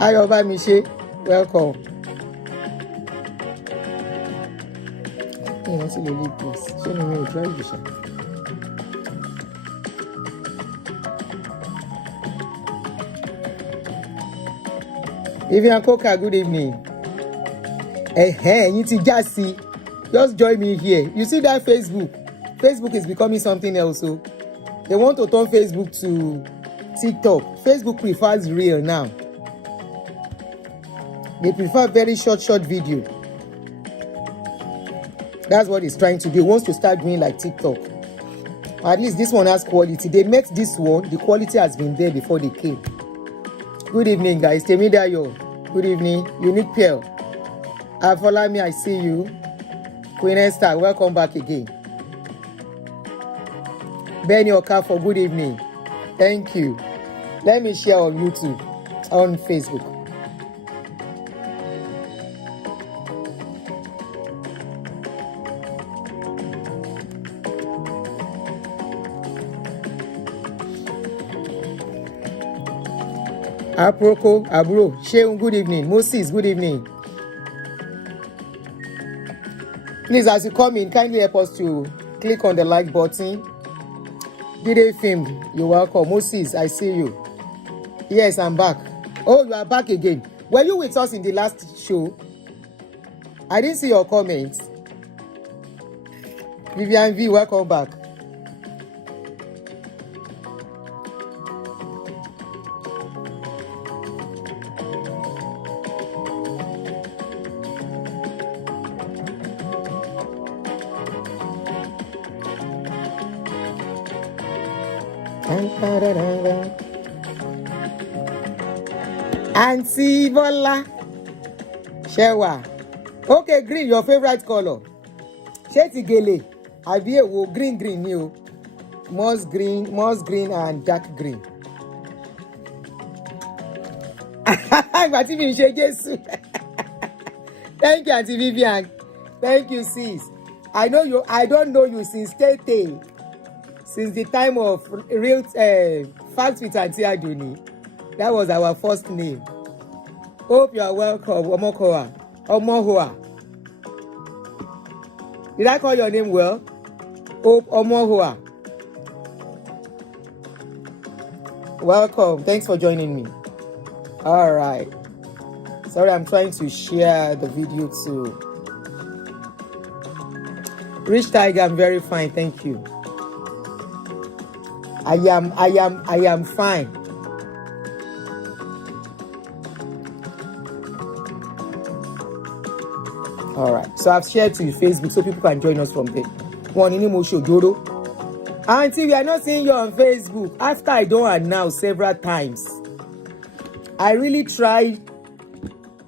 Ayoba Miche, welcome. Let's see the lead, please. Show me a drive vision. Vivian Coker, good evening. You just join me here. You see that Facebook? Facebook is becoming something else. So they want to turn Facebook to TikTok. Facebook prefers real now. They prefer very short video. That's what it's trying to do. It wants to start doing like TikTok. Or at least this one has quality. They met this one. The quality has been there before they came. Good evening, guys. Temidayo. Good evening. Unique Pearl. Afolami, I see you. Queen Esther, welcome back again. Benny Okafor, good evening. Thank you. Let me share on YouTube, on Facebook. Aproko, Aburo, Sheun, good evening. Moses, good evening. Please, as you come in, kindly help us to click on the like button. Dide Film, you're welcome. Moses, I see you. Yes, I'm back. Oh, you are back again. Were you with us in the last show? I didn't see your comments. Vivian V, welcome back. Auntie Bola Shewa. Okay, green, your favorite color. Sheti Gele. Abi ewo green ni o. Moss green and dark green. Thank you, Auntie Vivian. Thank you, sis. I don't know you since Tete. Since the time of real Facts with Auntie Aduni. That was our first name. Hope you are welcome, Omohua. Did I call your name well? Hope Omohua. Welcome. Thanks for joining me. All right. Sorry, I'm trying to share the video too. Rich Tiger, I'm very fine. Thank you. I am fine. All right, so I've shared to Facebook so people can join us from there. One in Mosho Joro. Auntie, we are not seeing you on Facebook. After I don't announce several times, I really tried.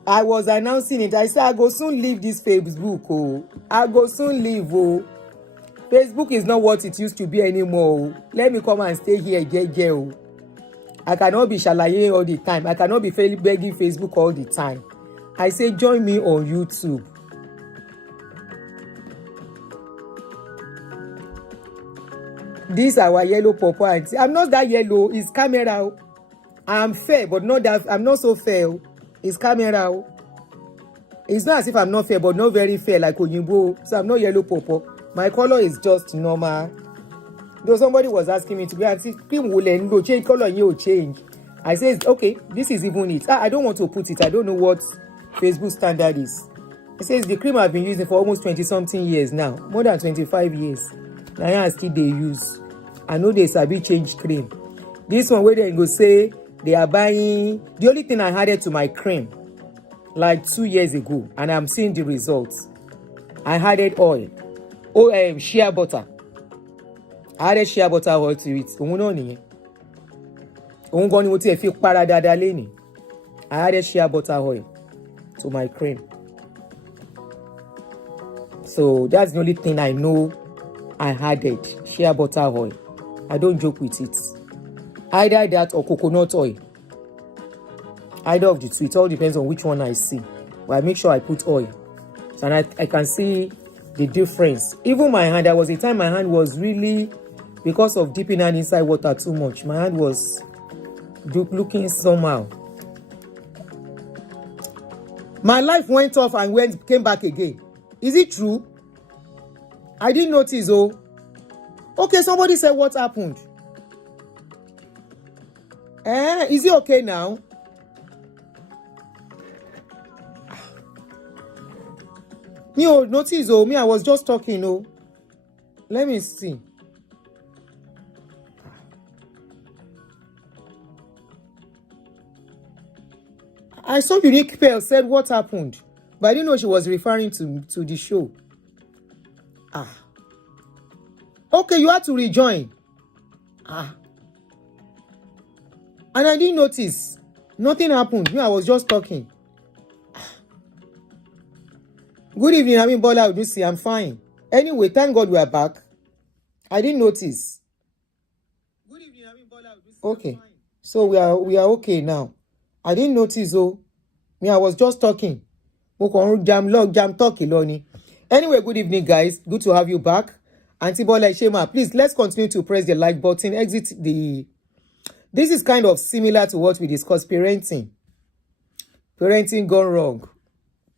I was announcing it. I said I go soon leave this Facebook. Oh, I go soon leave. Oh, Facebook is not what it used to be anymore. Let me come and stay here, girl. I cannot be shalaye all the time. I cannot be begging Facebook all the time. I say join me on YouTube. These are our yellow purple auntie. I'm not that yellow. It's camera. I'm fair, but not that. I'm not so fair. It's camera. It's not as if I'm not fair, but not very fair like Oyinbo. So I'm not yellow purple. My color is just normal. Though somebody was asking me to go and see cream woolen go change color, you change. I said, okay, this is even it. I don't want to put it. I don't know what Facebook standard is. It says the cream I've been using for almost 20-something years now, more than 25 years. Now I still they use. I know they sabi change cream. This one where they go say they are buying. The only thing I added to my cream like 2 years ago, and I'm seeing the results. I added oil. Shea butter. I added shea butter oil to it. I added shea butter oil to my cream. So that's the only thing I know I added. Shea butter oil. I don't joke with it. Either that or coconut oil. Either of the two. It all depends on which one I see. But I make sure I put oil. So I can see the difference. Even my hand, there was a time my hand was really, because of dipping hand inside water too much, my hand was looking somehow. My life went off and came back again. Is it true? I didn't notice, oh. Okay, somebody said what happened. Is it okay now? Me, oh, notice, oh, me, I was just talking, oh. Let me see. I saw Unique Pearl said what happened, but I didn't know she was referring to the show. Okay, you had to rejoin. And I didn't notice. Nothing happened. Me, I was just talking. Good evening, I mean Bola Odusi. I'm fine. Anyway, thank God we are back. I didn't notice. Good evening, I mean Bola Odusi. Okay, so we are okay now. I didn't notice, oh. Me, I was just talking. Jam talking, Loni. Anyway, good evening, guys. Good to have you back. Auntie Bola Ishema, please, let's continue to press the like button. Exit the... This is kind of similar to what we discussed, parenting. Parenting gone wrong.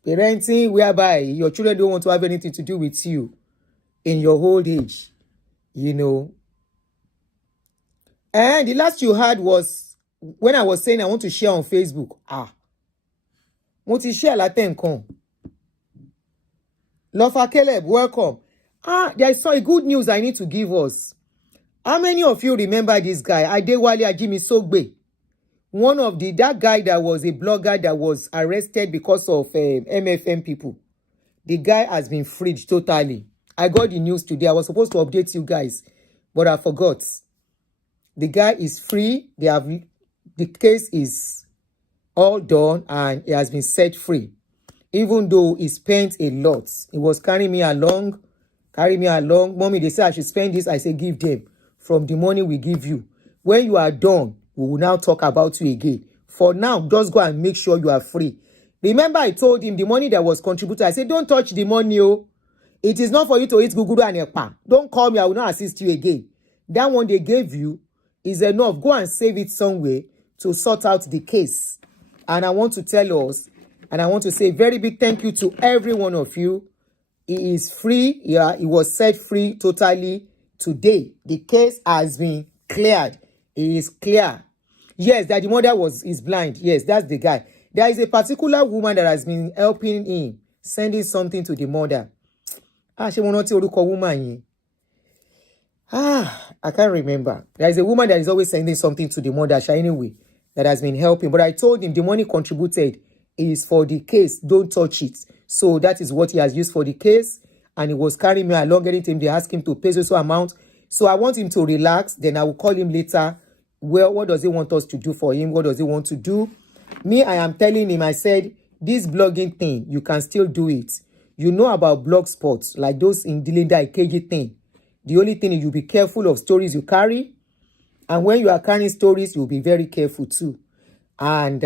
Parenting whereby your children don't want to have anything to do with you in your old age. You know. And the last you heard was when I was saying I want to share on Facebook. Mo ti share latenkan. Lofa Caleb, welcome. There is a good news I need to give us. How many of you remember this guy, Adewale Ajimi Sogbe? One of that guy that was a blogger that was arrested because of MFM people. The guy has been freed totally. I got the news today. I was supposed to update you guys, but I forgot. The guy is free. The case is all done and he has been set free. Even though he spent a lot. He was carrying me along. Mommy, they say I should spend this. I say, give them. From the money we give you. When you are done, we will now talk about you again. For now, just go and make sure you are free. Remember, I told him the money that was contributed. I said, don't touch the money, oh. It is not for you to eat guguru and ekpa. Don't call me. I will not assist you again. That one they gave you is enough. Go and save it somewhere to sort out the case. And I want to tell us, and I want to say a very big thank you to every one of you. He is free. Yeah, he was set free totally today. The case has been cleared. It is clear. Yes, that the mother is blind. Yes, that's the guy. There is a particular woman that has been helping him, sending something to the mother. She will not tell the woman. I can't remember. There is a woman that is always sending something to the mother, anyway, that has been helping. But I told him the money contributed is for the case. Don't touch it. So that is what he has used for the case. And he was carrying me along. Anytime they ask him to pay so amount. So I want him to relax. Then I will call him later. Well, what does he want us to do for him? What does he want to do? Me, I am telling him, I said, this blogging thing, you can still do it. You know about blog spots, like those in Dilinda Ikeji thing. The only thing is you be careful of stories you carry. And when you are carrying stories, you'll be very careful too. And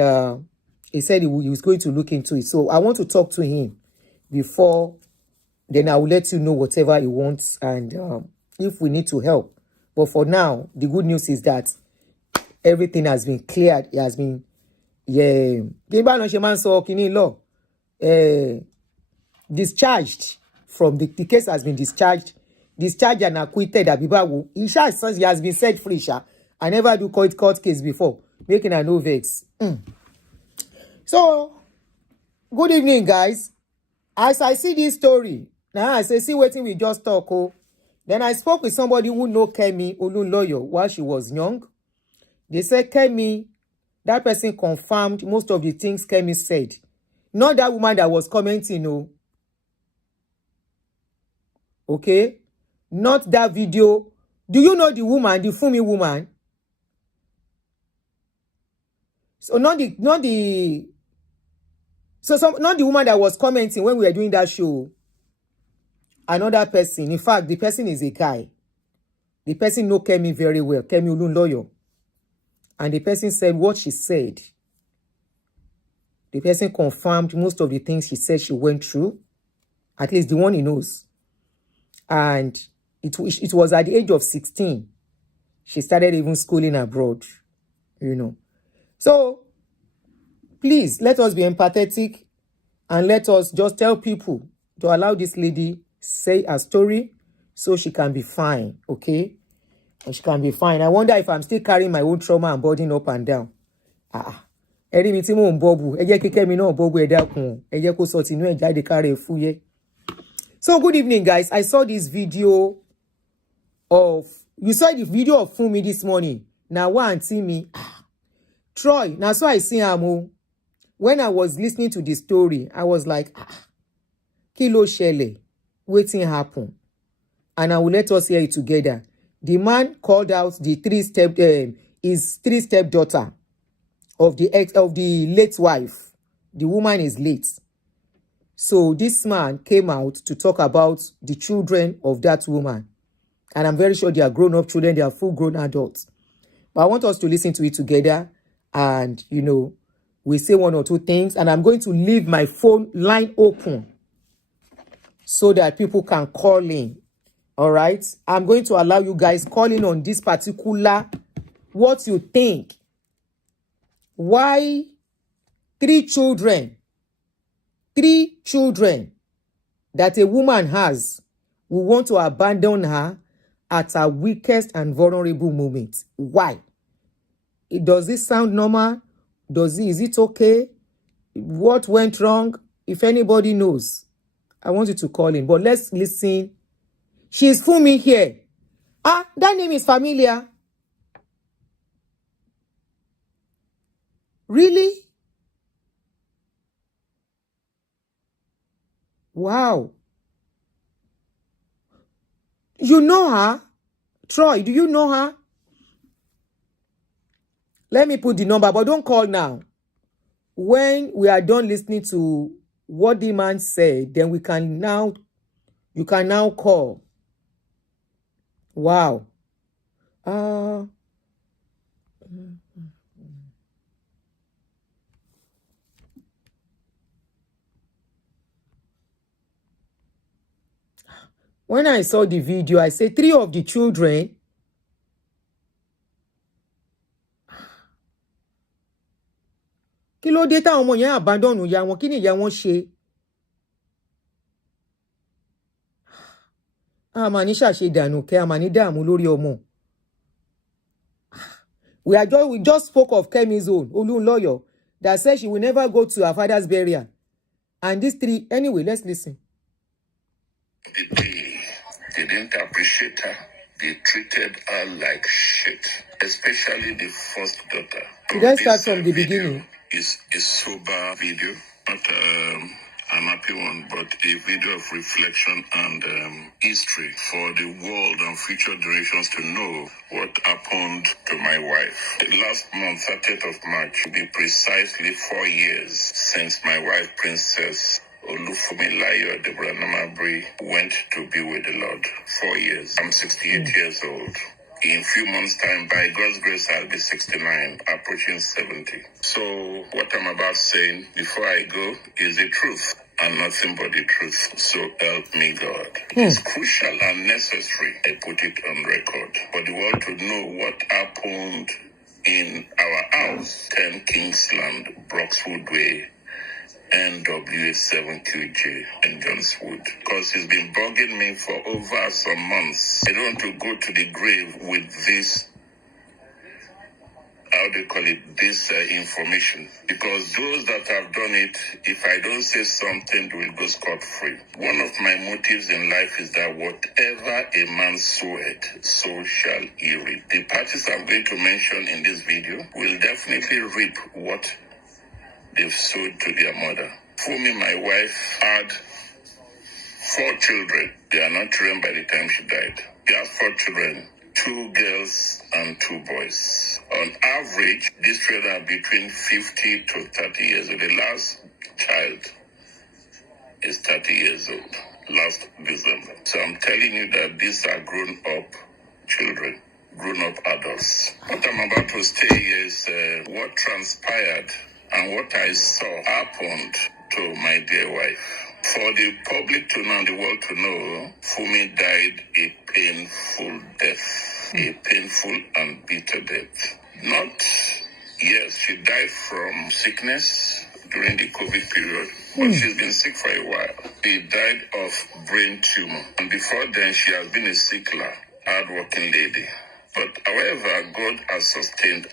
he said he was going to look into it. So I want to talk to him before, then I will let you know whatever he wants and if we need to help. But for now, the good news is that everything has been cleared. It has been, discharged from the case has been discharged and acquitted. He has been set free. I never do court case before, making a no vex. So, good evening, guys. As I see this story, now I say, see waiting we just talk. Oh. Then I spoke with somebody who know Kemi Olunloyo while she was young. They said Kemi, that person confirmed most of the things Kemi said. Not that woman that was commenting, no. Okay? Not that video. Do you know the woman, the Funmi woman? So not the not the woman that was commenting when we were doing that show. Another person. In fact, the person is a guy. The person know Kemi very well. Kemi Olunloyo. And the person said what she said. The person confirmed most of the things she said she went through. At least the one he knows. And it was at the age of 16. She started even schooling abroad. You know. So, please, let us be empathetic. And let us just tell people to allow this lady say her story so she can be fine, okay? And she can be fine. I wonder if I'm still carrying my own trauma and burden up and down. Ẹ̀rí mi tí mò ń bọ́bù, ẹ jẹ́ kí Kẹ́mi náà bọ́bù ẹ dákun, ẹ jẹ́ kó sọ tinú ẹ̀ jáde káre fúyẹ́. So good evening, guys. I saw this video of, you saw the video of Funmi this morning. Now one see me. Troy, now so I see him. When I was listening to the story, I was like, kí ló ṣẹlẹ̀? Wetin happen? And I will let us hear it together. The man called out the his three stepdaughter of the late wife. The woman is late. So this man came out to talk about the children of that woman. And I'm very sure they are grown-up children, they are full-grown adults. But I want us to listen to it together and, you know, we say one or two things. And I'm going to leave my phone line open so that people can call in. All right? I'm going to allow you guys call in on this particular, what you think. Why three children that a woman has will want to abandon her at her weakest and vulnerable moment. Why? Does this sound normal? Is it okay? What went wrong? If anybody knows, I want you to call in. But let's listen. She's Funmi here. That name is familiar. Really? Wow. You know her? Troy, do you know her? Let me put the number, but don't call now. When we are done listening to what the man said, then you can now call. Wow. When I saw the video, I said 3 of the children. Kí ló dé táwọn ọmọ yẹn abandon ìyá wọn? Kí ni ìyá wọn ṣe? Àmà ní ṣàṣedànù kẹ́, àmà ní dààmú lórí ọmọ. We just spoke of Kemi's own, Olunloyo, that said she will never go to her father's burial. And these 3, anyway, let's listen. They didn't appreciate her. They treated her like shit, especially the first daughter. Should I start from the beginning? It's a sober video, not an happy one, but a video of reflection and history for the world and future generations to know what happened to my wife. Last month, 30th of March, will be precisely 4 years since my wife, Princess Olufumi Deborah Namabri, went to be with the Lord. 4 years. I'm 68 years old. In a few months' time, by God's grace, I'll be 69, approaching 70. So what I'm about saying before I go is the truth and nothing but the truth. So help me God. It's crucial and necessary I put it on record for the world to know what happened in our house, 10 Kingsland, Broxwood Way, NWA 7QJ and Johnswood, because he's been bugging me for over some months. I don't want to go to the grave with this, how do you call it, this information, because those that have done it, if I don't say something, they will go scot-free. One of my motives in life is that whatever a man soweth, so shall he reap. The parties I'm going to mention in this video will definitely reap what they've sold to their mother. Funmi, my wife, had 4 children. They are not children by the time she died. She has 4 children, 2 girls and 2 boys. On average, these children are between 50 to 30 years old. The last child is 30 years old, last December. So I'm telling you that these are grown-up children, grown-up adults. What I'm about to say is what transpired and what I saw happened to my dear wife. For the public to know and the world to know, Funmi died a painful death, a painful and bitter death. Yes, she died from sickness during the COVID period, but she's been sick for a while. She died of brain tumor. And before then, she has been a sickler, hardworking lady. But however, God has sustained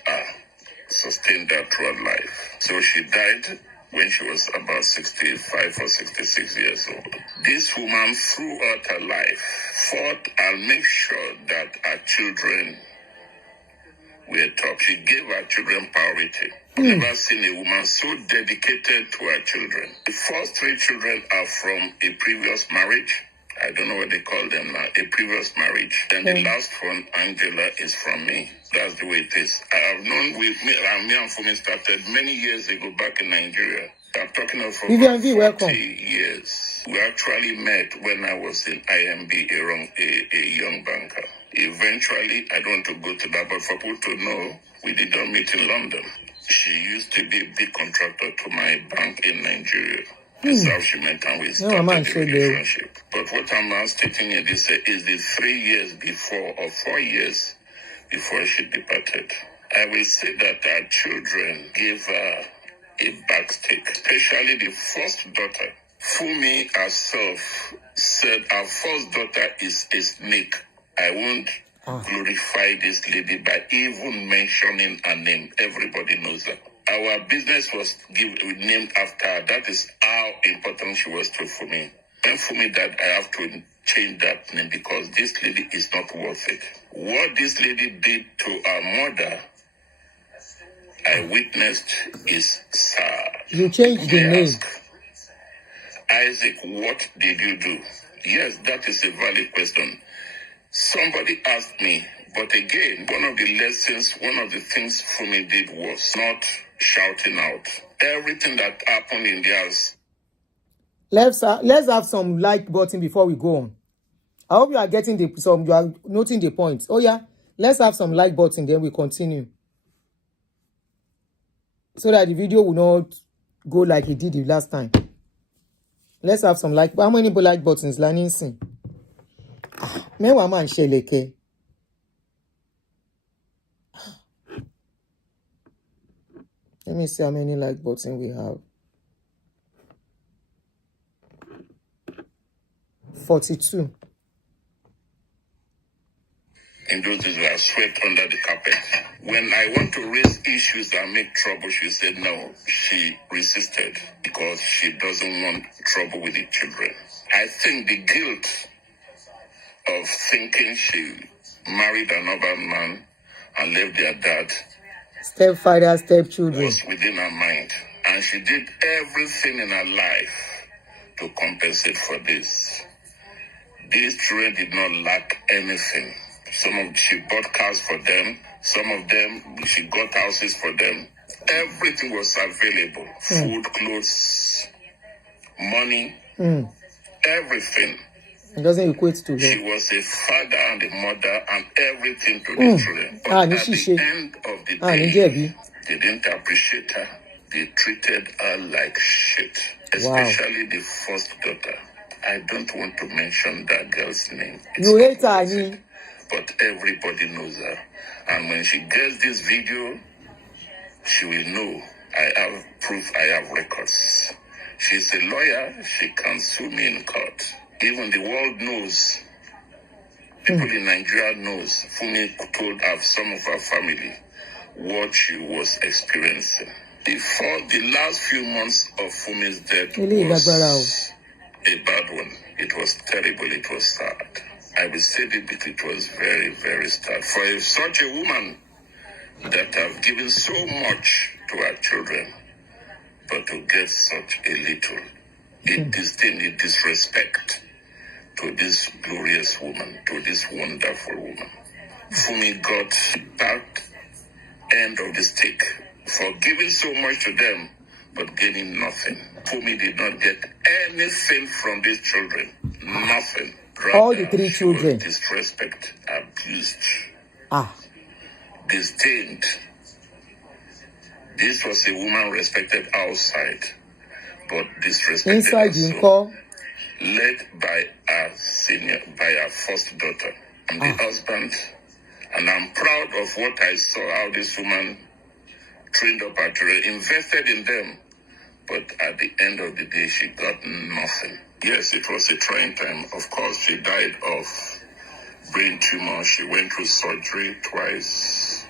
her throughout life. So she died when she was about 65 or 66 years old. This woman, throughout her life, fought and made sure that her children were top. She gave her children priority. I've never seen a woman so dedicated to her children. The first 3 children are from a previous marriage. I don't know what they call them now, a previous marriage. And the last one, Angela, is from me. That's the way it is. I have known me and Funmi started many years ago back in Nigeria. I'm talking of over 40 years. We actually met when I was in IMB, a young banker. Eventually, I don't want to go to that, but for people to know, we did not meet in London. She used to be a big contractor to my bank in Nigeria. That's how she met and we started the relationship. But what I'm now stating here is the 3 years before or 4 years before she departed. I will say that our children gave her a backstake, especially the first daughter. Funmi herself said her first daughter is a snake. I won't glorify this lady by even mentioning her name. Everybody knows her. Our business was named after her. That is how important she was to Funmi. When Funmi died, I have to change that name because this lady is not worth it. What this lady did to her mother, I witnessed, is sad. You changed the name. Ask, Isaac, what did you do? Yes, that is a valid question. Somebody asked me, but again, one of the things Funmi did was not shouting out. Everything that happened in the house. Let's have some like button before we go on. I hope you are getting you are noting the points. Oh yeah, let's have some like button, then we continue. So that the video will not go like it did the last time. Let's have some like. How many like buttons? Learning sing. Mewa man sheleke. Let me see how many like buttons we have. 42. In those days, we are swept under the carpet. When I want to raise issues that make trouble, she said no. She resisted because she doesn't want trouble with the children. I think the guilt of thinking she married another man and left their dad, stepfather, stepchildren, was within her mind. And she did everything in her life to compensate for this. These children did not lack anything. She bought cars for them. Some of them, she got houses for them. Everything was available. Food, clothes, money, everything. It doesn't equate to her. She was a father and a mother and everything to the children. But at the end of the day, they didn't appreciate her. They treated her like shit. Especially the first daughter. I don't want to mention that girl's name. You hate her, but everybody knows her. And when she gets this video, she will know. I have proof, I have records. She's a lawyer, she can sue me in court. Even the world knows. People in Nigeria knows. Funmi told some of her family what she was experiencing. Before the last few months of Funmi's death was a bad one. It was terrible, it was sad. I will say it, but it was very, very sad. For such a woman that have given so much to her children, but to get such a little, a disdain, a disrespect to this glorious woman, to this wonderful woman. Funmi got that end of the stick for giving so much to them, but gaining nothing. Funmi did not get anything from these children. Nothing. Rather, all the 3 children. Disrespect, abused, disdained. This was a woman respected outside, but disrespected inside you call. Led by her first daughter and the husband. And I'm proud of what I saw, how this woman trained up her children, invested in them. But at the end of the day, she got nothing. Yes, it was a trying time. Of course, she died of brain tumor. She went through surgery twice.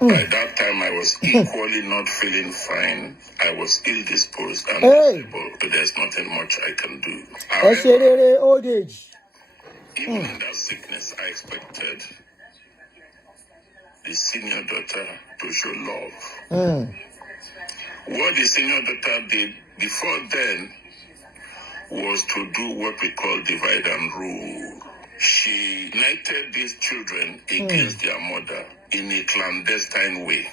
By that time, I was equally not feeling fine. I was ill-disposed and disabled, but there's nothing much I can do. However, old age. even in that sickness, I expected the senior daughter to show love. What the senior daughter did before then was to do what we call divide and rule. She united these children against their mother in a clandestine way.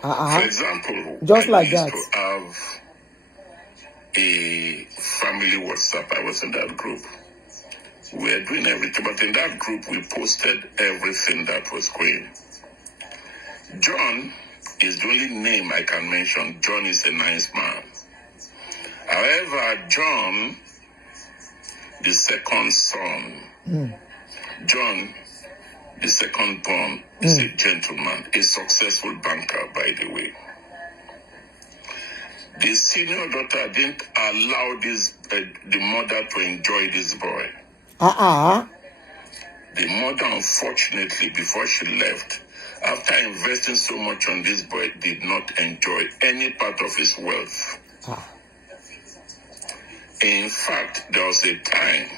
For example, just I like used that. to have a family WhatsApp. I was in that group. We were doing everything, but in that group, we posted everything that was going. John is the only name I can mention. John is a nice man. However, John, the second son, John, the second born, is a gentleman, a successful banker, by the way. The senior daughter didn't allow the mother to enjoy this boy. The mother, unfortunately, before she left, after investing so much on this boy, did not enjoy any part of his wealth. In fact, there was a time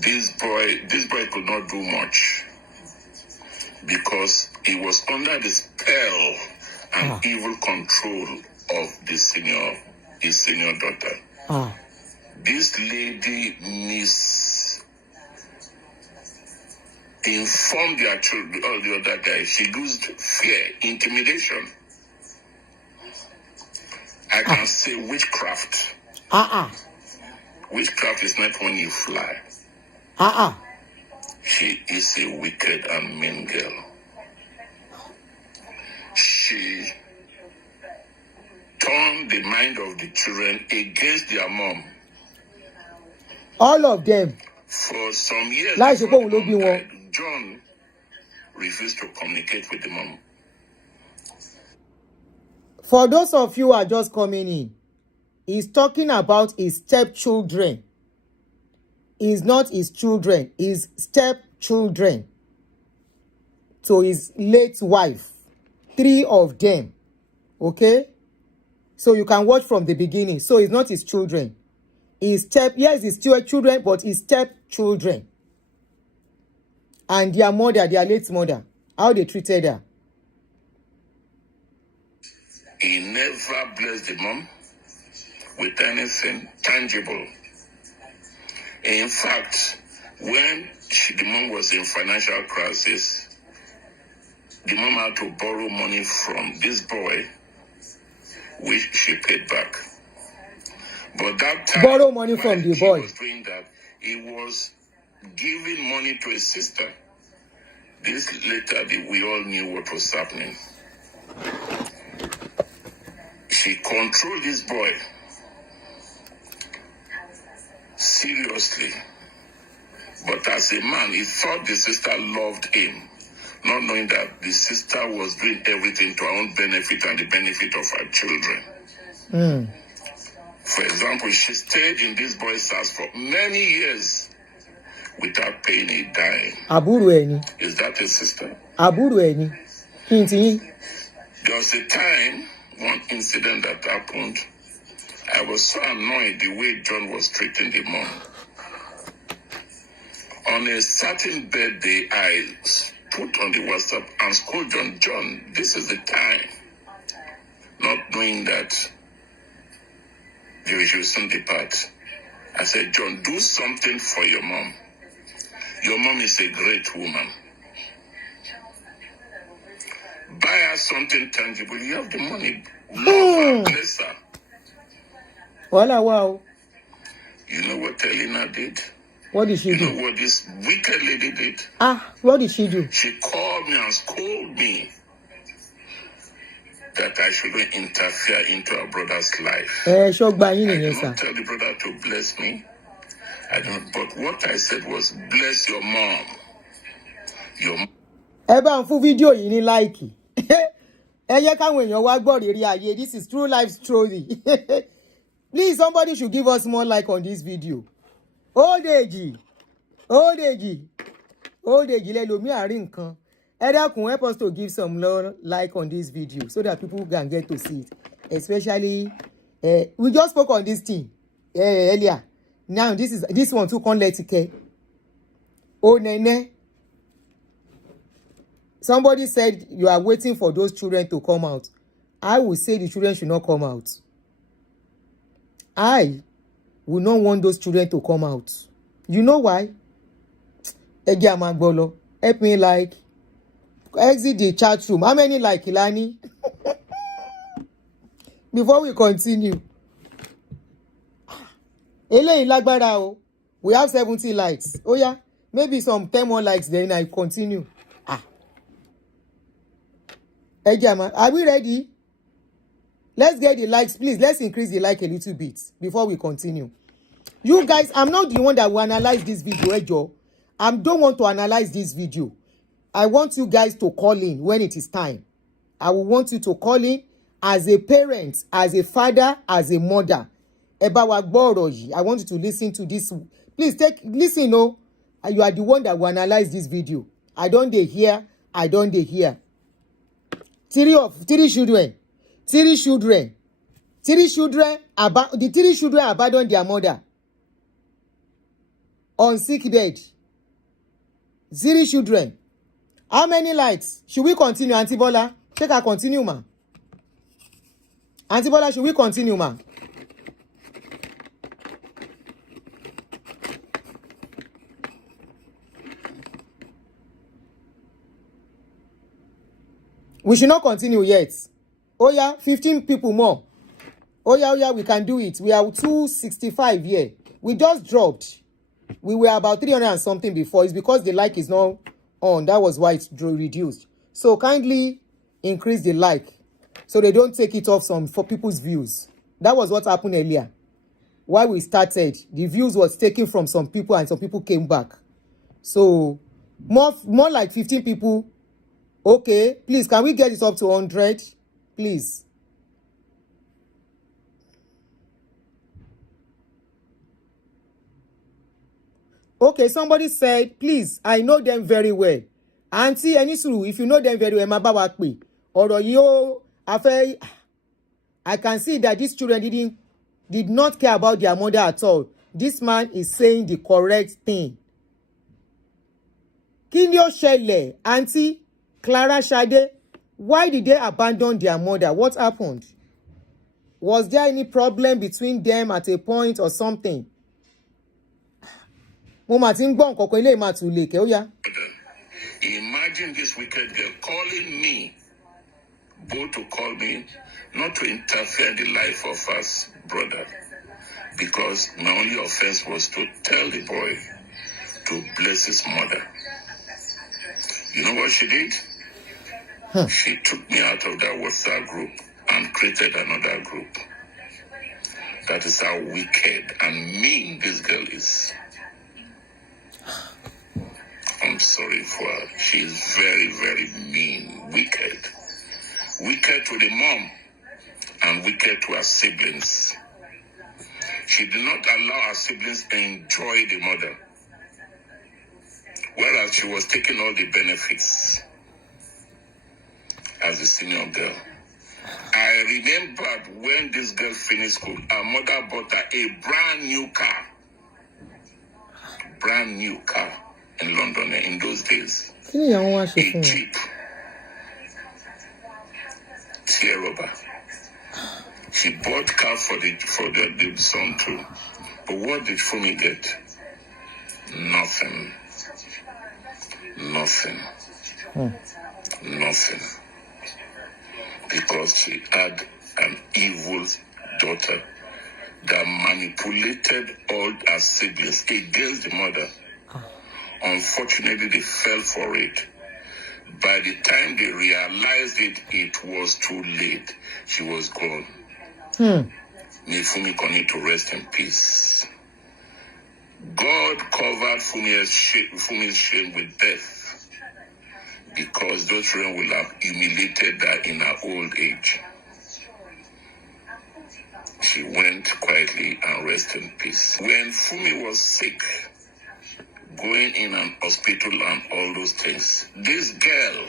this boy could not do much because he was under the spell and evil control of his senior daughter. This lady informed their children, all the other guys. She used fear, intimidation. I can say witchcraft. Witchcraft is not when you fly. She is a wicked and mean girl. She turned the mind of the children against their mom. All of them. For some years, John refused to communicate with the mom. For those of you who are just coming in, he's talking about his stepchildren. It's not his children, his stepchildren. To his late wife. 3 of them. Okay? So you can watch from the beginning. So it's not his children. Yes, it's still children, but his stepchildren. And their mother, their late mother, how they treated her. He never blessed the mom with anything tangible. In fact, when the mom was in financial crisis, the mom had to borrow money from this boy, which she paid back. But that time, borrow money from the boy. He was doing that. He was giving money to his sister. This later, we all knew what was happening. She controlled this boy seriously. But as a man, he thought the sister loved him, not knowing that the sister was doing everything to her own benefit and the benefit of her children. For example, she stayed in this boy's house for many years without paying a dime. Is that a sister? There was a time, one incident that happened, I was so annoyed the way John was treating the mom. On a certain birthday, I put on the WhatsApp and scolded John, this is the time. Not knowing that they should soon depart. I said, John, do something for your mom. Your mom is a great woman. Buy her something tangible. You have the money. Love her, bless her. Wow. You know what Elena did? What did she do? You know what this wicked lady did? What did she do? She called me and scolded me that I shouldn't interfere into her brother's life. I did not tell the brother to bless me. But what I said was, bless your mom. Your mom. Eba fún fídíò yìí ní like. This is true life story. Please, somebody should give us more like on this video. Old age. Lelomi àárín nǹkan. Ẹ dákun, help us to give some like on this video so that people can get to see it. Especially, we just spoke on this thing earlier. Now this one too can't let it care. Oh nene. Somebody said you are waiting for those children to come out. I will say the children should not come out. I will not want those children to come out. You know why? Help me like. Exit the chat room. How many like Ilani? Before we continue. Eléyìí lágbára o. We have 70 likes. Oh yeah. Maybe some 10 more likes then I continue. Are we ready? Let's get the likes, please. Let's increase the like a little bit before we continue. You guys, I'm not the one that will analyze this video, Joe. I don't want to analyze this video. I want you guys to call in when it is time. I will want you to call in as a parent, as a father, as a mother. I want you to listen to this. Please listen, no. You are the one that will analyze this video. I don't hear. Three children. The 3 children abandoned their mother on sick bed. 0 children. How many likes? Should we continue, Auntie Bola? Take a continue, ma. Auntie Bola, should we continue, ma? We should not continue yet. Oh yeah, 15 people more. Oh yeah, we can do it. We are 265 here. We just dropped. We were about 300 and something before. It's because the like is not on. That was why it's reduced. So kindly increase the like so they don't take it off for people's views. That was what happened earlier. While we started, the views was taken from some people and some people came back. So more like 15 people. Okay, please, can we get it up to 100? Please. Okay, somebody said, please, I know them very well. Auntie Enisuru, if you know them very well, ma ba wa pe. Ọ̀rọ̀ yìí ó, I can see that these children did not care about their mother at all. This man is saying the correct thing. Kí ni ó ṣẹlẹ̀, Auntie Clara Shade? Why did they abandon their mother? What happened? Was there any problem between them at a point or something? Imagine this wicked girl calling me, both to call me, not to interfere in the life of us brother, because my only offense was to tell the boy to bless his mother. You know what she did? She took me out of that WhatsApp group and created another group. That is how wicked and mean this girl is. I'm sorry for her. She is very, very mean, wicked. Wicked to the mom and wicked to her siblings. She did not allow her siblings to enjoy the mother, whereas she was taking all the benefits as a senior girl. I remembered when this girl finished school, her mother bought her a brand new car. Brand new car in London in those days. A Jeep. Sierra. She bought car for the son too. But what did Funmi get? Nothing. Nothing. Because she had an evil daughter that manipulated all her siblings against the mother. Unfortunately, they fell for it. By the time they realized it, it was too late. She was gone. May Funmi continue to rest in peace. God covered Funmi's shame with death because those children will have humiliated her in her old age. She went quietly and rested in peace. When Funmi was sick, going in an hospital and all those things, this girl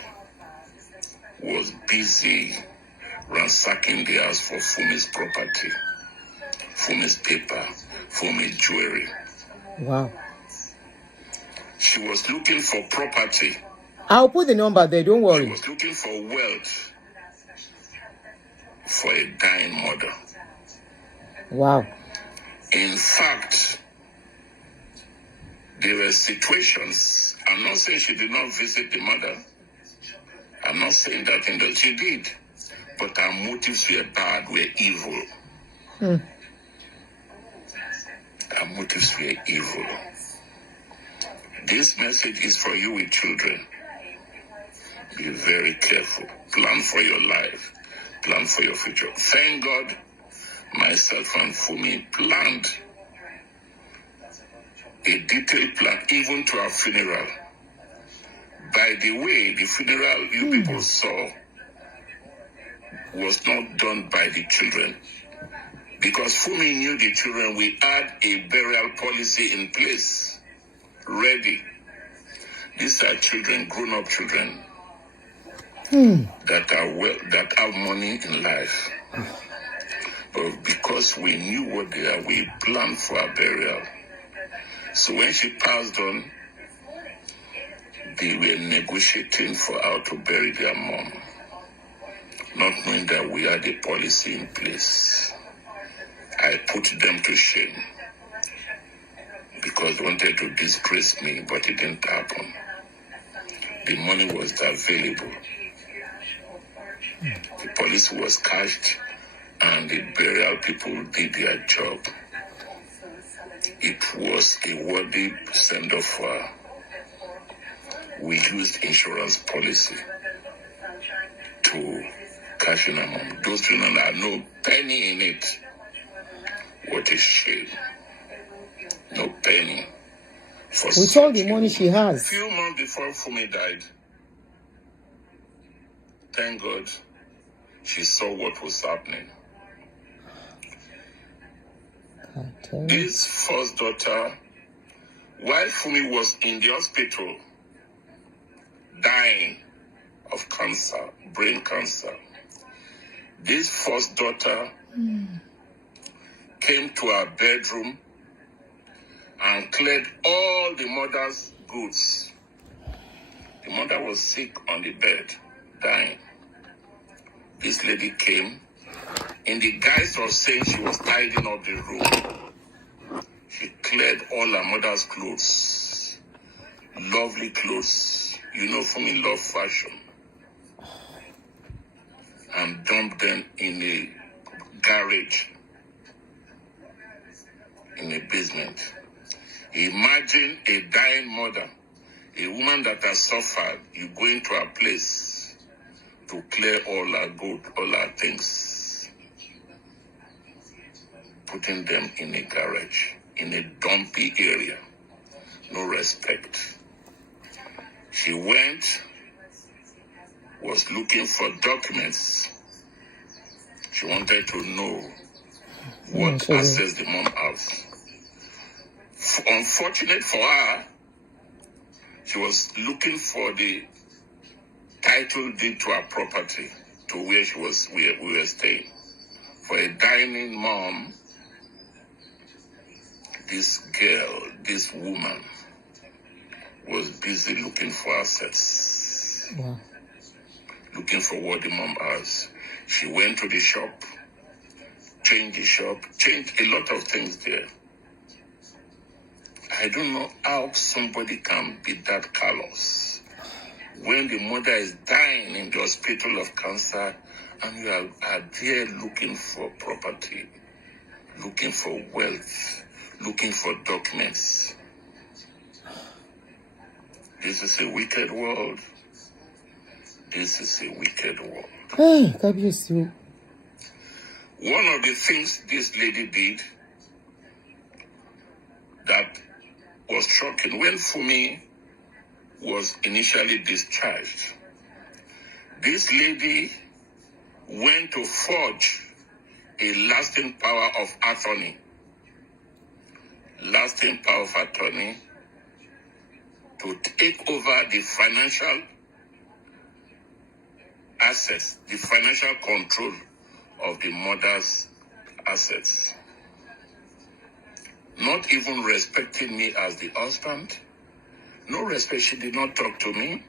was busy ransacking the house for Funmi's property, Funmi's paper, Funmi's jewelry. Wow. She was looking for property. I'll put the number there, don't She worry. was looking for wealth for a dying mother. Wow. In fact, there were situations, I'm not saying she did not visit the mother. I'm not saying that thing that she did. But her motives were bad, were evil. Her motives were evil. This message is for you with children. Be very careful. Plan for your life. Plan for your future. Thank God, myself and Funmi planned a detailed plan, even to our funeral. By the way, the funeral you people saw was not done by the children. Because Funmi knew the children, we had a burial policy in place, ready. These are children, grown-up children, that are well, that have money in life. But because we knew what they are, we planned for a burial. So when she passed on, they were negotiating for how to bury their mom, not knowing that we had a policy in place. I put them to shame because they wanted to disgrace me, but it didn't happen. The money was available. The policy was cashed, and the burial people did their job. It was a worthy send-off for her. We used insurance policy to cash in her mom. Those children had no penny in it. What a shame. No penny. With all the money she has. A few months before Funmi died, thank God, she saw what was happening. This first daughter, while Funmi was in the hospital, dying of cancer, brain cancer, this first daughter came to our bedroom and cleared all the mother's goods. The mother was sick on the bed, dying. This lady came in the guise of saying she was tidying up the room. She cleared all her mother's clothes, lovely clothes. You know, Funmi love fashion. And dumped them in a garage, in a basement. Imagine a dying mother, a woman that has suffered. You go into a place to clear all her good, all her things, putting them in a garage, in a dumpy area. No respect. She went, was looking for documents. She wanted to know what access the mom has. Unfortunate for her, she was looking for the title deed to her property, to where we were staying. For a dying mom, this girl, this woman, was busy looking for assets. Wow. Looking for what the mom has. She went to the shop, changed the shop, changed a lot of things there. I don't know how somebody can be that callous when the mother is dying in the hospital of cancer and you are there looking for property, looking for wealth, looking for documents. This is a wicked world. This is a wicked world. Hey, God bless you. One of the things this lady did that was shocking, when Funmi was initially discharged, This lady went to forge a lasting power of attorney. Lasting power of attorney to take over the financial assets, the financial control of the mother's assets. Not even respecting me as the husband. No respect. She did not talk to me.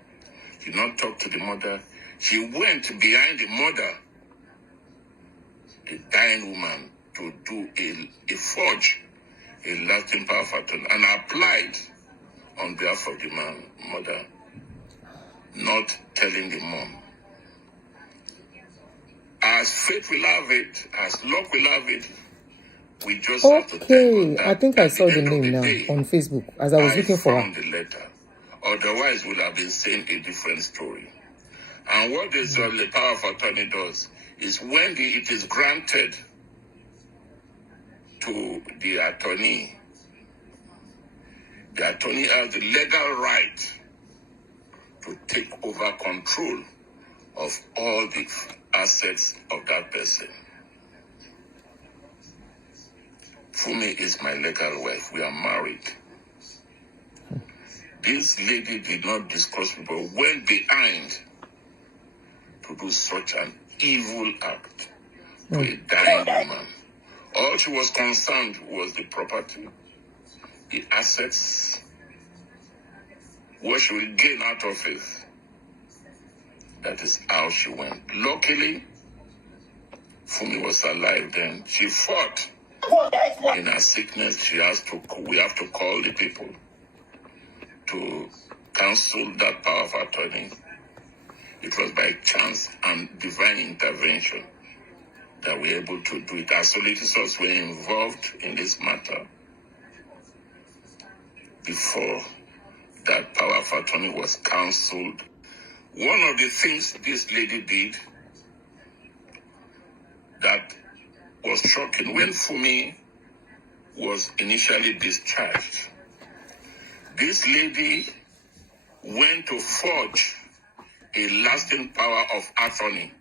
She did not talk to the mother. She went behind the mother, the dying woman, to do a forge, a lasting power of attorney, and applied on behalf of the mother, not telling the mom. As fate will have it, as luck will have it, we just have to thank God that I think I saw the end of name the now day, on Facebook as I was looking for her. found the letter. Otherwise, we'll have been saying a different story. And what this the power of attorney does is when it is granted to the attorney has the legal right to take over control of all the assets of that person. Funmi is my legal wife. We are married. This lady did not discuss me, but went behind to do such an evil act to a dying woman. All she was concerned was the property, the assets, what she will gain out of it. That is how she went. Luckily, Funmi was alive then. She fought. In her sickness, we have to call the people to cancel that power of attorney. It was by chance and divine intervention that we were able to do it. Our solicitors were involved in this matter before that power of attorney was cancelled. One of the things this lady did that was shocking, when Funmi was initially discharged, this lady went to forge a lasting power of attorney.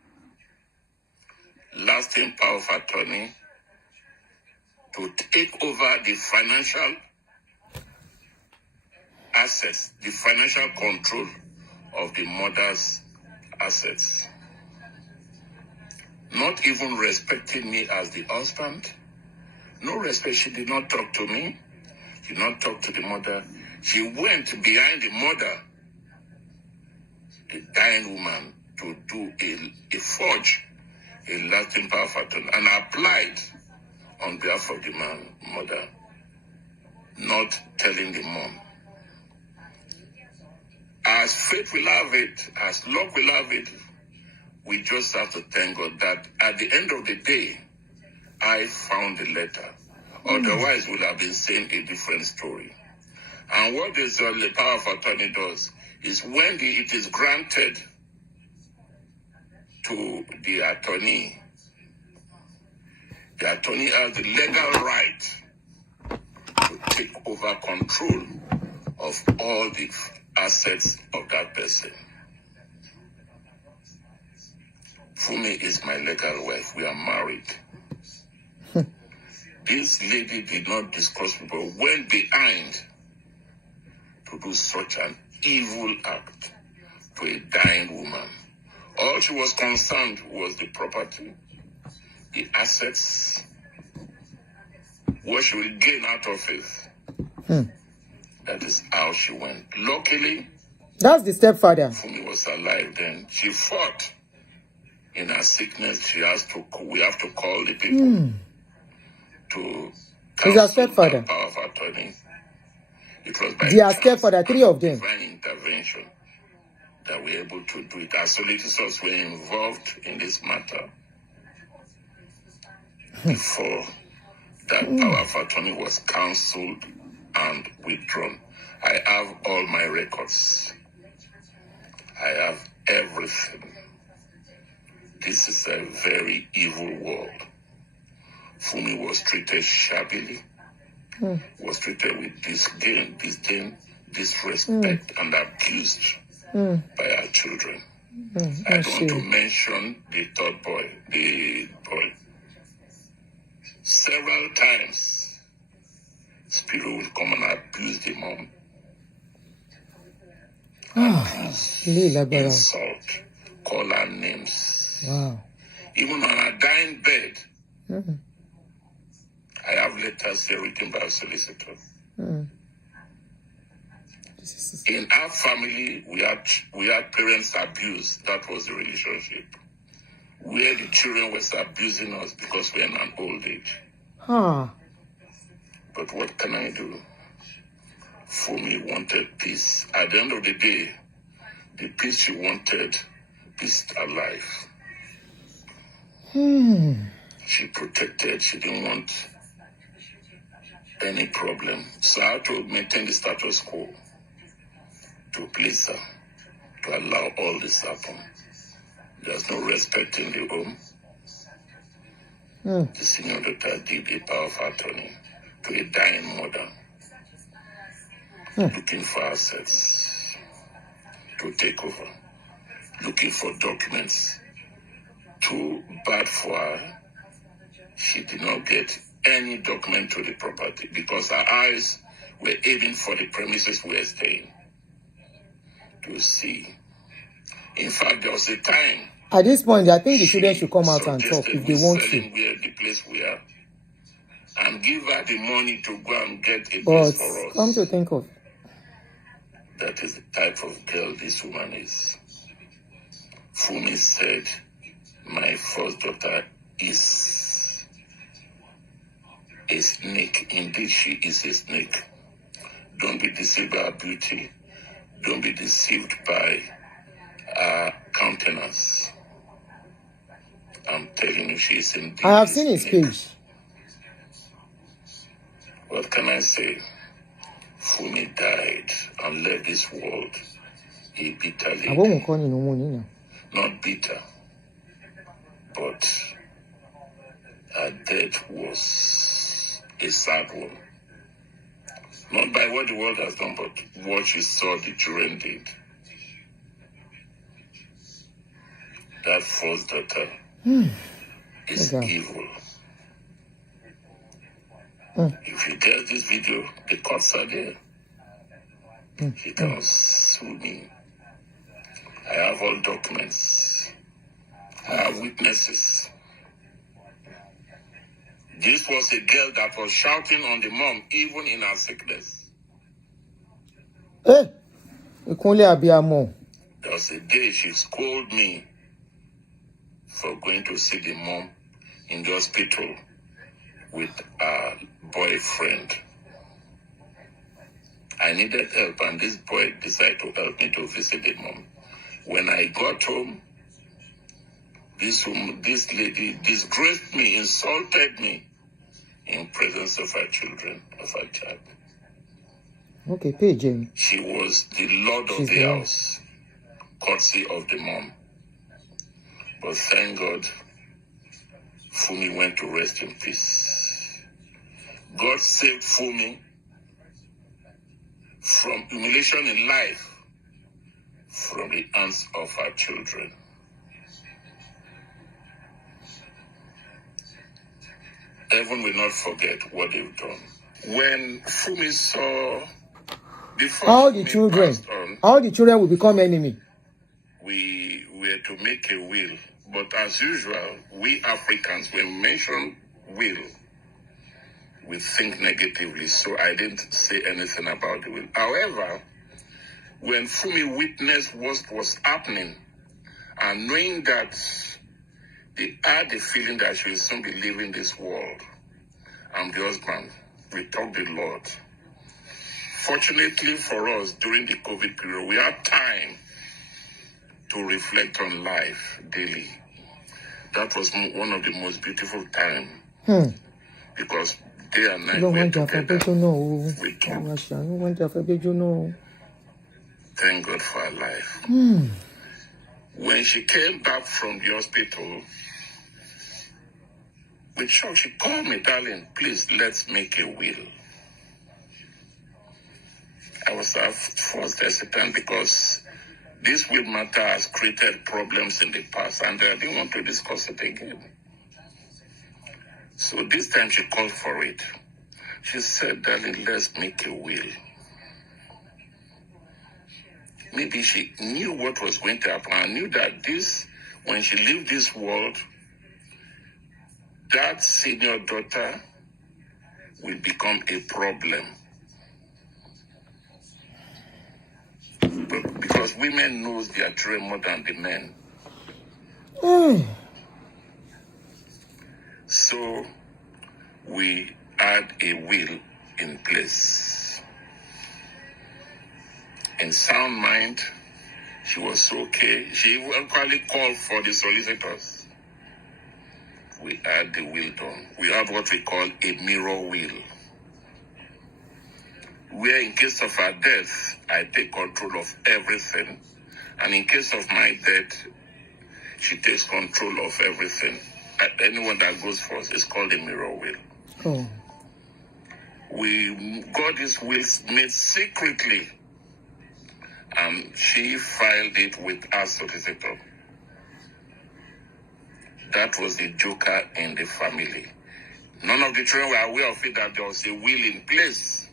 Lasting power of attorney to take over the financial assets, the financial control of the mother's assets. Not even respecting me as the husband. No respect. She did not talk to me. She did not talk to the mother. She went behind the mother, the dying woman, to do a forge, a lasting power of attorney, and applied on behalf of the mother, not telling the mom. As fate will have it, as luck will have it, we just have to thank God that at the end of the day, I found the letter. Otherwise, we'll have been saying a different story. And what this the power of attorney does is when it is granted to the attorney has the legal right to take over control of all the assets of that person. Funmi is my legal wife. We are married. This lady did not discuss me, but went behind to do such an evil act to a dying woman. All she was concerned was the property, the assets, what she will gain out of it. That is how she went. Luckily, that's the stepfather. Funmi was alive then. She fought. In her sickness, we have to call the people to cancel the power of attorney. It was by their stepfather, three of them. Divine intervention that we were able to do it. Our solicitors were involved in this matter before that power of attorney was cancelled and withdrawn. I have all my records. I have everything. This is a very evil world. Funmi was treated shabbily, was treated with disdain, disrespect, and abused by our children. I don't want to mention the third boy, the boy. Several times, Spirit will come and abuse the mom. Insult, call her names. Wow. Even on her dying bed, I have letters here written by a solicitor. In our family, we had parents abuse. That was the relationship. Where the children was abusing us because we're in an old age. But what can I do? Funmi wanted peace. At the end of the day, the peace she wanted is her life. She protected. She didn't want any problem. So I had to maintain the status quo to please her, to allow all this happen. There's no respect in the home. The senior daughter did a power of attorney to a dying mother, looking for assets to take over, looking for documents. Too bad for her. She did not get any document to the property because her eyes were aiming for the premises we were staying. To see. In fact, there was a time. At this point, I think the children should come out and talk if they want to. Where the place we are, and give her the money to go and get a place for us. Come to think of, that is the type of girl this woman is. Funmi said, "My first daughter is a snake. Indeed, she is a snake. Don't be deceived by her beauty. Don't be deceived by her countenance. I'm telling you, she is indeed. I have seen his page. What can I say? Funmi died and left this world a bitter lady. Not bitter, but her death was a sad one. Not by what the world has done, but what she saw the children did. That first daughter is evil. If you get this video, the courts are there. He can sue me. I have all documents. I have witnesses. This was a girl that was shouting on the mom, even in her sickness. There was a day she scolded me for going to see the mom in the hospital with her boyfriend. I needed help, and this boy decided to help me to visit the mom. When I got home, this lady disgraced me, insulted me in presence of her children, of her child. Okay, pay Jane. She was the lord of the house, courtesy of the mom. But thank God, Funmi went to rest in peace. God saved Funmi from humiliation in life, from the hands of her children. Heaven will not forget what they've done. When Funmi saw all the children will become enemy. We were to make a will, but as usual, we Africans, when we mention will, we think negatively, so I didn't say anything about the will. However, when Funmi witnessed what was happening, and knowing that they had the feeling that she will soon be leaving this world, and the husband, we talked the Lord. Fortunately for us, during the COVID period, we had time to reflect on life daily. That was one of the most beautiful times. Because day and night we were together. We talked. Thank God for her life. When she came back from the hospital, with shock, she called me, "Darling, please, let's make a will." I was at first hesitant because This will matter has created problems in the past, and I didn't want to discuss it again. So this time she called for it. She said, darling, let's make a will. Maybe she knew what was going to happen. I knew that this, when she left this world, that senior daughter will become a problem. But because women knows their children more than the men. So we had a will in place. In sound mind, she was okay. She actually called for the solicitors. We had the will done. We had what we call a mirror will, where in case of her death, I take control of everything. And in case of my death, she takes control of everything. Anyone that goes first is called a mirror will. Oh. We got this will made secretly, and she filed it with our solicitor. That was the joker in the family. None of the children were aware of it, that there was a will in place.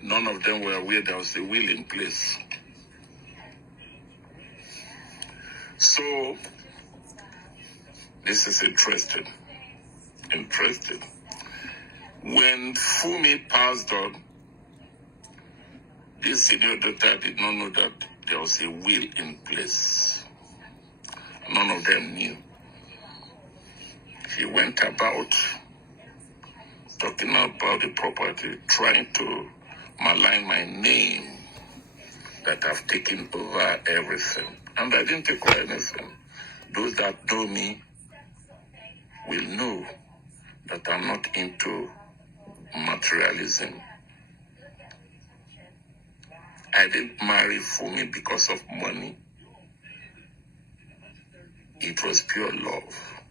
None of them were aware there was a will in place. So, this is interesting. When Funmi passed on, this senior daughter did not know that there was a will in place. None of them knew. She went about talking about the property, trying to malign my name, that I've taken over everything. And I didn't take over anything. Those that know me will know that I'm not into materialism. I didn't marry Funmi because of money. It was pure love,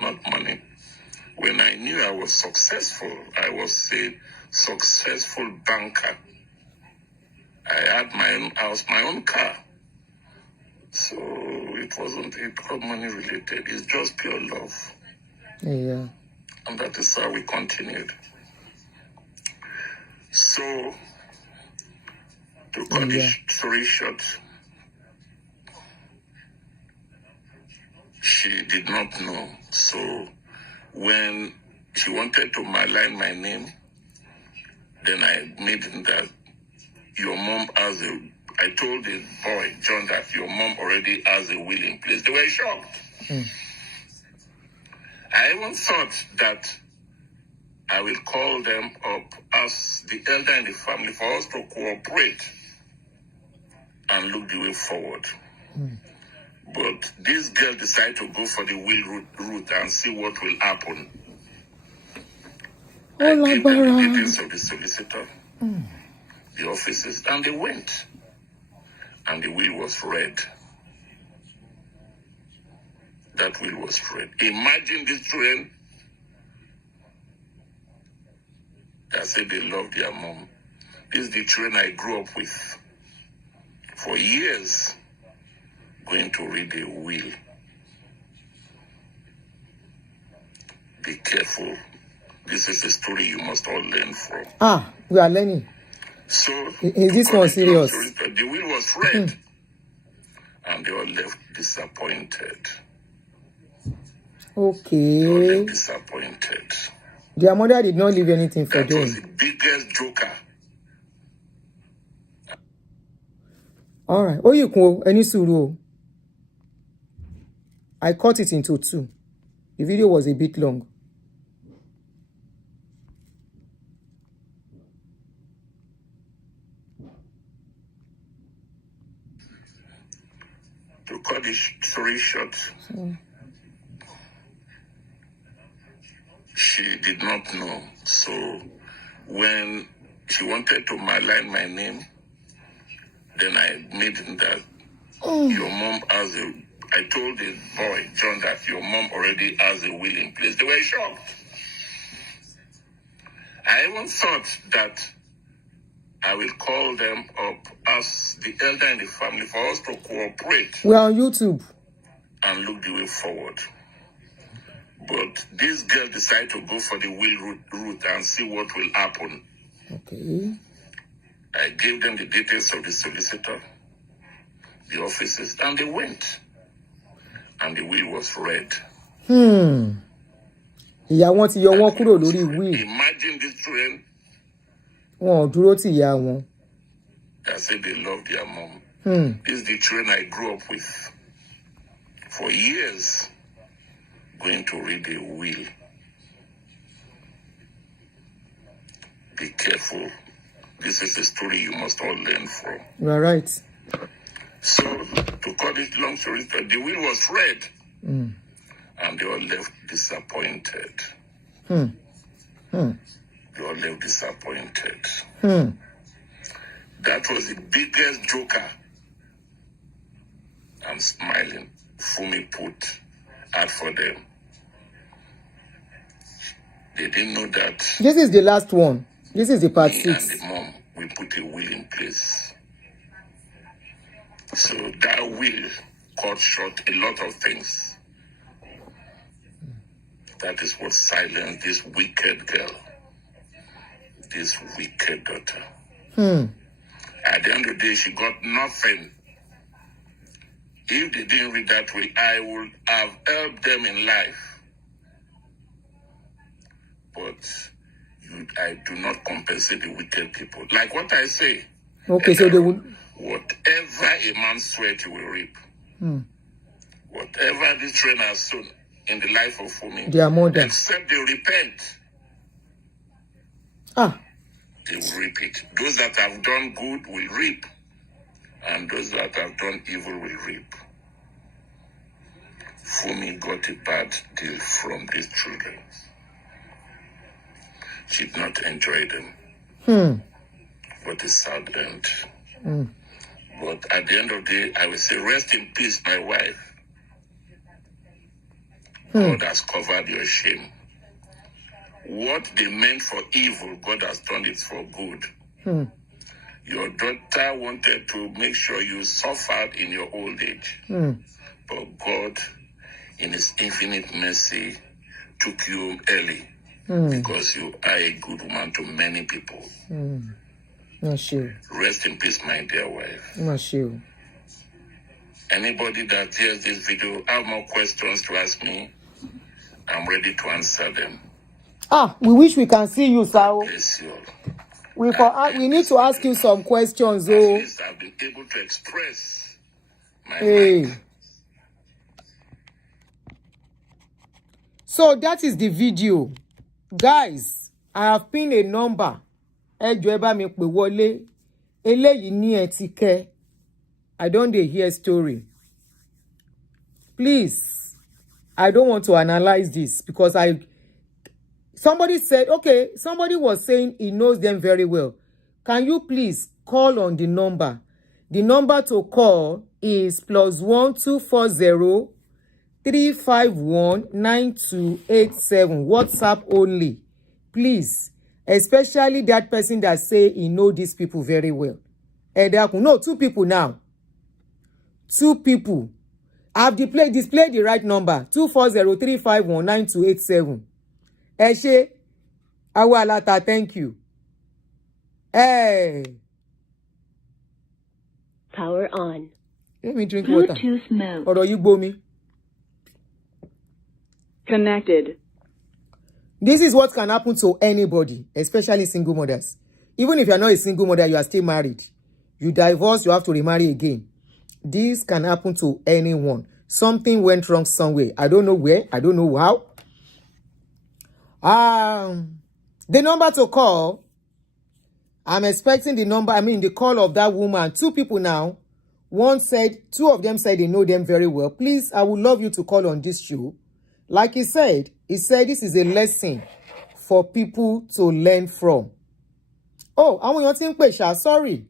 not money. When I knew I was successful, I was a successful banker. I had my own house, my own car. So it wasn't money related. It's just pure love. Yeah. And that is how we continued. So, to cut the story short, she did not know. So, when she wanted to malign my name, then I made it that your mom has I told the boy, John, that your mom already has a will in place. They were shocked. I even thought that I will call them up as the elder in the family for us to cooperate and look the way forward. But this girl decided to go for the will route and see what will happen. I gave them the details of the solicitor, the offices, and they went. And the will was read. That will was read. Imagine these children that said they love their mom. These are the children I grew up with for years, going to read a will. Be careful. This is a story you must all learn from. We are learning. So, is this one serious? The will was read, and they all left disappointed. Okay. They all left disappointed. Their mother did not leave anything for them. That was the biggest joker. All right. Oh, you can any suru. I cut it into 2. The video was a bit long. To cut the story short, she did not know. So when she wanted to malign my name, then I made it that your mom has I told the boy, John, that your mom already has a will in place. They were shocked. I even thought that I will call them up as the elder in the family for us to cooperate. We're on YouTube. And look the way forward. But this girl decided to go for the will route and see what will happen. Okay. I gave them the details of the solicitor, the offices, and they went. And the will was read. Ìyá wọn ti yọ wọn kúrò lórí will. Imagine these children. Wọn ò dúró tì ìyá wọn. They said they love their mom. This is the children I grew up with for years, going to read a will. Be careful. This is a story you must all learn from. You are right. So, to cut it long story short, the will was read, and they all left disappointed. They all left disappointed. That was the biggest joker. I'm smiling. Funmi put out for them. They didn't know that. This is the last one. This is the part 6. And the mom, we put a will in place. So that will cut short a lot of things. That is what silenced this wicked girl, this wicked daughter. At the end of the day, she got nothing. If they didn't read that will, I would have helped them in life. But I do not compensate the wicked people. Like what I say. Okay, so they would. Whatever a man sweat, you will reap. Whatever this train has sown in the life of Funmi, their mother, except they repent, they will reap it. Those that have done good will reap, and those that have done evil will reap. Funmi got a bad deal from these children. She did not enjoy them. What a sad end. But at the end of the day, I will say, rest in peace, my wife. God has covered your shame. What they meant for evil, God has turned it for good. Your daughter wanted to make sure you suffered in your old age. But God, in His infinite mercy, took you early. Because you are a good woman to many people. Not sure. Rest in peace, my dear wife. Not sure. Anybody that hears this video have more questions to ask me, I'm ready to answer them. We wish we can see you, sir. Bless you all. We need to ask you some questions, At least I've been able to express my mind. So that is the video. Guys, I have pinned a number. Ẹ jọ̀ọ́ ẹ bá mi pè wọlé. Eléyìí ní etike. I don't hear story. Please, I don't want to analyze this because somebody said, okay, somebody was saying he knows them very well. Can you please call on the number? The number to call is +1 240 351 9287. WhatsApp only. Please. Especially that person that say he know these people very well. No, 2 people now. 2 people. I've displayed the right number. 240 351 9287. Eshe. Awalata, thank you. Hey. Power on. Let me drink water. Bluetooth mode. Or you go me. Connected. This is what can happen to anybody, especially single mothers. Even if you're not a single mother, you are still married. You divorce, you have to remarry again. This can happen to anyone. Something went wrong somewhere. I don't know where. I don't know how. The number to call, I'm expecting the call of that woman. 2 people now. 2 of them said they know them very well. Please, I would love you to call on this show. Like he said this is a lesson for people to learn from. Oh, àwọn èèyàn tí ń pè ṣá, sorry.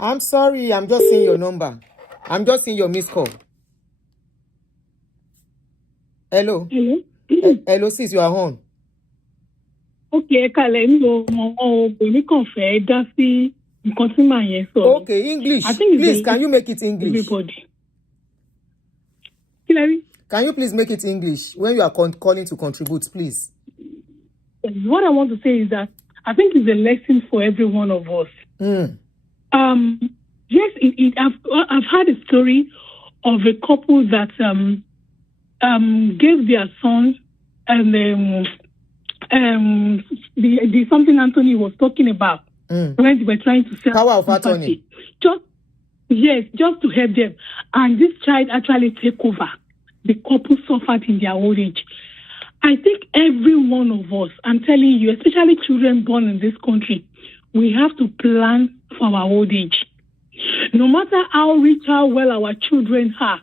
I'm sorry, I'm just seeing your number. I'm just seeing your missed call. Hello? Hello? Hello, sis, you are on. Okay, kalẹ̀ mi ò mọ obìnrin kan fẹ́ dá sí nǹkan tí màá yẹn sọ. Okay, English. I think it's Please, can you make it English? Everybody. Hilary, Can you please make it English when you are calling to contribute, please? what I want to say is that I think it's a lesson for every one of us. Yes, I've heard a story of a couple that gave their son and the something Anthony was talking about when they were trying to sell power of attorney. Just to help them, and this child actually take over. The couple suffered in their old age. I think every one of us, I'm telling you, especially children born in this country, we have to plan for our old age. No matter how rich, how well our children are,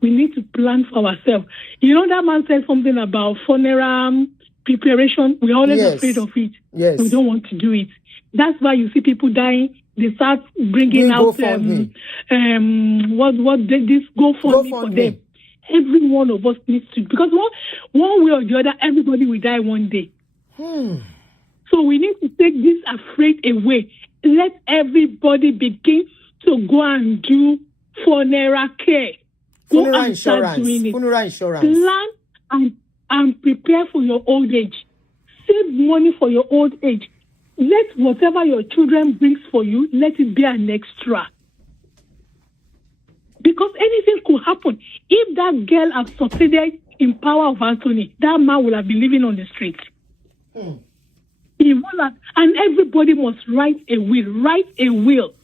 we need to plan for ourselves. You know, that man said something about funeral preparation. We're always afraid of it. Yes. We don't want to do it. That's why you see people dying. They start bringing out this GoFundMe for them. Every one of us needs to, because one way or the other, everybody will die one day. So we need to take this afraid away. Let everybody begin to go and do funeral care. Funeral insurance. Plan and prepare for your old age. Save money for your old age. Let whatever your children brings for you, let it be an extra. Because anything could happen. If that girl had succeeded in power of Anthony, that man would have been living on the street. He will have, and everybody must write a will. Write a will.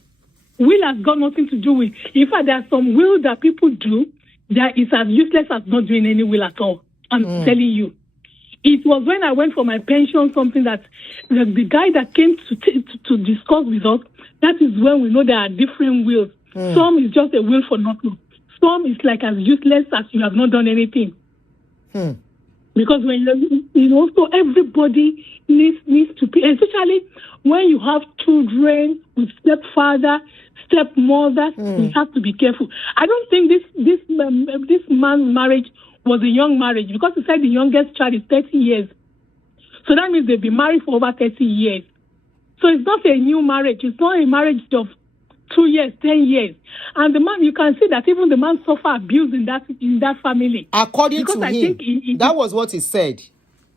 Will has got nothing to do with. In fact, there are some will that people do that is as useless as not doing any will at all. I'm telling you. It was when I went for my pension, something that the guy that came to discuss with us, that is when we know there are different wills. Some is just a will for nothing. Some is like as useless as you have not done anything. Because when so everybody needs to be, especially when you have children with stepfather, stepmother, we have to be careful. I don't think this man's marriage was a young marriage, because he said the youngest child is 30 years. So that means they've been married for over 30 years. So it's not a new marriage. It's not a marriage of 2 years, 10 years. And the man, you can see that even the man suffered abuse in that family. According to him, that was what he said.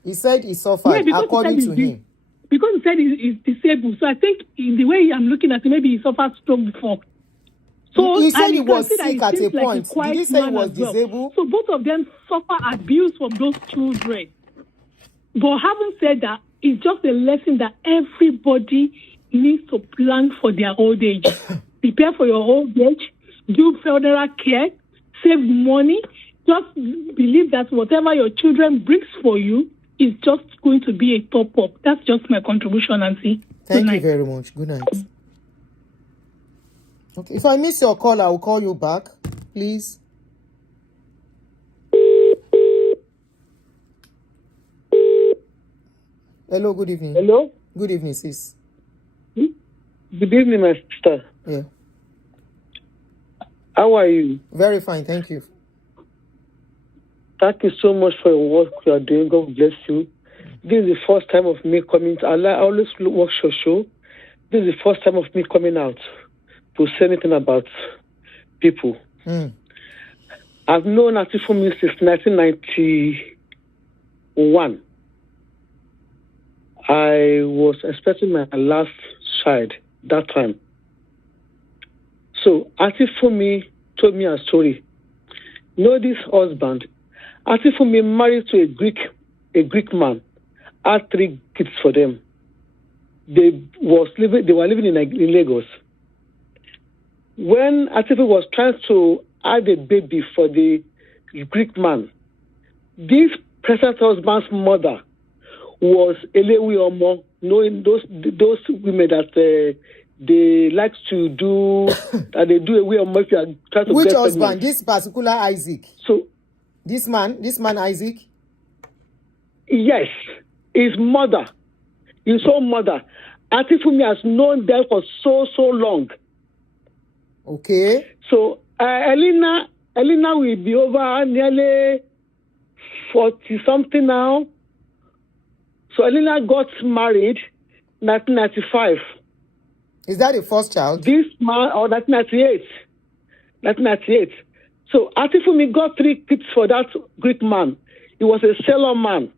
He said he suffered, according to him. Because he said he's disabled. So I think in the way I'm looking at it, maybe he suffered stroke before. So he said he was sick at a point. Did he say he was disabled? So both of them suffer abuse from those children. But having said that, it's just a lesson that everybody needs to plan for their old age. Prepare for your old age. Do funeral care. Save money. Just believe that whatever your children brings for you is just going to be a top up. That's just my contribution, Nancy. Thank you very much. Good night. Okay. If I miss your call, I will call you back, please. Hello, good evening. Hello? Good evening, sis. Good evening, my sister. Yeah. How are you? Very fine, thank you. Thank you so much for your work you are doing. God bless you. This is the first time of me coming. I always watch your show. This is the first time of me coming out to say anything about people. I've known Funmi since 1991. I was expecting my last child that time. So Funmi told me a story. You know, this husband, Funmi married to a Greek man, had 3 kids for them. They were living in Lagos. When Funmi was trying to have a baby for the Greek man, this present husband's mother was Elewi Omo, knowing those women that they like to do that they do away Omo if you are trying to which get husband? pregnant. This particular Isaac. So this man Isaac. yes, his mother, his own mother. Funmi has known them for so long. Okay. So Elena will be over nearly 40 something now. So Elena got married 1995. Is that the first child? This man, or 1998. 1998. So Atifumi got 3 kids for that Greek man. He was a sailor man.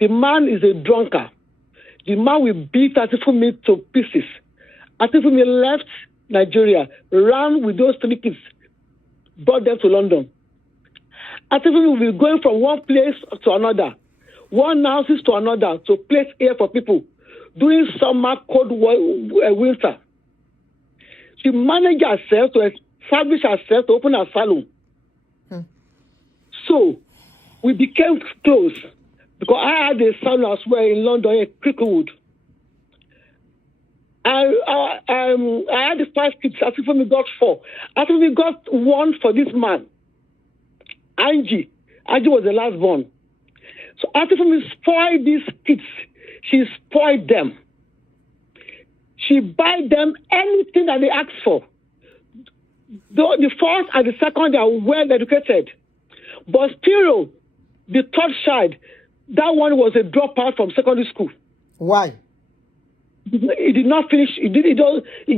The man is a drunkard. The man will beat Atifumi to pieces. Atifumi left Nigeria, ran with those 3 kids, brought them to London. Atifumi will be going from one place to another, one houses to another, to place air for people during summer, cold winter. She managed herself to establish herself to open a salon. So we became close because I had a salon as well in London, in Cricklewood. I had the 5 kids. Atifumi got 4. Atifumi got 1 for this man, Angie. Angie was the last born. So Atifumi spoiled these kids. She spoiled them. She buy them anything that they ask for. The first and the second, they are well educated. But still, the 3rd child, that one was a dropout from secondary school. Why? He did not finish. He just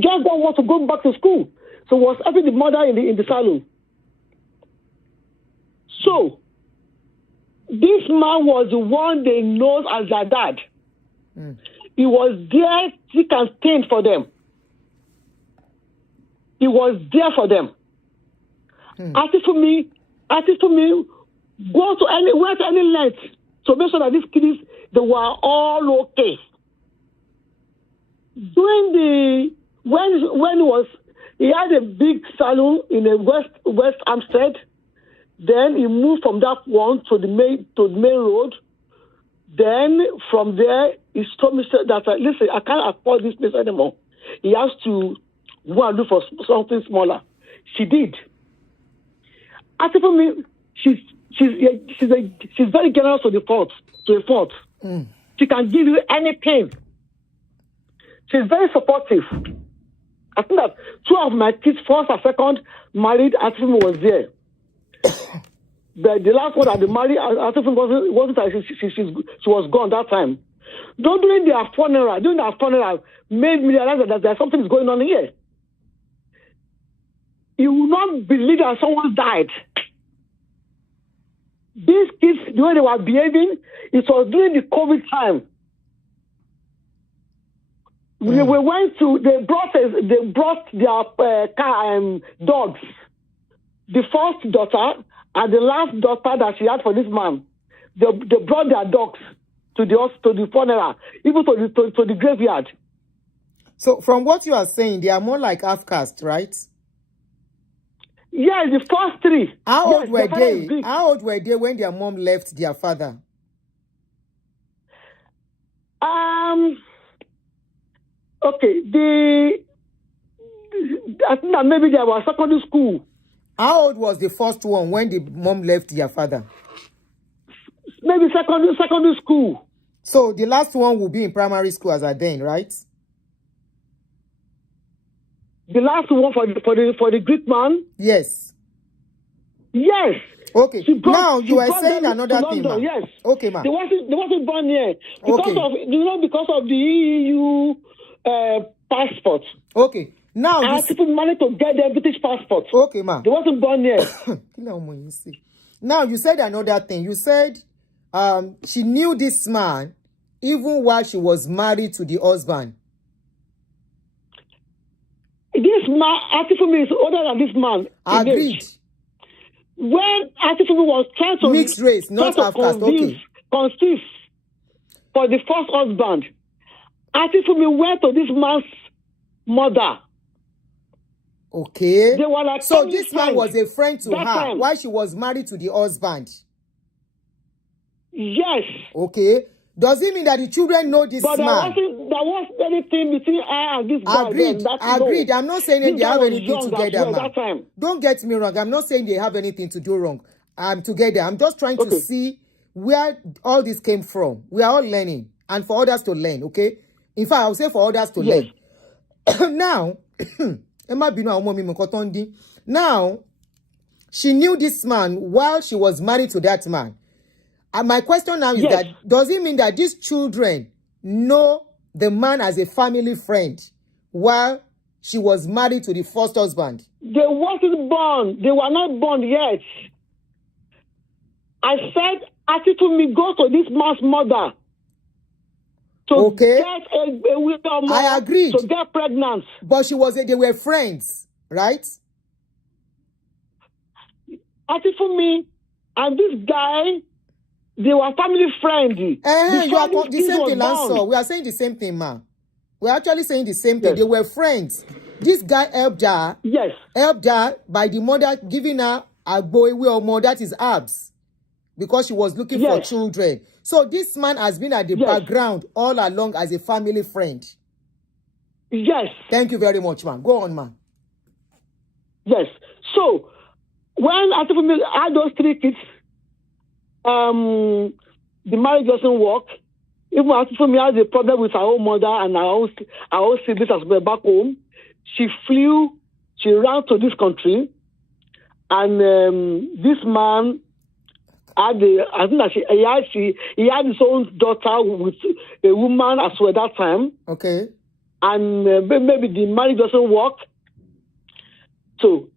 don't want to go back to school. So was helping the mother in the salon. So this man was the one they know as their dad. He was there, thick and thin for them. He was there for them. Atifumi, go to any length to make sure that these kids, they were all okay. During when he had a big salon in the West Hampstead. Then he moved from that one to the main road. Then from there, he told me that listen, I can't afford this place anymore. He has to go and look for something smaller. She did. Atifumi, she's very generous to the fault. She can give you anything. She's very supportive. I think that 2 of my kids, first and second, married. Atifumi was there. The last one that they married, Atifumi wasn't. She was gone that time. During their funeral, made me realize that there's something is going on here. You will not believe that someone died. These kids, the way they were behaving, it was during the COVID time. They brought their dogs. The first daughter and the last daughter that she had for this man, they brought their dogs to the funeral, even to the graveyard. So from what you are saying, they are more like half caste, right? Yes, the first 3. How old were they? How old were they when their mom left their father? Okay, I think that maybe they were secondary school. How old was the first one when the mom left their father? Maybe secondary school. So the last one will be in primary school as at then, right? The last one for the Greek man? Yes. Yes. Okay. Now you are saying another thing, ma. Yes. Okay, ma. They wasn't born here because of the EU passport. Okay. Now people managed to get their British passport. Okay, ma. They wasn't born here. Now you said another thing. You said she knew this man even while she was married to the husband. This man, Atifumi, is older than this man. Agreed. When Atifumi was trying to mixed race, not half caste. Okay. Conceive for the first husband, Atifumi went to this man's mother. Okay. They were like, so this man was a friend to her time. while she was married to the husband. Yes. Okay. Does it mean that the children know this man? There wasn't anything between her and this guy. Agreed. I'm not saying that they have anything together, man. Don't get me wrong. I'm not saying they have anything to do wrong. Together. I'm just trying to see where all this came from. We are all learning. And for others to learn, okay? In fact, I would say for others to learn. Now, now, she knew this man while she was married to that man. My question now is Yes. that does it mean that these children know the man as a family friend while she was married to the first husband? They wasn't born. They were not born yet. I said, Funmi, go to this man's mother to Okay. get a woman I agreed. to get pregnant. But they were friends, right? Funmi and this guy, they were family friends. You are Before the this same kid thing, was born. Lanso. We are saying the same thing, ma. We're actually saying the same thing. Yes. They were friends. This guy helped her Yes. by the mother giving her a boy or more, that is herbs, because she was looking for Yes. children. So this man has been at the Yes. background all along as a family friend. Yes. Thank you very much, man. Go on, man. Yes. So when Funmi had those 3 kids, the marriage doesn't work. Even Funmi has a problem with her own mother and her own siblings as well back home. She ran to this country, and this man had he had his own daughter with a woman as well that time. Okay. And maybe the marriage doesn't work. So,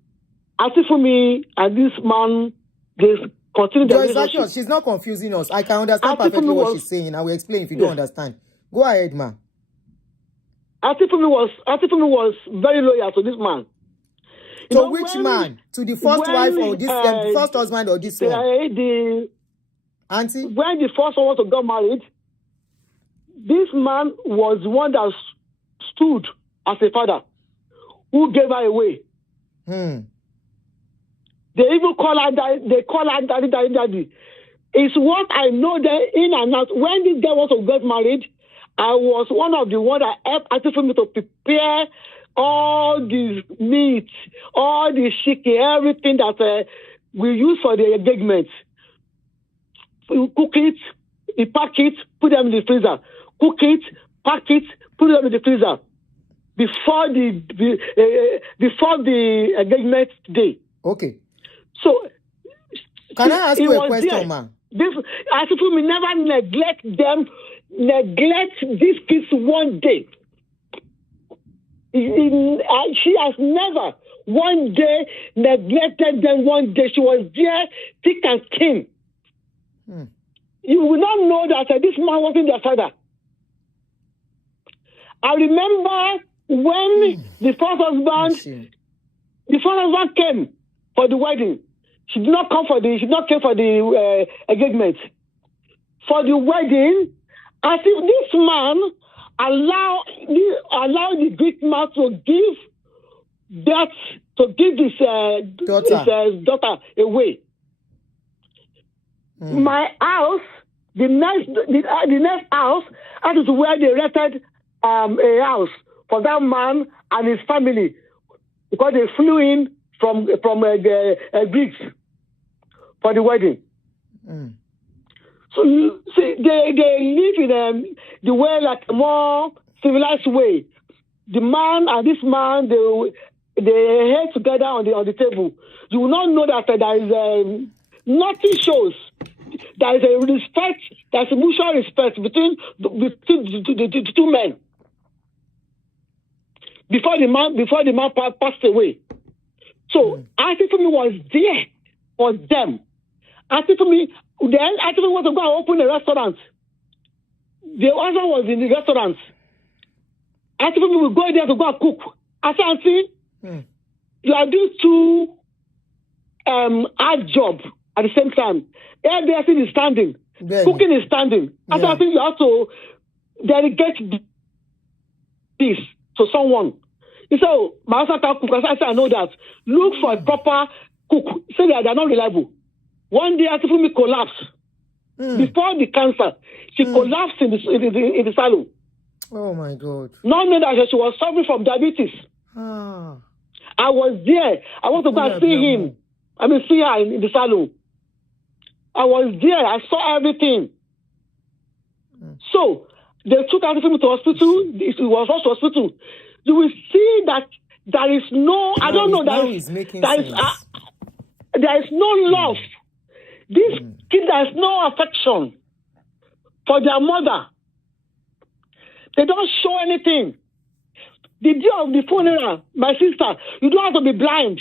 Funmi and this man, they continue their relationship. She's not confusing us. I can understand Funmi perfectly what was- she's saying. I will explain if you Yes. don't understand. Go ahead, ma. Funmi was very loyal to this man. You To know, which when- man? To the first when, wife or this the first husband or this one? Auntie? When the first one got married, this man was one that stood as a father who gave her away. Hmm. They even call her daddy. They call her daddy. It's what I know there in and out. When this guy was to get married, I was one of the ones that helped Funmi to prepare all the meat, all the chicken, everything that we use for the engagement. We cook it, we pack it, put them in the freezer. Cook it, pack it, put them in the freezer before the engagement day. Okay. So, Can I ask you a was question, there. ma? This, Funmi never neglect these kids one day. She has never one day neglected them one day. She was there, thick and thin. You will not know that this man wasn't their father. I remember when the first husband came for the wedding. She did not come for the engagement. For the wedding, I think this man allowed the Greek man to give his daughter away. My house, the next house, that is where they rented a house for that man and his family, because they flew in from Greece for the wedding. So see, they live in the way, like a more civilized way. The man and this man, they head together on the table. You will not know that there is nothing shows. There is a respect. There is a mutual respect between the two men. Before the man passed away. So Funmi was there for them. Funmi was to go and open a restaurant. The husband was in the restaurant. Funmi will go there to go and cook. I said, Auntie, you are doing 2 hard job at the same time. Everything is standing. Then, Cooking is standing. I said, I think you have to delegate this to someone. He said, oh, my husband can't cook. I said, I know that. Look for a proper cook. He said that they are not reliable. One day, Funmi collapsed. Before the cancer, she collapsed in the salon. Oh, my God. Not knowing that she was suffering from diabetes. I was there. I want to go and see him. See her in the salon. I was there. I saw everything. So, they took Funmi to hospital. It was also hospital. You will see that there is no, I don't know, there is no love. This kid has no affection for their mother. They don't show anything. The day of the funeral, my sister, you don't have to be blind.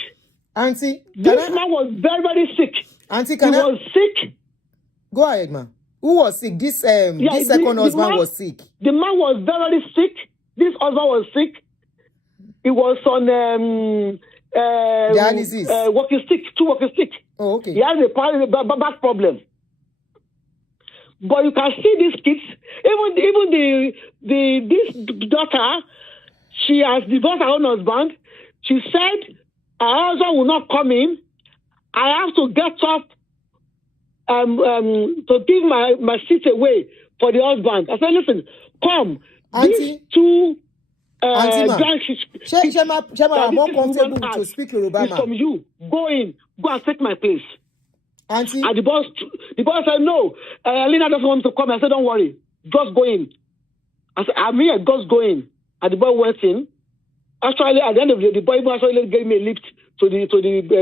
Auntie, This man was very, very sick. Auntie, He was sick. Go ahead, ma. Who was sick? This second husband was sick. The man was very, very sick. This husband was sick. He was on dialysis. Walking stick. Oh, okay. He has a back problem. But you can see these kids. Even this daughter, she has divorced her own husband. She said her husband will not come in. I have to get up to give my seat away for the husband. I said, listen, come. Auntie, these two I'm more comfortable to speak Yoruba. It's from you. Go and take my place. Auntie, and the boss said, no, Lena doesn't want to come. I said, don't worry, just go in. I said, I'm here, just go in. And the boy went in. Actually, at the end of the day, the boy actually gave me a lift to the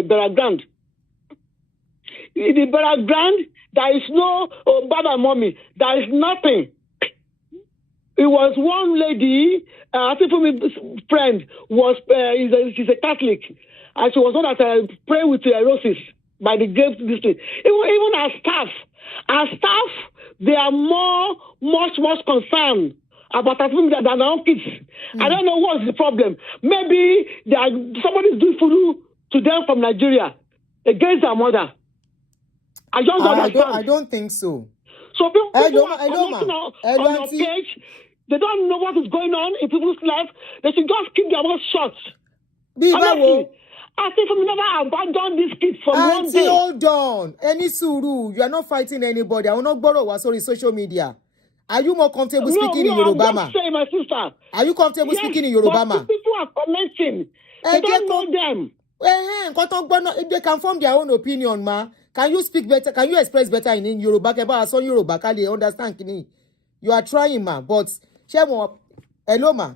burial ground. In the burial ground, there is no Baba and Mommy. There is nothing. It was one lady, I think Funmi's friend, she's a Catholic, and she was not at praying with roses by the grave district. Even our staff, they are much concerned about than their own kids. I don't know what's the problem. Maybe somebody is doing voodoo to them from Nigeria against their mother. I don't understand. I don't think so. So people are commenting on your page. They don't know what is going on in people's life. They should just keep their mouth shut. Honestly, I think we never abandon these kids from one day. Hold on. Any suru, you are not fighting anybody. I will not borrow what's on social media. Are you more comfortable speaking in Yoruba? I'm just saying, my sister. Are you comfortable speaking in Yoruba? But people are commenting. They don't know them. They can form their own opinion, ma. Can you speak better? Can you express better in Yoruba? Yoruba, can they understand? You are trying, ma. But hello, ma.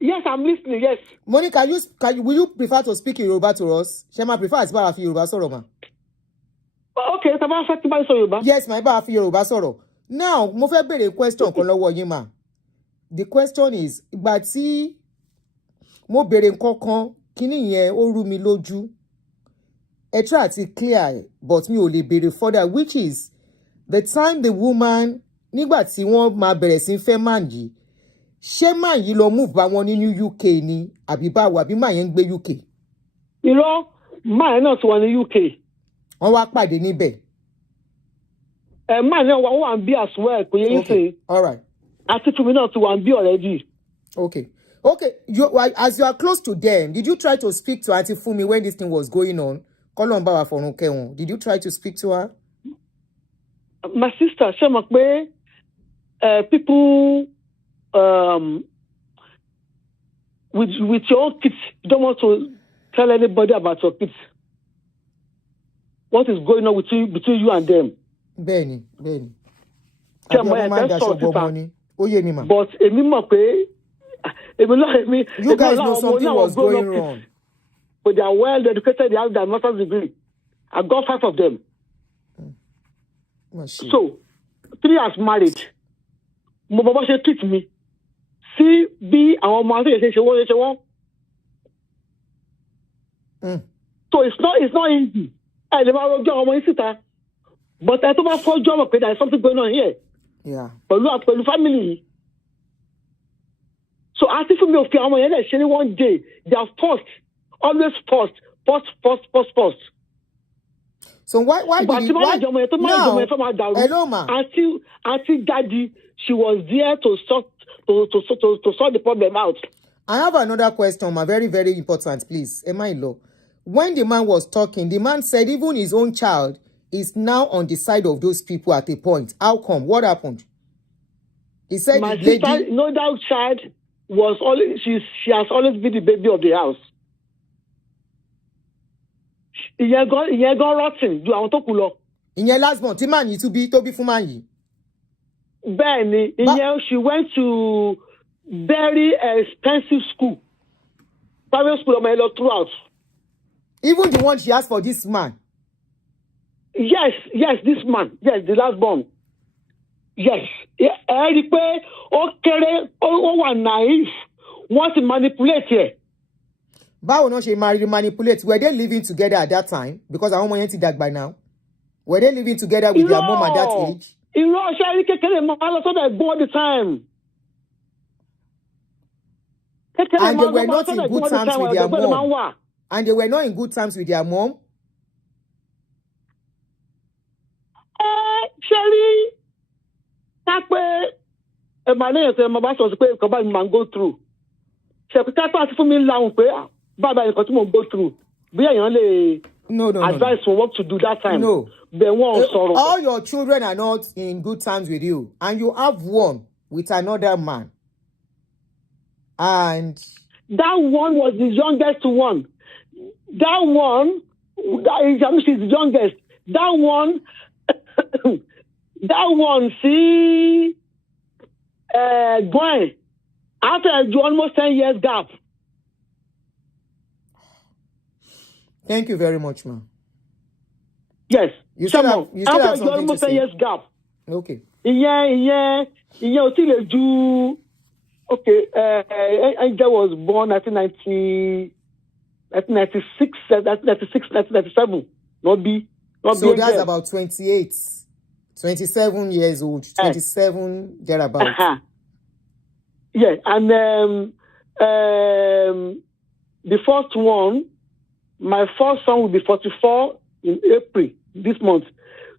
Yes, I'm listening. Yes. Monica, will you prefer to speak in Yoruba to us? Shema prefer as well as Yoruba soro, ma. Okay, yes, my ba fi Yoruba sọ̀rọ̀. Now, mo fẹ́ béèrè question kan lọ́wọ́ yín ma. The question is, ìgbà tí mo béèrè nǹkan kan, kíní yẹn ó rú mi lójú. Ẹ try to clear, but mi ò lè béèrè further, which is the time the woman nígbà tí wọ́n máa bẹ̀rẹ̀ sí fẹ́ man yìí. Ṣé man yìí lọ move bá wọn nínú UK ni àbí báwo àbí man yẹn ń gbé UK? Irọ́, man náà ti wà ní UK. Wọ́n wá pàdé níbẹ̀. Man náà wà ń bí as well, kò yẹ yín sè. All right. Àti Funmi náà ti wà ń bí already. Okay. As you are close to them, did you try to speak to Auntie Funmi when this thing was going on? Did you try to speak to her? My sister, ṣé mo pé people with your own kids, you don't want to tell anybody about your kids. What is going on between you and them? Benny. But èmi mọ̀ pé you guys know something was going wrong. But they are well educated, they have their master's degree. I got 5 of them. So 3 has married. Mo baba ṣe treat me. See bí àwọn ọmọ àti ṣe wọ́n. So it's not easy. I never wrote down ọmọ síta. But I told my first job okay, there is something going on here. Yeah. Pẹ̀lú family. So I think for me, okay, ọmọ yẹn ṣe ní one day. They are first. Always first. So why did you... Now, hello, ma. Auntie Daddy, she was there to sort the problem out. I have another question, ma. Very, very important, please. Emma-in-law. When the man was talking, the man said even his own child is now on the side of those people at a point. How come? What happened? He said my sister, no doubt child was always she has always been the baby of the house. Ìyẹn gan rotten ju àwọn tó kù lọ. Ìyẹn last born tí man yìí tó bí fún man yìí. Bẹ́ẹ̀ni, ìyẹn she went to very expensive school. Private school ọmọ ẹ lọ throughout. Even the one she asked for this man. Yes, this man. Yes, the last born. Yes. Okay, oh, naive. Want to manipulate here. Báwo náà ṣe manipulate? Were they living together at that time? Because àwọn ọmọ yẹn ti dàgbà now. Were they living together with their mom at that age? Ṣe kékeré máa lọ sọ́dọ̀ ẹ̀gbọ́n all the time. And they were not in good terms with their mom. And they were not in good terms with their mom. Sherry, that's where my name is my master was pé kọ́ba mi máa go through. Ṣé pé kápá àti fún mi láwọn pé bàbá nǹkan tí mo go through bí èèyàn lè advice for what to do that time. No. Bẹ́ẹ̀ wọ́n sọ̀rọ̀. All your children are not in good terms with you, and you have one with another man. And that one was the youngest one. That is the youngest. That one, see, Gwen, after almost 10 years gap. Thank you very much, ma'am. Yes. You still have something almost to 10 say. years gap. Okay. Yeah. Okay, Angel was born 1996, 1997. Not B. So that's about 28, 27 years old, 27 thereabouts. Yeah, and the first one, my first son will be 44 in April this month.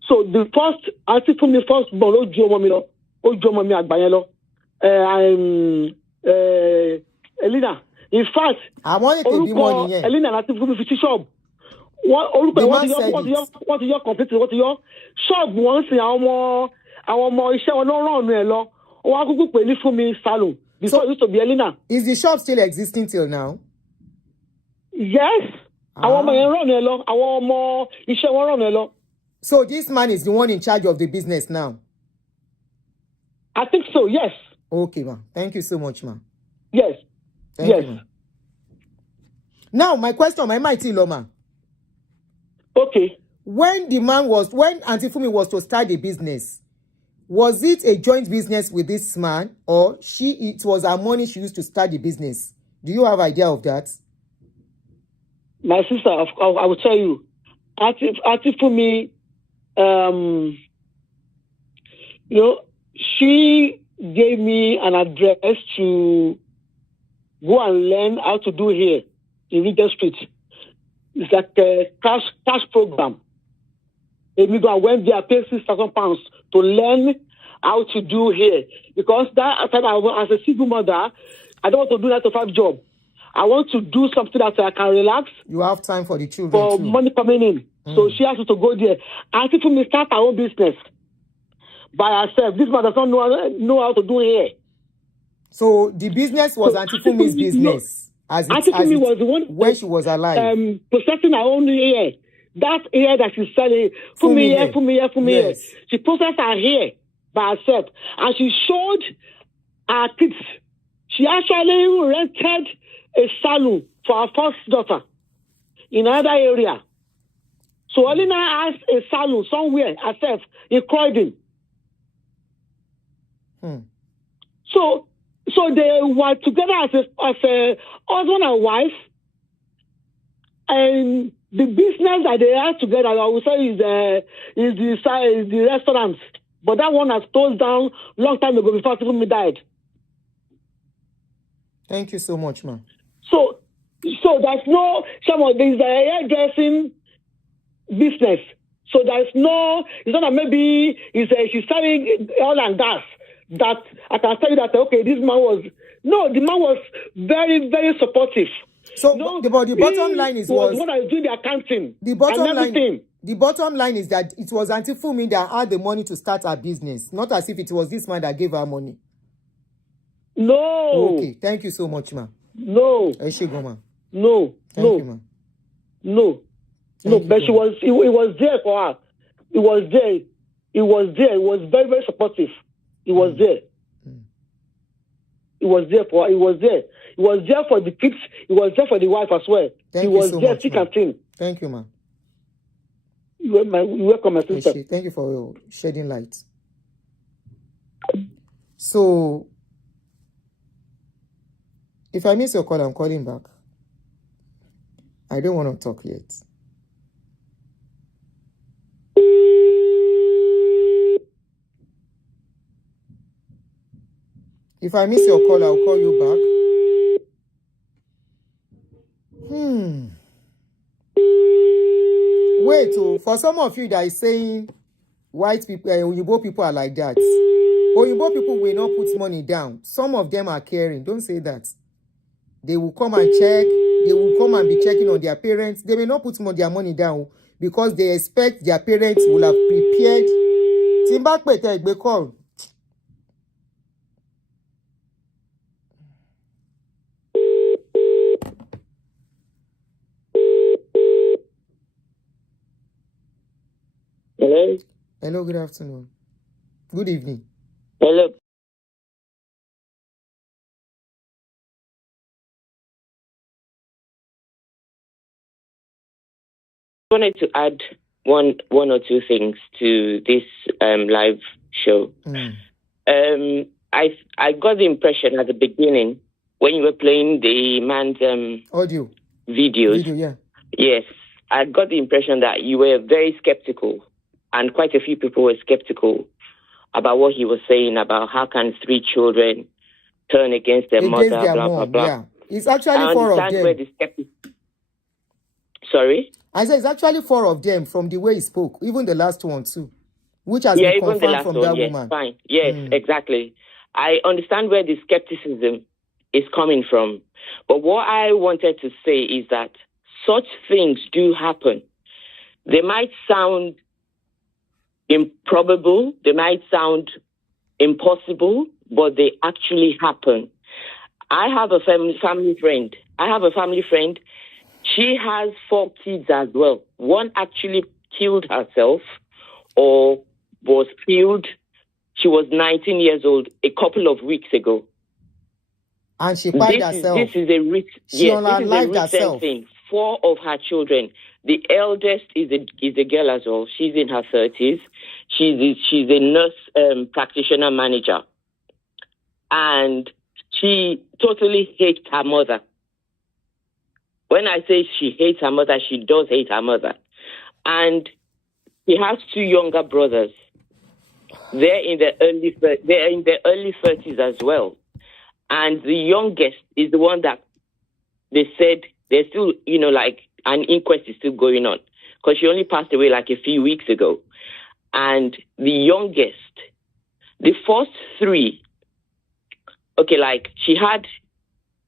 So the first, I think from the first born, Ojo Mami Agbayelo. Elena, in fact, I wanted to be more than Elena, I think from the shop. What your complete? What your shop once? Our more iṣẹ́ wọn náà ràn mí lọ. Wọ́n á kúkú pè ní Funmi salon. Before it used to be Elena. Is the shop still existing till now? Yes. Àwọn ọmọ yẹn ràn mí lọ. Àwọn ọmọ iṣẹ́ wọn ràn mí lọ. So this man is the one in charge of the business now? I think so, yes. Okay, ma. Thank you so much, ma. Yes. Thank you, ma. Now, my question, my mighty Loma. Okay. When Auntie Funmi was to start the business, was it a joint business with this man, or it was her money she used to start the business? Do you have idea of that? My sister, I will tell you. Auntie Funmi, she gave me an address to go and learn how to do here in Regent Street. It's like a cash program. I went there, paid £6,000 to learn how to do here. Because that time, as a single mother, I don't want to do that 9-to-5 job. I want to do something that I can relax. You have time for the children for too. Money coming in. So she has to go there. I think Funmi start her own business by herself. This man does not know how to do here. So the business was Auntie Funmi's business. Auntie Funmi was the one when she was alive. Processing her own hair. That hair that she's selling. Funmi hair. She processed her hair by herself. And she showed her kids. She actually rented a salon for her first daughter in another area. So Elena has a salon somewhere herself in Croydon. So they were together as a husband and wife, and the business that they had together, I would say, is the restaurant. But that one has closed down long time ago before Funmi died. Thank you so much, ma'am. So there's there's a hairdressing business. So it's not that maybe she's selling oil and gas. That I can tell you that, okay, the man was very, very supportive. So the bottom line is what I was doing the accounting. The bottom line is that it was Auntie Funmi that had the money to start her business, not as if it was this man that gave her money. No. Okay, thank you so much, ma. No. No. Thank you, ma. No. But it was there for her. It was there. It was very, very supportive. It was there. It was there for her. It was there. It was there for the kids. It was there for the wife as well. Thank it you was so there much, thick ma. and thin. Thank you, ma. You're welcome, my sister. Thank you for shedding light. So, if I miss your call, I'm calling back. I don't want to talk yet. If I miss your call, I'll call you back. Wait, for some of you that is saying white people, Oyibo people are like that. Oyibo people will not put money down. Some of them are caring. Don't say that. They will come and check. They will come and be checking on their parents. They may not put their money down because they expect their parents will have prepared. Timbakpe take the call. Hello. Hello, good afternoon. Good evening. Hello. I wanted to add one or two things to this live show. I got the impression at the beginning when you were playing the man's audio videos. Video, yeah. Yes, I got the impression that you were very skeptical, and quite a few people were skeptical about what he was saying about how can 3 children turn against their mother, their blah, mom, blah, blah. Yeah. It's actually 4 of them. Where the Sorry? I said it's actually 4 of them from the way he spoke, even the last one too, which has been confirmed from that woman. Fine. Yes, exactly. I understand where the skepticism is coming from. But what I wanted to say is that such things do happen. They might sound improbable, they might sound impossible, but they actually happen. I have a family friend. She has 4 kids as well. One actually killed herself or was killed. She was 19 years old a couple of weeks ago. And she fired herself. This is a recent thing. 4 of her children. The eldest is a girl as well. She's in her 30s. She's a nurse practitioner manager. And she totally hates her mother. When I say she hates her mother, she does hate her mother. And she has 2 younger brothers. They're in their early 30s as well. And the youngest is the one that they said there's still, like an inquest is still going on. Because she only passed away like a few weeks ago. And the youngest, the first 3, she had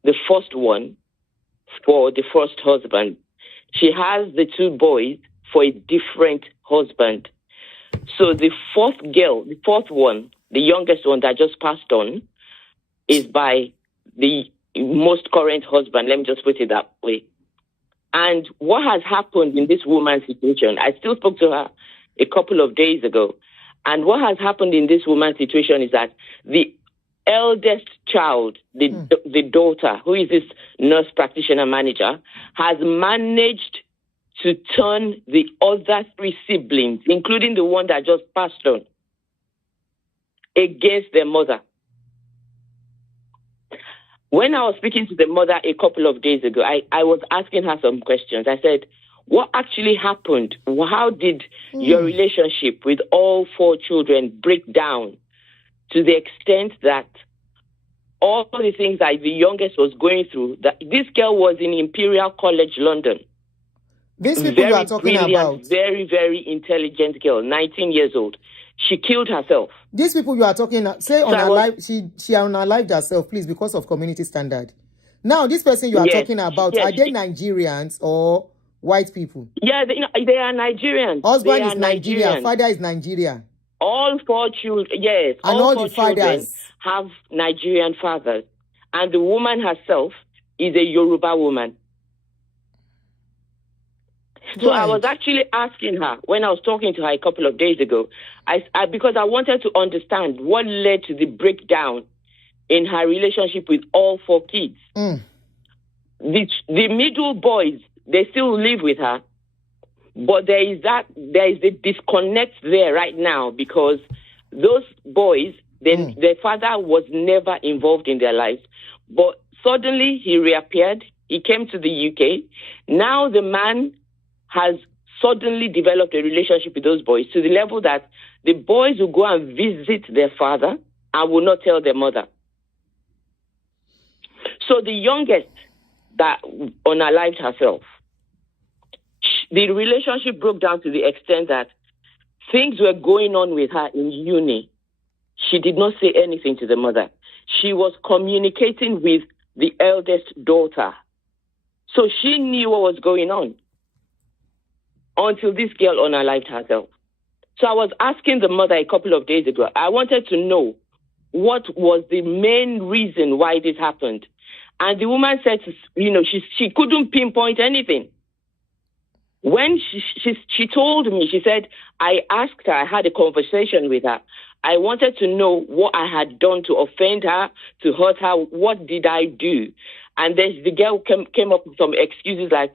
the first one for the first husband. She has the 2 boys for a different husband. So the 4th one, the youngest one that just passed on, is by the most current husband. Let me just put it that way. And what has happened in this woman's situation, I still spoke to her a couple of days ago. And what has happened in this woman's situation is that the eldest child, the daughter, who is this nurse practitioner manager, has managed to turn the other 3 siblings, including the one that just passed on, against their mother. When I was speaking to the mother a couple of days ago, I was asking her some questions. I said, what actually happened? How did your relationship with all 4 children break down to the extent that all the things that the youngest was going through, that this girl was in Imperial College London. These people you are talking about. Very, very intelligent girl, 19 years old. She killed herself. These people you are talking, say on her life, she unalived herself, please, because of community standard. Now, this person you are talking about, are they Nigerians or white people? Yeah, they are Nigerians. Husband is Nigerian, father is Nigerian. All 4 children, yes. And all the fathers have Nigerian fathers. And the woman herself is a Yoruba woman. So I was actually asking her, when I was talking to her a couple of days ago, because I wanted to understand what led to the breakdown in her relationship with all 4 kids. The middle boys, they still live with her. But there is a disconnect there right now because those boys, their father was never involved in their lives. But suddenly he reappeared. He came to the UK. Now the man has suddenly developed a relationship with those boys to the level that the boys will go and visit their father and will not tell their mother. So the youngest that unalived herself, the relationship broke down to the extent that things were going on with her in uni. She did not say anything to the mother. She was communicating with the eldest daughter. So she knew what was going on until this girl unalived herself. So I was asking the mother a couple of days ago, I wanted to know what was the main reason why this happened. And the woman said, she couldn't pinpoint anything. When she told me, she said, I asked her, I had a conversation with her. I wanted to know what I had done to offend her, to hurt her. What did I do? And then the girl came up with some excuses like,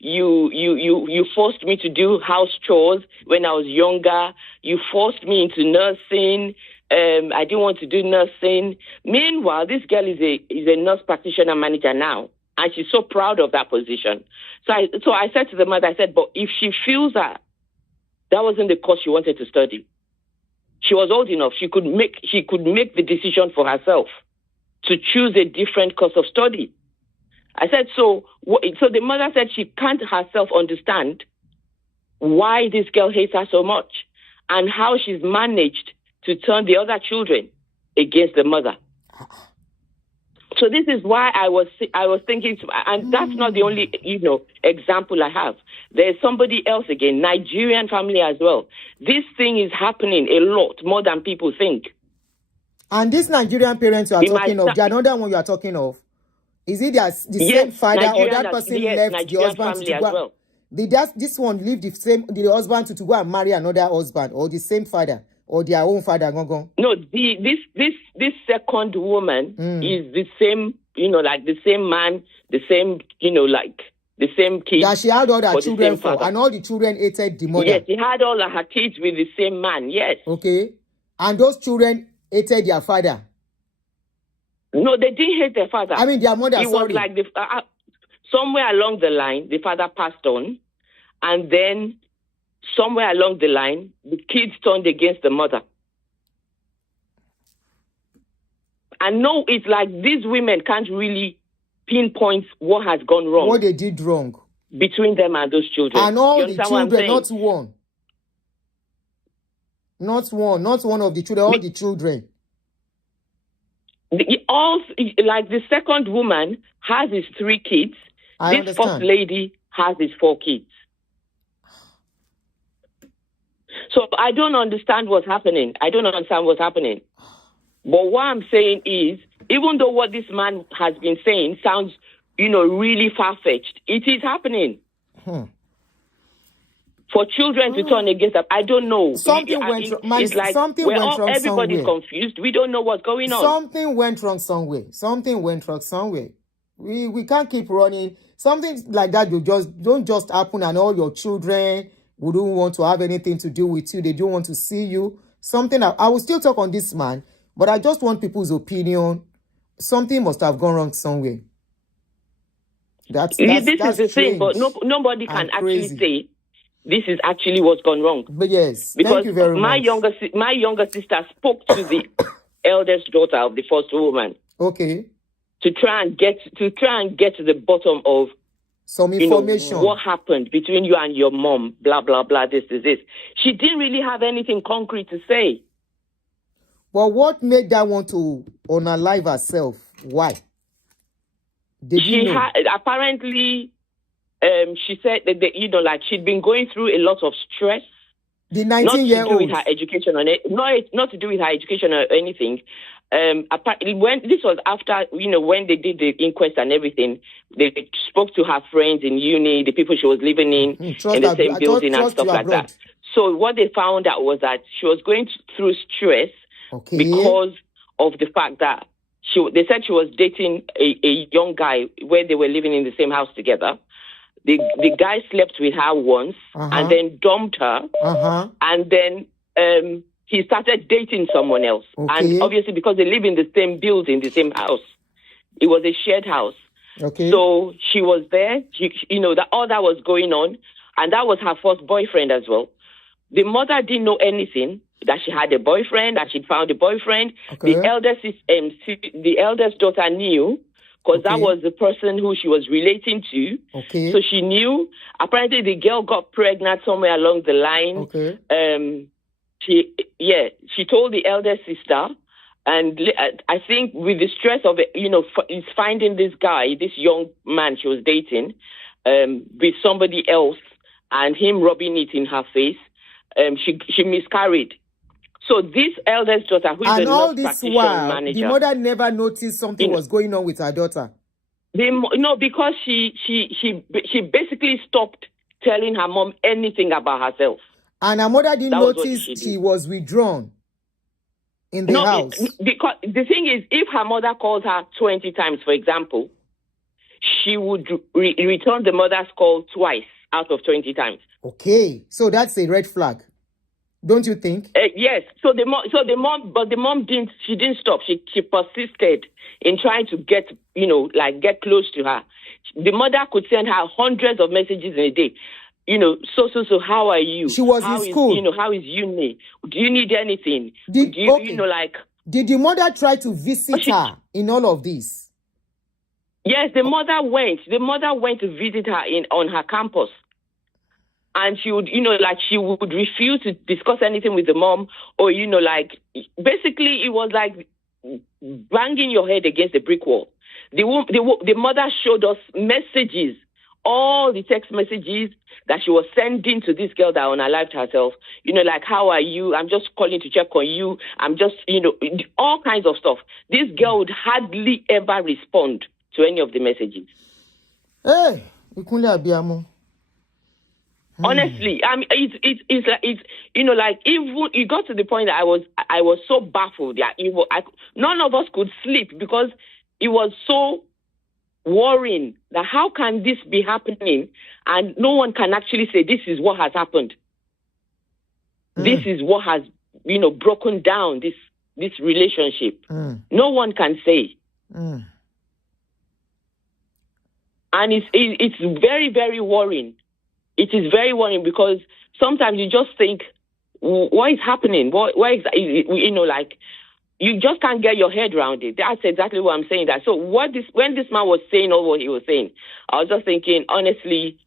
you forced me to do house chores when I was younger. You forced me into nursing. I didn't want to do nursing. Meanwhile, this girl is a nurse practitioner manager now, and she's so proud of that position. So I said to the mother, I said, but if she feels that wasn't the course she wanted to study, she was old enough, she could make the decision for herself to choose a different course of study. I said, so the mother said she can't herself understand why this girl hates her so much and how she's managed to turn the other children against the mother. So this is why I was thinking, and that's not the only, example I have. There's somebody else again, Nigerian family as well. This thing is happening a lot more than people think. And this Nigerian parents you are talking of, the another one you are talking of, is it the same father Nigerian, or that person left Nigerian the husband to go? Well. Did this one leave the husband to go and marry another husband, or the same father, or their own father? No, this second woman is the same, like the same man, the same, like the same kid. That she had all her children for, and all the children hated the mother. Yes, she had all her kids with the same man. Yes. Okay, and those children hated their father. No, they didn't hate their father. I mean, their mother. It was like somewhere along the line, the father passed on, and then somewhere along the line, the kids turned against the mother. And no, it's like these women can't really pinpoint what has gone wrong. What they did wrong between them and those children. And all the children, not one. Not one of the children, all the children. The second woman has his 3 kids. I this understand. First lady has his 4 kids. So I don't understand what's happening. But what I'm saying is, even though what this man has been saying sounds, really far-fetched, it is happening. For children to turn against them, I don't know. Something went wrong. Everybody's confused. We don't know what's going on. Something went wrong somewhere. We can't keep running. Something like that don't just happen, and all your children wouldn't want to have anything to do with you. They don't want to see you. I will still talk on this man, but I just want people's opinion. Something must have gone wrong somewhere. This is the thing, but nobody can actually say this is actually what's gone wrong. But yes, because thank you very much. My younger sister spoke to the eldest daughter of the first woman. Okay. To try and get to the bottom of some information. What happened between you and your mom? Blah blah blah. This. She didn't really have anything concrete to say. But what made that want to unalive herself? Why? Apparently. She said that she'd been going through a lot of stress. The 19-year-old. Not to do with her education not to do with her education or anything. When this was after, when they did the inquest and everything, they spoke to her friends in uni, the people she was living in the same building and stuff like that. So what they found out was that she was going through stress because of the fact that they said she was dating a young guy where they were living in the same house together. the guy slept with her once and then dumped her, and then he started dating someone else. And obviously, because they live in the same building, the same house, it was a shared house. So she was there. That all that was going on, and that was her first boyfriend as well. The mother didn't know anything, that she had a boyfriend, that she'd found a boyfriend. The eldest daughter knew, because that was the person who she was relating to. So she knew. Apparently, the girl got pregnant somewhere along the line. She told the elder sister, and I think with the stress of it, is finding this guy, this young man she was dating, with somebody else, and him rubbing it in her face, she miscarried. So this eldest daughter, who is a nurse practitioner manager, the mother never noticed something was going on with her daughter. No, because she basically stopped telling her mom anything about herself. And her mother didn't notice she was withdrawn in the house. Because the thing is, if her mother called her 20 times, for example, she would return the mother's call twice out of 20 times. Okay, so that's a red flag, don't you think? Yes. So the mom didn't. She didn't stop. She persisted in trying to get close to her. The mother could send her hundreds of messages in a day. So, how are you? She was in school. How is uni? Do you need anything? Did the mother try to visit her in all of this? Yes, the mother went. The mother went to visit her on her campus. And she would, she would refuse to discuss anything with the mom, or, basically it was like banging your head against a brick wall. The mother showed us messages, all the text messages that she was sending to this girl that unalived herself. How are you? I'm just calling to check on you. I'm just, all kinds of stuff. This girl would hardly ever respond to any of the messages. Hey, Ikunle Abiyamo. Honestly, I mean, it's like even it got to the point that I was so baffled that none of us could sleep, because it was so worrying that how can this be happening and no one can actually say this is what has happened. This is what has broken down this relationship. No one can say. And it's very, very worrying. It is very worrying, because sometimes you just think, what is happening? Why is you just can't get your head around it. That's exactly what I'm saying. That. So when this man was saying all what he was saying, I was just thinking, honestly,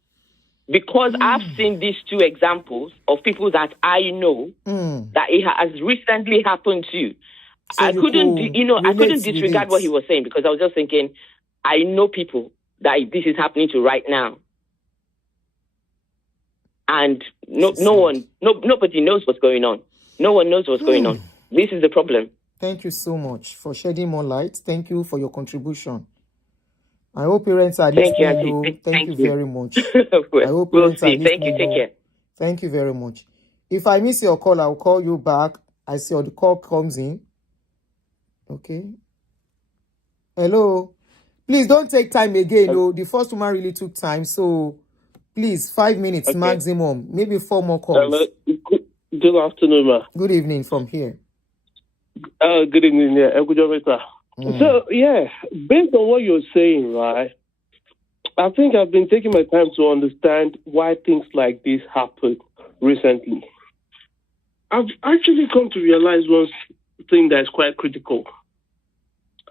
because I've seen these two examples of people that I know that it has recently happened to. So I couldn't disregard what he was saying, because I was just thinking, I know people that this is happening to right now. And nobody knows what's going on. No one knows what's going on. This is the problem. Thank you so much for shedding more light. Thank you for your contribution. I hope parents are listening. Thank you very much. I hope parents are listening. Thank you. Take care. Thank you very much. If I miss your call, I'll call you back. I see the call comes in. Okay. Hello. Please don't take time again. The first one really took time, so please, 5 minutes maximum, maybe 4 more calls. Good afternoon, ma. Good evening from here. Good evening, good job, sir. So, based on what you're saying, right, I think I've been taking my time to understand why things like this happen recently. I've actually come to realize one thing that's quite critical.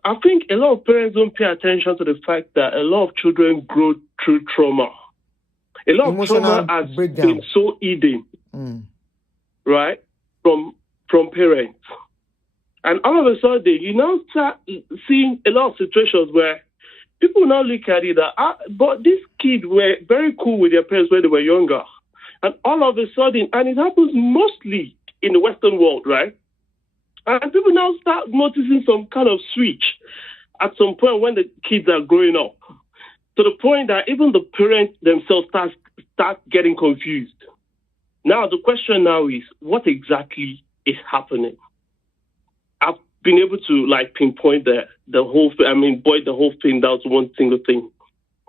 I think a lot of parents don't pay attention to the fact that a lot of children grow through trauma. A lot Emotional of trauma has breakdown. been so hidden, right, from parents. And all of a sudden, you now start seeing a lot of situations where people now look at it that, but these kids were very cool with their parents when they were younger. And all of a sudden, and it happens mostly in the Western world, right? And people now start noticing some kind of switch at some point when the kids are growing up, to the point that even the parents themselves start getting confused. Now, the question now is, what exactly is happening? I've been able to pinpoint the whole thing, boil the whole thing down to one single thing.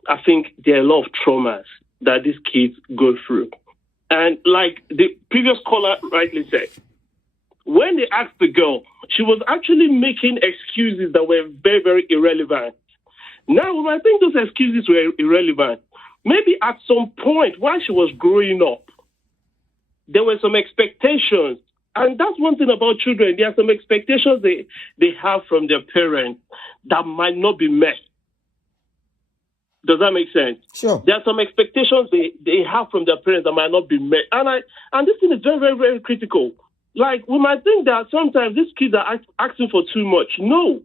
I think there are a lot of traumas that these kids go through. And like the previous caller rightly said, when they asked the girl, she was actually making excuses that were very, very irrelevant. Now, I think those excuses were irrelevant. Maybe at some point while she was growing up, there were some expectations. And that's one thing about children. There are some expectations they have from their parents that might not be met. Does that make sense? Sure. There are some expectations they have from their parents that might not be met. And this thing is very, very, very critical. Like, we might think that sometimes these kids are asking for too much. No.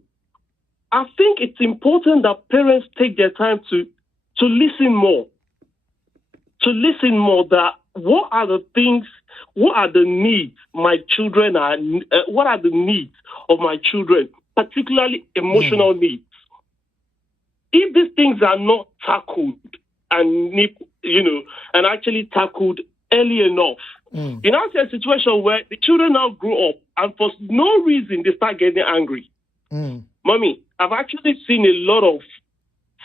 I think it's important that parents take their time to listen more. To listen more that what are the things, what are the needs my children are, what are the needs of my children, particularly emotional needs. If these things are not tackled and actually tackled early enough, you now see a situation where the children now grow up and for no reason they start getting angry. Mommy, I've actually seen a lot of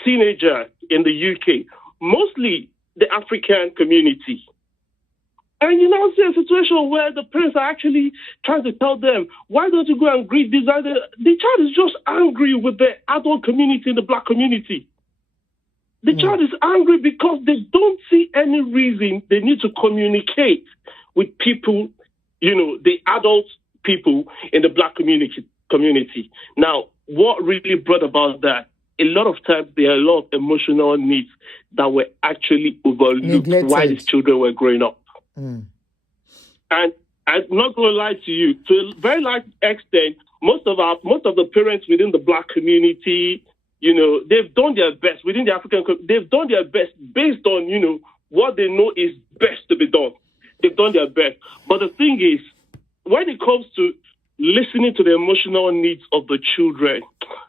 teenagers in the UK, mostly the African community. And you now see a situation where the parents are actually trying to tell them, why don't you go and greet this? The child is just angry with the adult community, the black community. The child is angry because they don't see any reason they need to communicate with people, the adult people in the black community. Now, what really brought about that? A lot of times there are a lot of emotional needs that were actually overlooked while these children were growing up. And I'm not going to lie to you, to a very large extent, most of the parents within the black community, they've done their best within the African. They've done their best based on what they know is best to be done. They've done their best, but the thing is, when it comes to listening to the emotional needs of the children,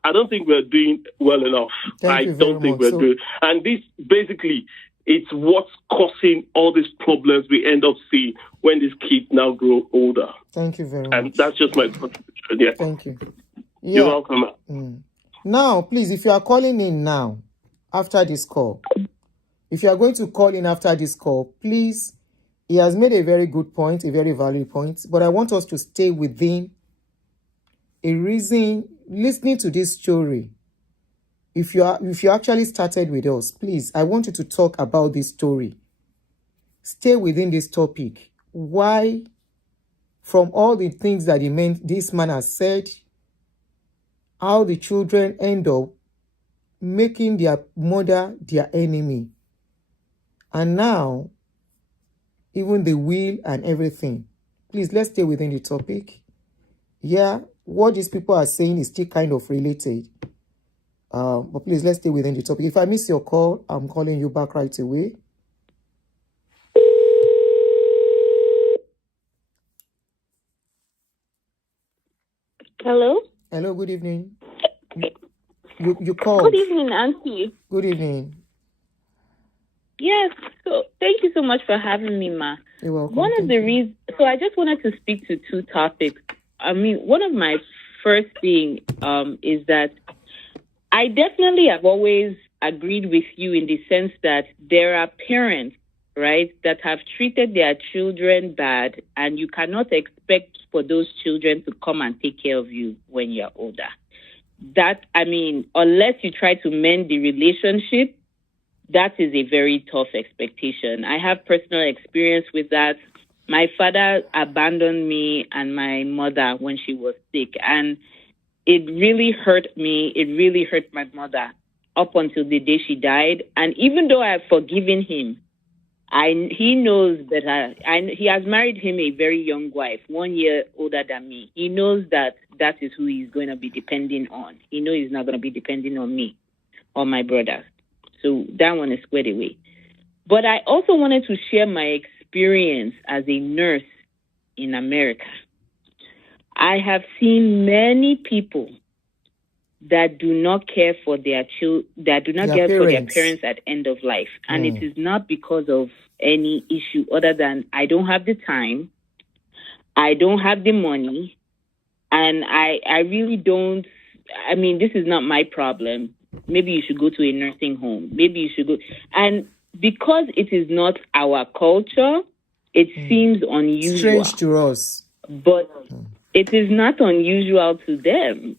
I don't think we're doing well enough. I don't think we're doing, and this basically. It's what's causing all these problems we end up seeing when these kids now grow older. Thank you very much. And that's just my contribution. Yeah. Thank you. You're welcome. Now, please, if you are calling in now, after this call, if you are going to call in after this call, please, he has made a very good point, a very valid point, but I want us to stay within a reason, listening to this story. If you actually started with us, please, I want you to talk about this story. Stay within this topic. Why, from all the things that this man has said, how the children end up making their mother their enemy. And now, even the will and everything. Please, let's stay within the topic. Yeah, what these people are saying is still kind of related. But please, let's stay within the topic. If I miss your call, I'm calling you back right away. Hello? Hello, good evening. You called. Good evening, Auntie. Good evening. Yes, so thank you so much for having me, Ma. You're welcome. One of the reasons, so I just wanted to speak to two topics. I mean, one of my first thing is that I definitely have always agreed with you in the sense that there are parents, right, that have treated their children bad, and you cannot expect for those children to come and take care of you when you're older. That, I mean, unless you try to mend the relationship, that is a very tough expectation. I have personal experience with that. My father abandoned me and my mother when she was sick, and it really hurt me. It really hurt my mother up until the day she died. And even though I've forgiven him, he knows better. He has married him a very young wife, 1 year older than me. He knows that is who he's going to be depending on. He knows he's not going to be depending on me or my brothers. So that one is squared away. But I also wanted to share my experience as a nurse in America. I have seen many people that do not care for their children, that do not care for their parents at end of life. And it is not because of any issue other than I don't have the time, I don't have the money, and I really don't. I mean, this is not my problem. Maybe you should go to a nursing home. Maybe you should go. And because it is not our culture, it seems unusual. Strange to us. But it is not unusual to them.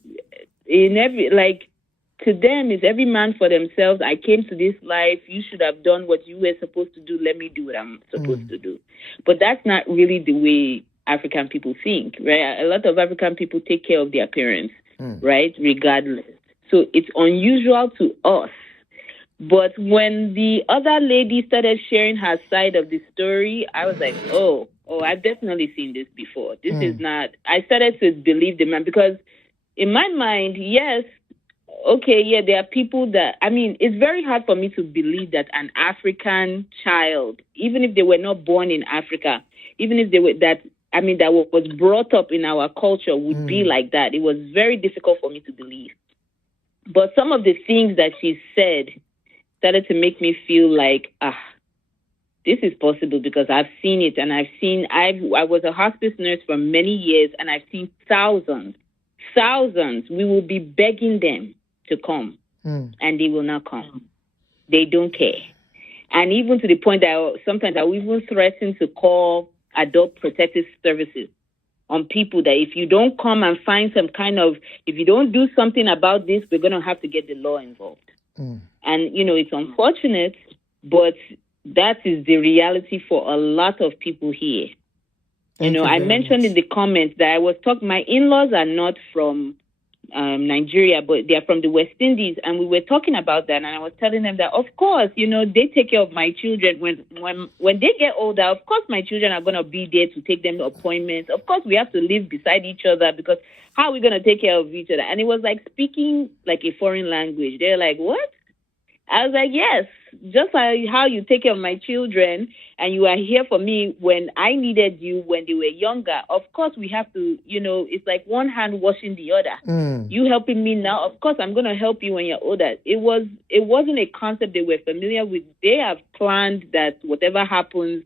To them, it's every man for themselves. I came to this life. You should have done what you were supposed to do. Let me do what I'm supposed to do. But that's not really the way African people think, right? A lot of African people take care of their parents, right? Regardless. So it's unusual to us. But when the other lady started sharing her side of the story, I was like, oh, I've definitely seen this before. This is not... I started to believe the man because in my mind, yes, okay, yeah, there are people that, it's very hard for me to believe that an African child, even if they were not born in Africa, even if they were that was brought up in our culture would be like that. It was very difficult for me to believe. But some of the things that she said started to make me feel like, this is possible because I've seen it and I was a hospice nurse for many years and I've seen thousands. We will be begging them to come and they will not come. They don't care. And even to the point that sometimes I will even threaten to call Adult Protective Services on people that if you don't come and find if you don't do something about this, we're going to have to get the law involved. And, it's unfortunate, but that is the reality for a lot of people here. I mentioned in the comments that my in-laws are not from Nigeria, but they're from the West Indies. And we were talking about that. And I was telling them that, of course, they take care of my children. When they get older, of course, my children are going to be there to take them to appointments. Of course, we have to live beside each other because how are we going to take care of each other? And it was like speaking like a foreign language. They're like, what? I was like, yes, just like how you take care of my children and you are here for me when I needed you when they were younger. Of course, we have to, it's like one hand washing the other. You helping me now. Of course, I'm going to help you when you're older. It wasn't a concept they were familiar with. They have planned that whatever happens,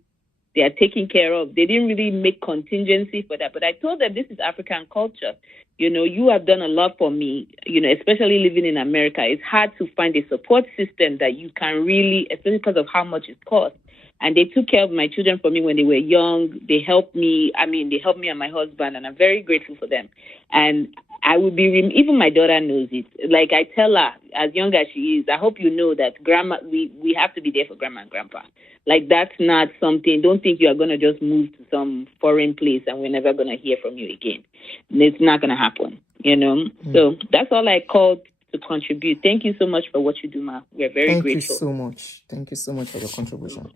they are taken care of. They didn't really make contingency for that. But I told them this is African culture. You have done a lot for me, especially living in America. It's hard to find a support system that you can really, especially because of how much it costs. And they took care of my children for me when they were young. They helped me. They helped me and my husband, and I'm very grateful for them. And I would be, even my daughter knows it. Like I tell her, as young as she is, I hope you know that grandma, we have to be there for grandma and grandpa. Like that's not something, don't think you are going to just move to some foreign place and we're never going to hear from you again. It's not going to happen, So that's all I called to contribute. Thank you so much for what you do, Ma. We're very grateful. Thank you so much. Thank you so much for your contribution.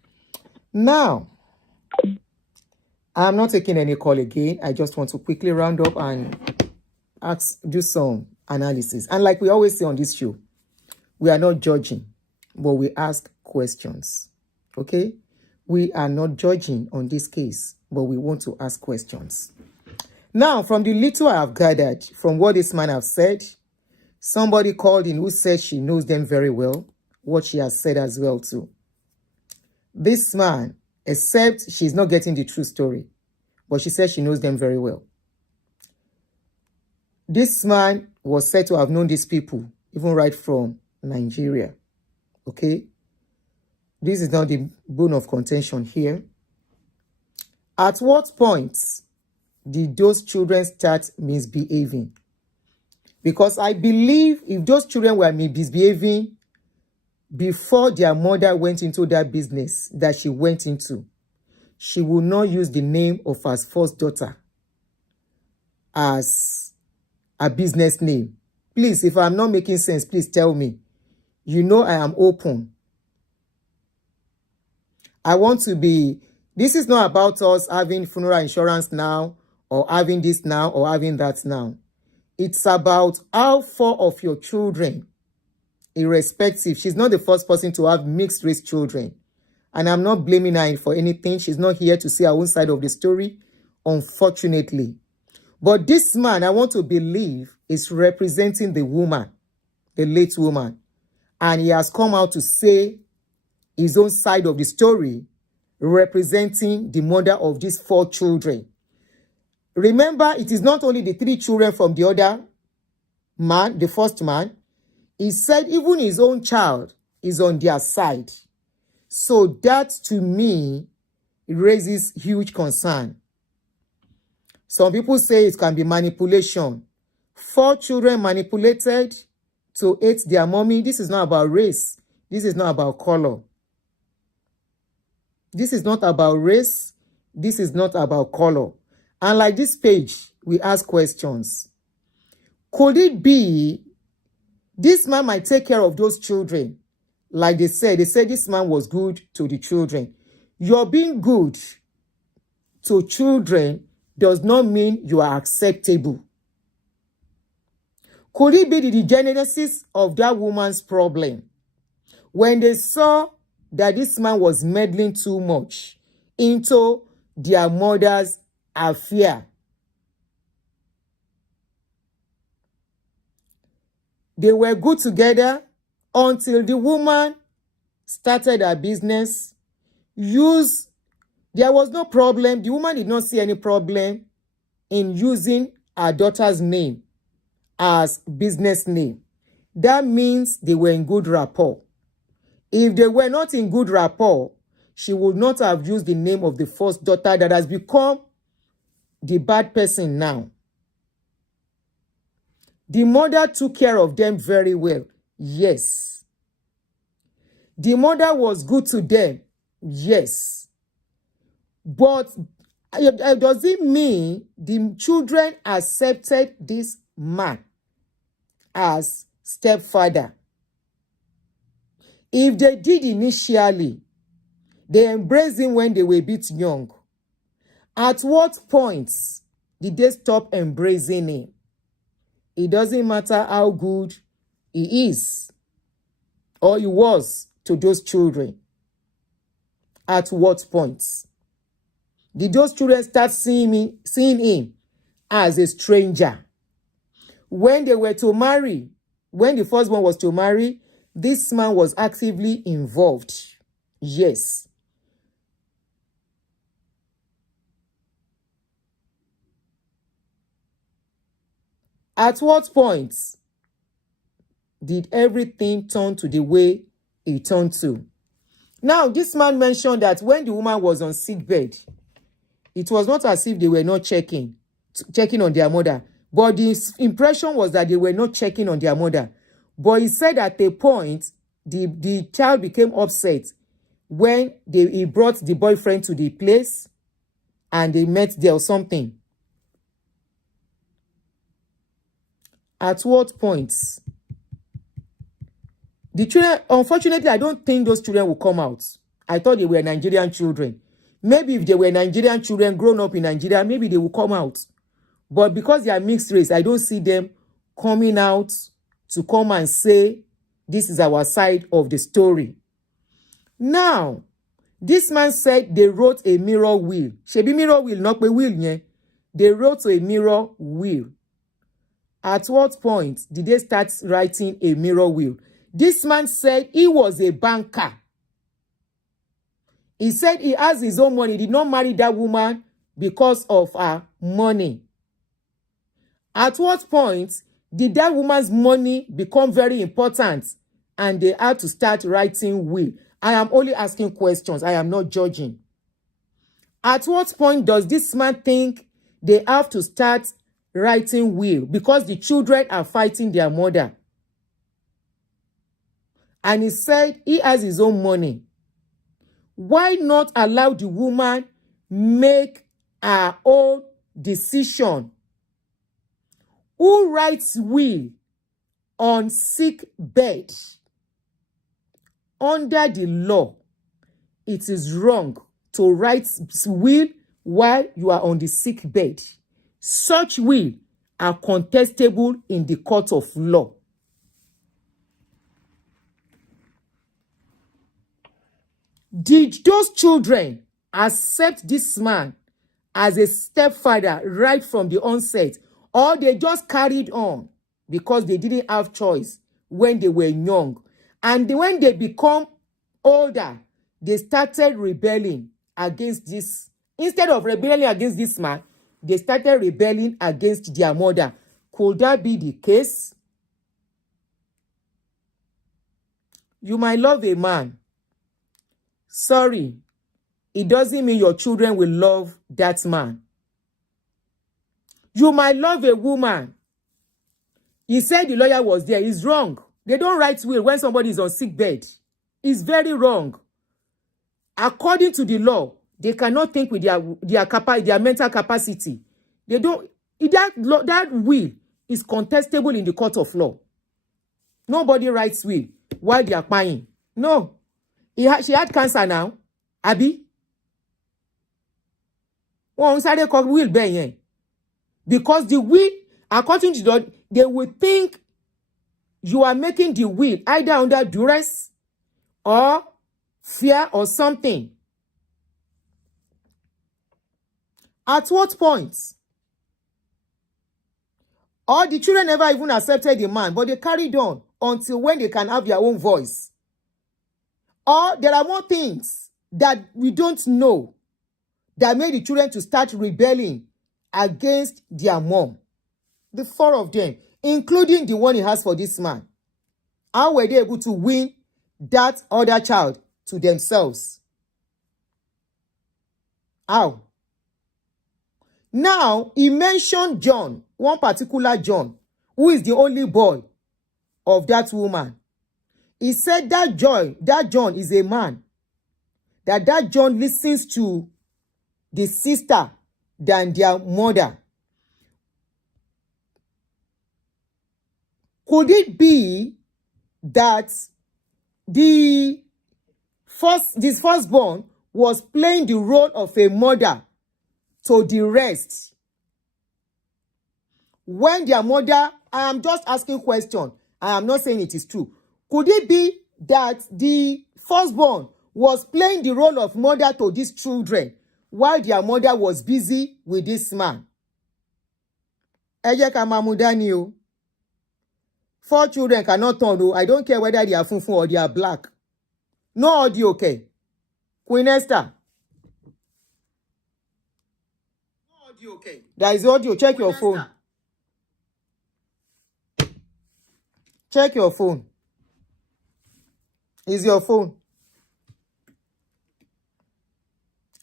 Now, I'm not taking any call again. I just want to quickly round up and do some analysis. And like we always say on this show, we are not judging, but we ask questions. Okay? We are not judging on this case, but we want to ask questions. Now, from the little I have gathered, from what this man has said, somebody called in who said she knows them very well, what she has said as well too. This man, except she's not getting the true story, but she said she knows them very well. This man was said to have known these people, even right from Nigeria. Okay? This is not the bone of contention here. At what point did those children start misbehaving? Because I believe if those children were misbehaving before their mother went into that business that she went into, she would not use the name of her first daughter as a business name. Please, if I'm not making sense, please tell me. I am open. I want to be... This is not about us having funeral insurance now, or having this now, or having that now. It's about how 4 of your children, irrespective, she's not the first person to have mixed race children. And I'm not blaming her for anything. She's not here to see her own side of the story, unfortunately. But this man, I want to believe, is representing the woman, the late woman. And he has come out to say his own side of the story, representing the mother of these 4 children. Remember, it is not only the 3 children from the other man, the first man. He said even his own child is on their side. So that, to me, raises huge concern. Some people say it can be manipulation. 4 children manipulated to hate their mommy. This is not about race. This is not about color. This is not about race. This is not about color. And like this page, we ask questions. Could it be this man might take care of those children? Like they said this man was good to the children. You're being good to children does not mean you are acceptable. Could it be the genesis of that woman's problem? When they saw that this man was meddling too much into their mother's affair, they were good together until the woman started her business. There was no problem. The woman did not see any problem in using her daughter's name as business name. That means they were in good rapport. If they were not in good rapport, she would not have used the name of the first daughter that has become the bad person now. The mother took care of them very well. Yes. The mother was good to them. Yes. But does it mean the children accepted this man as stepfather? If they did initially, they embraced him when they were a bit young. At what point did they stop embracing him? It doesn't matter how good he is or he was to those children. At what point did those children start seeing him as a stranger? When they were to marry, when the first one was to marry, this man was actively involved. Yes. At what point did everything turn to the way it turned to? Now, this man mentioned that when the woman was on sickbed, it was not as if they were not checking on their mother. But the impression was that they were not checking on their mother. But he said at a point, the child became upset when he brought the boyfriend to the place and they met there or something. At what point? The children, unfortunately, I don't think those children will come out. I thought they were Nigerian children. Maybe if they were Nigerian children grown up in Nigeria, maybe they will come out. But because they are mixed race, I don't see them coming out to come and say, this is our side of the story. Now, this man said they wrote a mirror will. Shebi mirror will, not a will, yeah? They wrote a mirror will. At what point did they start writing a mirror will? This man said he was a banker. He said he has his own money. He did not marry that woman because of her money. At what point did that woman's money become very important and they had to start writing will? I am only asking questions. I am not judging. At what point does this man think they have to start writing will? Because the children are fighting their mother. And he said he has his own money. Why not allow the woman make her own decision? Who writes will on sick bed? Under the law, it is wrong to write will while you are on the sick bed. Such will are contestable in the court of law. Did those children accept this man as a stepfather right from the onset, or they just carried on because they didn't have choice when they were young? And when they become older, they started rebelling against this. Instead of rebelling against this man, they started rebelling against their mother. Could that be the case? You might love a man. sorry, it doesn't mean your children will love that man. You might love a woman. He said the lawyer was there. He's wrong. They don't write will when somebody is on sick bed. It's very wrong. According to the law, they cannot think with their mental capacity. They don't. That will is contestable in the court of law. Nobody writes will while they are crying. No. She had cancer now. Abi? Wọ́n sáré kọ will bẹ́ẹ̀ yẹn. Because the will, according to the law, they will think you are making the will either under duress or fear or something. At what point? All the children never even accepted the man, but they carried on until when they can have their own voice. Or there are more things that we don't know that made the children to start rebelling against their mom. The 4 of them, including the one he has for this man. How were they able to win that other child to themselves? How? Now, he mentioned John, one particular John, who is the only boy of that woman. He said that John is a man. That John listens to the sister than their mother. Could it be that this firstborn was playing the role of a mother to the rest? When their mother, I am just asking question. I am not saying it is true. Could it be that the firstborn was playing the role of mother to these children while their mother was busy with this man? Ẹ jẹ́ ká máa mú dání o. 4 children cannot turn o. I don't care whether they are funfun or they are black. No audio, okay? Queen Esther. No audio, okay? There is audio. Check Queen your Esther. Phone. Check your phone. Is your phone?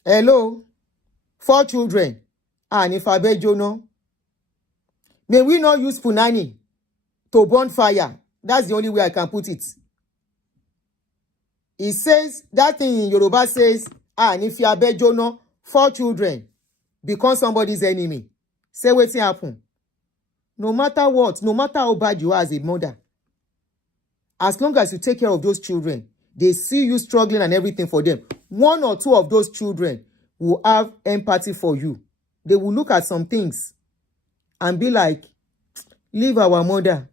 Hello? 4 children. And if I bet you know, may we not use punani to burn fire? That's the only way I can put it. It says, that thing in Yoruba says, and if you bet you know, 4 children become somebody's enemy. Say what's happen. No matter what, no matter how bad you are as a mother, as long as you take care of those children, they see you struggling and everything for them. 1 or 2 of those children will have empathy for you. They will look at some things and be like, leave our mother.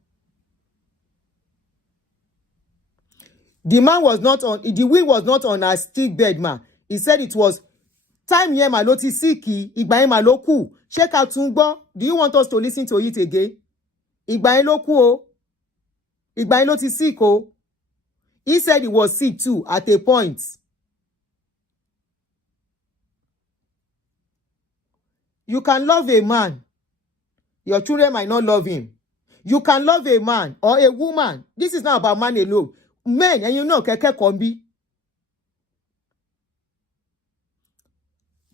The man was not on, the will was not on a sick bed, man. He said it was time here, my loti siki, igba ma loku. Check out tungbo. Do you want us to listen to it again? Igba loku o. Igba loti sick o. He said he was sick too at a point. You can love a man. Your children might not love him. You can love a man or a woman. This is not about man alone. Men, and you know, keke kombi.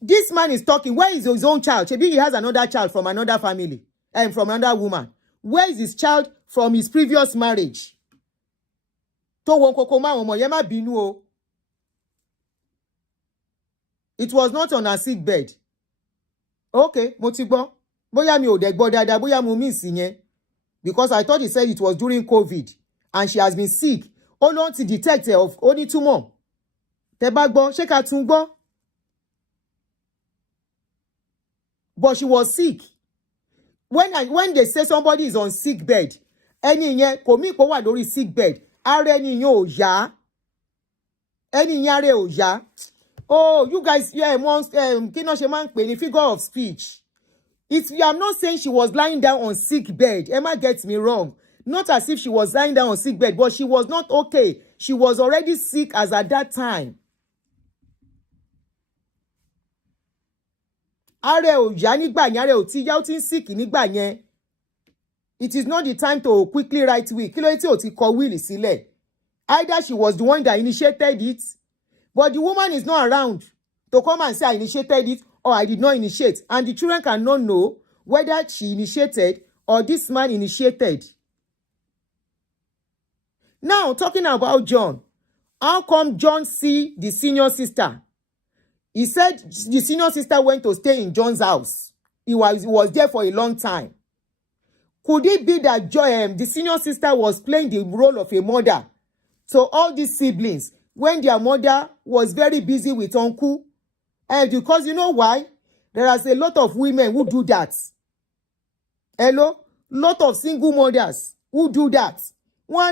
This man is talking. Where is his own child? Maybe he has another child from another family and from another woman. Where is his child from his previous marriage? It was not on a sick bed. Okay, mo ti gbọ́. Bóyá mi ò dẹ̀ gbọ́ dáadáa, bóyá mo miss yẹn. Because I thought he said it was during COVID and she has been sick. Ó lóun ti detect of ó ní tumor. Tẹ́ bá gbọ́, ṣé ká tún gbọ́? But she was sick. When they say somebody is on sick bed, ẹni yẹn kò mí kó wà lórí sick bed. Ara ẹni yẹn ò yá. Ẹni yẹn ara ò yá. Oh, you guys, kino she man pe figure of speech. I'm not saying she was lying down on sick bed. Emma gets me wrong. Not as if she was lying down on sick bed, but she was not okay. She was already sick as at that time. Are o ya nígbà yẹn, are o ti ya o tin sick nígbà yẹn. It is not the time to quickly write will. Kí ló tí o ti kọ will sílẹ̀. Either she was the one that initiated it. But the woman is not around to come and say I initiated it or I did not initiate. And the children cannot know whether she initiated or this man initiated. Now, talking about John, how come John see the senior sister? He said the senior sister went to stay in John's house. He was there for a long time. Could it be that the senior sister was playing the role of a mother to all these siblings when their mother was very busy with uncle? And because you know why? There are a lot of women who do that. Hello? Lot of single mothers who do that. I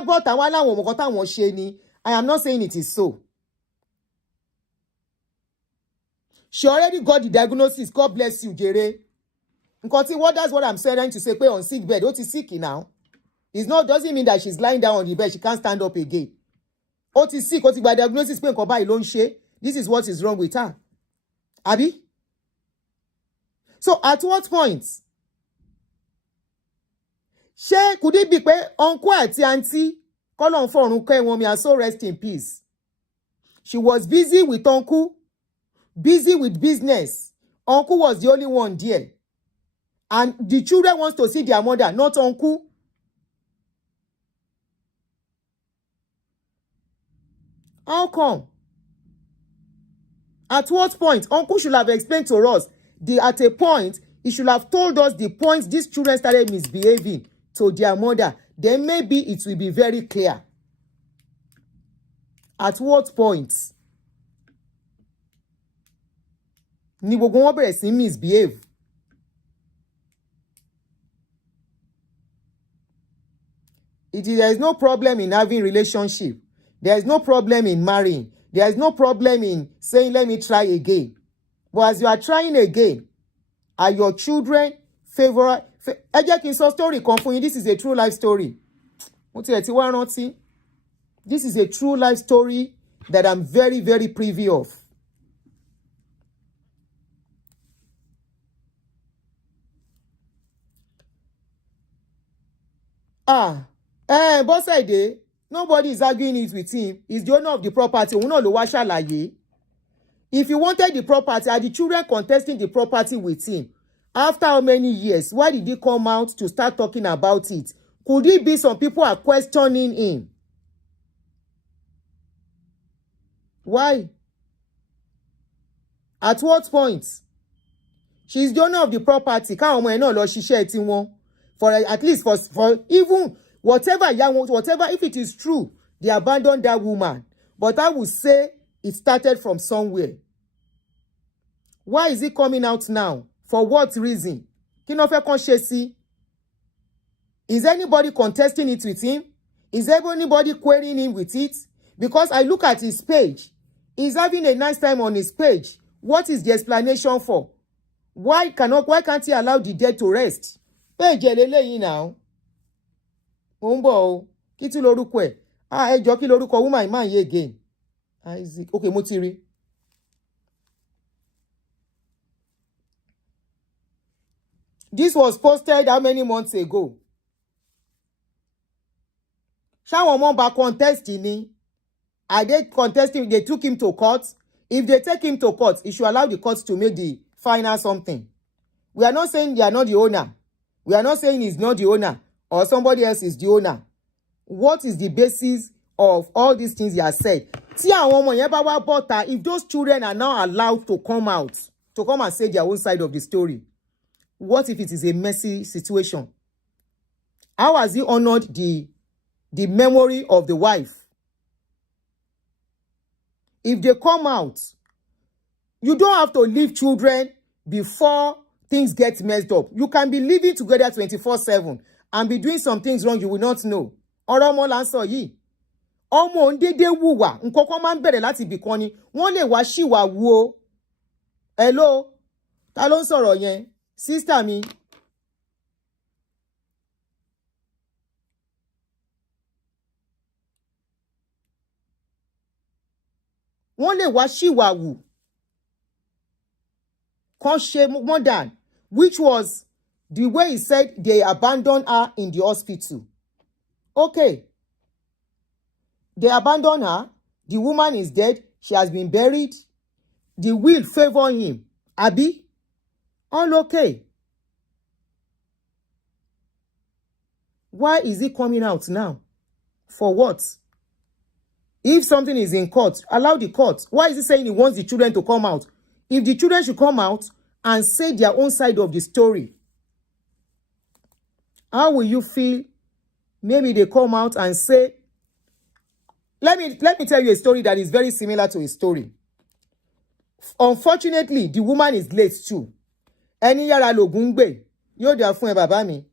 am not saying it is so. She already got the diagnosis. God bless you, Jere. That's what I'm saying to say. On sick bed. What is sick now? It's not doesn't mean that she's lying down on the bed. She can't stand up again. What is sick? What is by diagnosis? This is what is wrong with her. Abi? So at what point? Could it be uncle and auntie? Call on for uncle and so rest in peace. She was busy with uncle, busy with business. Uncle was the only one there. And the children wants to see their mother, not uncle. How come? At what point? Uncle should have explained to us. At a point, he should have told us the points these children started misbehaving to their mother. Then maybe it will be very clear. At what point? Ni gbogbo wọn bẹ̀rẹ̀ sí misbehave. There is no problem in having relationship. There is no problem in marrying. There is no problem in saying, let me try again. But as you are trying again, are your children favorite? Ẹ jẹ́ kí n sọ story kan fún yín. This is a true life story. This is a true life story that I'm very, very privy of. Bọ́sẹ̀dé, nobody is arguing it with him. He's the owner of the property. Òun náà ló wá ṣàlàyé. If he wanted the property, are the children contesting the property with him? After how many years? Why did he come out to start talking about it? Could it be some people are questioning him? Why? At what point? She's the owner of the property. Káwọn ọmọ ẹ̀ náà lọ ṣiṣẹ́ tiwọn. For at least for even whatever, if it is true, they abandoned that woman. But I would say it started from somewhere. Why is it coming out now? For what reason? Kí ló fẹ́ kàn ṣe sí? Is anybody contesting it with him? Is anybody querying him with it? Because I look at his page. He's having a nice time on his page. What is the explanation for? Why can't he allow the dead to rest? Page eléyìí now. Ó ń bọ̀ o. Kí tí lorúkọ ẹ̀? Ẹ jọ̀ọ́ kí lorúkọ woman man yìí again. Isaac. Okay, mo ti rí. This was posted how many months ago? Ṣáwọn ọmọ bá contest ni? Are they contesting? They took him to court. If they take him to court, it should allow the court to make the final something. We are not saying they are not the owner. We are not saying he's not the owner or somebody else is the owner. What is the basis of all these things he has said? Tí àwọn ọmọ yẹn bá wá bọ́ta, if those children are now allowed to come out, to come and say their own side of the story, what if it is a messy situation? How has he honored the memory of the wife? If they come out, you don't have to leave children before things get messed up. You can be living together 24/7 and be doing some things wrong you will not know. Ọ̀rọ̀ ọmọ là ń sọ yìí. Ọmọ ń dédé wùwà, nǹkan kan máa ń bẹ̀rẹ̀ láti ibì kan ni. Wọ́n lè wá ṣìwà wù o. Hello? Ta ló ń sọ̀rọ̀ yẹn? Sister mi. Wọ́n lè wá ṣìwà wù. Kan ṣe more than, which was the way he said they abandoned her in the hospital. Okay. They abandoned her. The woman is dead. She has been buried. The will favor him. Abi, all okay. Why is he coming out now? For what? If something is in court, allow the court. Why is he saying he wants the children to come out? If the children should come out and say their own side of the story, how will you feel? Maybe they come out and say, let me tell you a story that is very similar to his story. Unfortunately, the woman is late too. Ẹni yára lògùn gbè, yóò dà fún ẹ bàbá mi.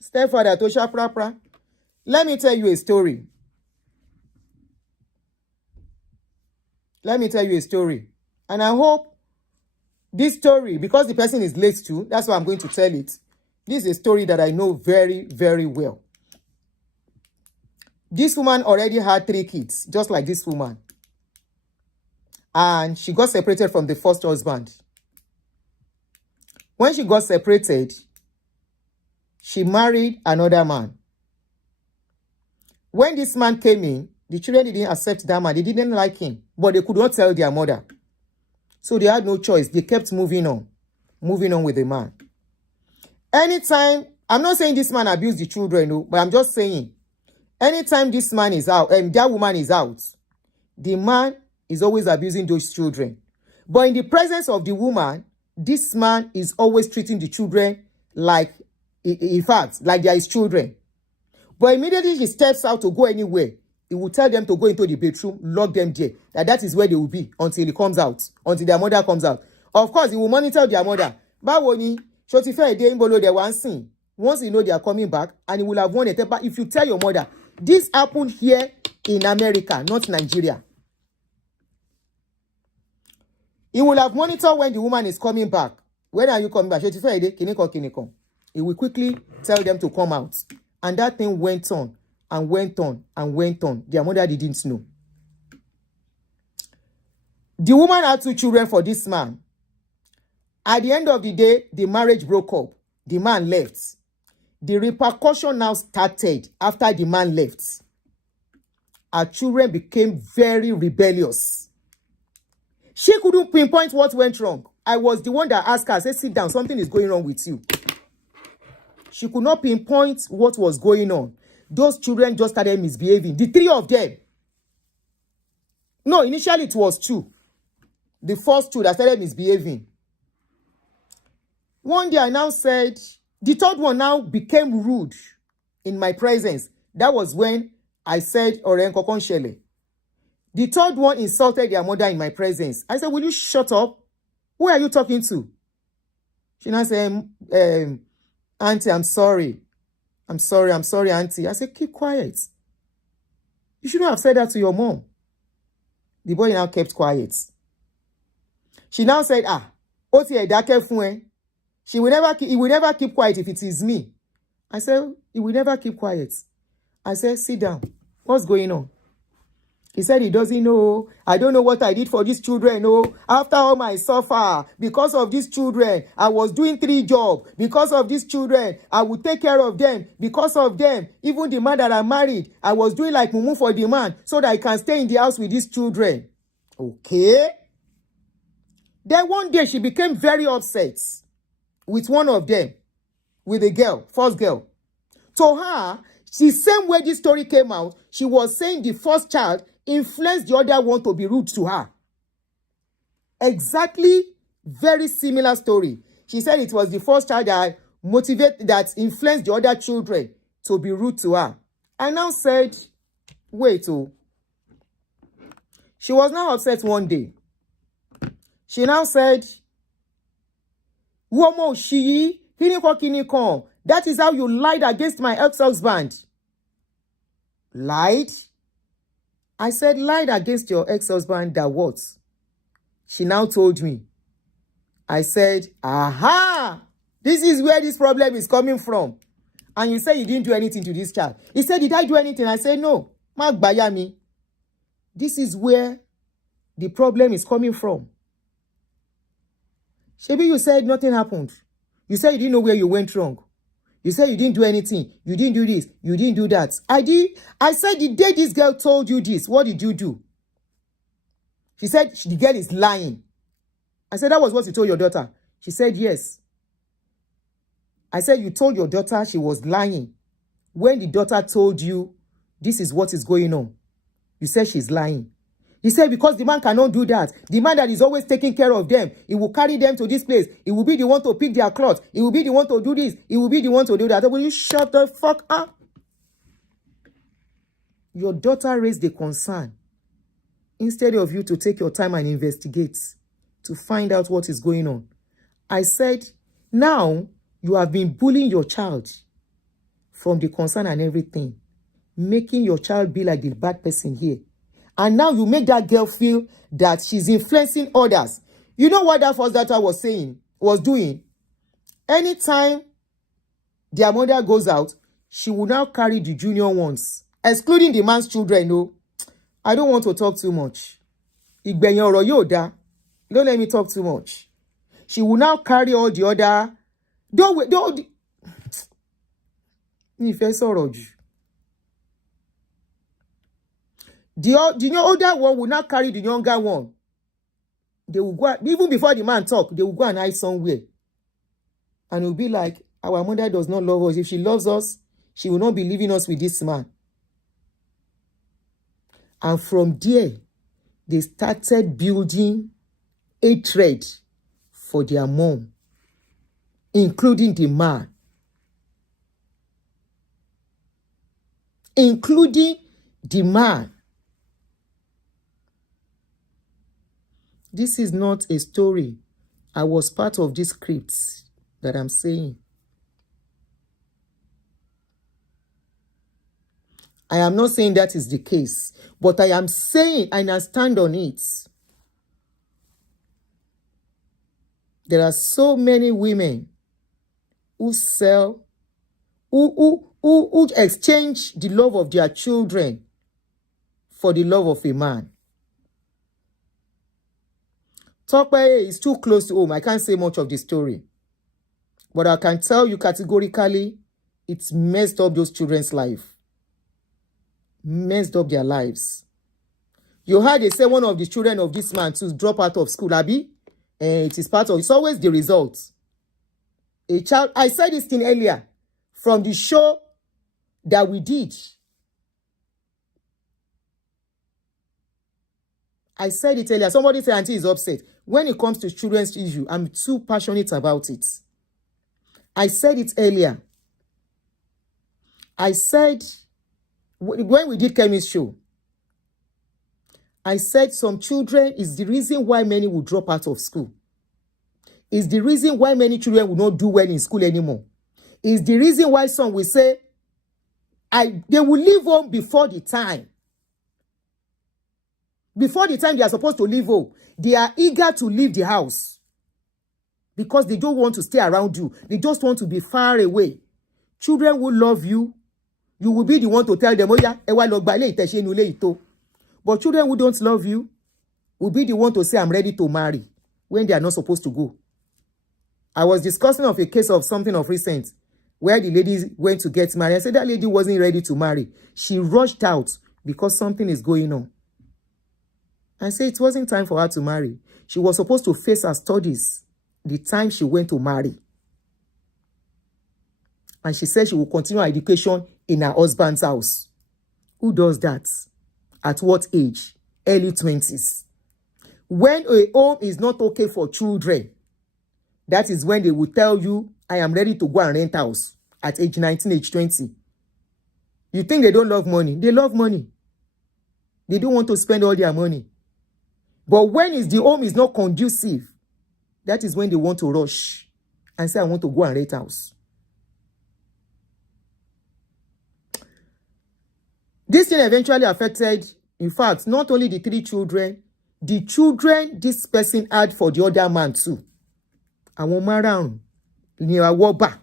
Stepfather tó ṣá prapra. Let me tell you a story. Let me tell you a story. And I hope this story, because the person is late too, that's why I'm going to tell it. This is a story that I know very, very well. This woman already had 3 kids, just like this woman. And she got separated from the first husband. When she got separated, she married another man. When this man came in, the children didn't accept that man. They didn't like him, but they could not tell their mother. So they had no choice. They kept moving on with the man. Anytime, I'm not saying this man abused the children, no, but I'm just saying, anytime this man is out, and that woman is out, the man is always abusing those children. But in the presence of the woman, this man is always treating the children like, in fact, like they are his children. But immediately he steps out to go anywhere, he will tell them to go into the bedroom, lock them there. That is where they will be until he comes out, until their mother comes out. Of course, he will monitor their mother. Báwo ni, ṣó ti fẹ́ dé níbo ló dé wá ń sìn? Once you know they are coming back, and he will have won a temper. If you tell your mother, this happened here in America, not Nigeria. He will have monitored when the woman is coming back. When are you coming back? He will quickly tell them to come out. And that thing went on and went on and went on. Their mother didn't know. The woman had 2 children for this man. At the end of the day, the marriage broke up. The man left. The repercussion now started after the man left. Her children became very rebellious. She couldn't pinpoint what went wrong. I was the one that asked her, I said, sit down, something is going wrong with you. She could not pinpoint what was going on. Those children just started misbehaving. The 3 of them. No, initially it was 2. The first 2 that started misbehaving. One day I now said, the 3rd one now became rude in my presence. That was when I said, Orenko Konshele. The 3rd one insulted their mother in my presence. I said, will you shut up? Who are you talking to? She now said, Auntie, I'm sorry. I'm sorry, Auntie. I said, keep quiet. You shouldn't have said that to your mom. The boy now kept quiet. She now said, he will never keep quiet if it is me. I said, he will never keep quiet. I said, sit down. What's going on? He said he doesn't know. I don't know what I did for these children. No, after all my suffer, because of these children, I was doing 3 jobs. Because of these children, I would take care of them. Because of them, even the man that I married, I was doing like mumu for the man so that I can stay in the house with these children. Okay. Then one day she became very upset with one of them, with a girl, first girl. To her, the same way this story came out, she was saying the first child influenced the other one to be rude to her. Exactly, very similar story. She said it was the first child that influenced the other children to be rude to her. I now said, wait, she was now upset one day. She now said, that is how you lied against my ex-husband. Lied? I said, lied against your ex-husband that what? She now told me. I said, aha! This is where this problem is coming from. And you say you didn't do anything to this child. He said, did I do anything? I said, no. Mark Bayami. This is where the problem is coming from. Shebi, you said nothing happened. You said you didn't know where you went wrong. You said you didn't do anything. You didn't do this. You didn't do that. I did. I said the day this girl told you this, what did you do? She said the girl is lying. I said, that was what you told your daughter. She said, yes. I said, you told your daughter she was lying. When the daughter told you, this is what is going on, you said she's lying. He said, because the man cannot do that. The man that is always taking care of them, he will carry them to this place. He will be the one to pick their clothes. He will be the one to do this. He will be the one to do that. Will you shut the fuck up? Your daughter raised the concern. Instead of you to take your time and investigate, to find out what is going on. I said, now you have been bullying your child from the concern and everything, making your child be like the bad person here. And now you make that girl feel that she's influencing others. You know what that first daughter was doing? Anytime their mother goes out, she will now carry the junior ones, excluding the man's children. No, I don't want to talk too much. Ìgbẹ̀yìn ọ̀rọ̀ yóò dá. Don't let me talk too much. She will now carry all the other. Don't. The older one will not carry the younger one. They will go, even before the man talk, they will go and hide somewhere. And it will be like, our mother does not love us. If she loves us, she will not be leaving us with this man. And from there, they started building hatred for their mom, including the man. Including the man. This is not a story. I was part of this script that I'm saying. I am not saying that is the case, but I am saying, and I stand on it. There are so many women who sell, who exchange the love of their children for the love of a man. Tokpe is too close to home. I can't say much of the story. But I can tell you categorically, it's messed up those children's life. Messed up their lives. You heard they say one of the children of this man to drop out of school, Abby. It is part of, it's always the result. A child, I said this thing earlier, from the show that we did. I said it earlier. Somebody said auntie is upset. When it comes to children's issue, I'm too passionate about it. I said it earlier. I said, when we did chemistry show, I said some children is the reason why many will drop out of school. Is the reason why many children will not do well in school anymore. Is the reason why some will say, they will leave home before the time. Before the time they are supposed to leave home, they are eager to leave the house. Because they don't want to stay around you. They just want to be far away. Children will love you. You will be the one to tell them, oh yeah, but children who don't love you will be the one to say, I'm ready to marry, when they are not supposed to go. I was discussing of a case of something of recent, where the lady went to get married. I said that lady wasn't ready to marry. She rushed out because something is going on. I said it wasn't time for her to marry. She was supposed to face her studies the time she went to marry. And she said she will continue her education in her husband's house. Who does that? At what age? Early 20s. When a home is not okay for children, that is when they will tell you, I am ready to go and rent house at age 19, age 20. You think they don't love money? They love money. They don't want to spend all their money. But when the home is not conducive, that is when they want to rush and say, I want to go and rent house. This thing eventually affected, in fact, not only the 3 children, the children this person had for the other man too. Àwọn márùn-ún ni awoba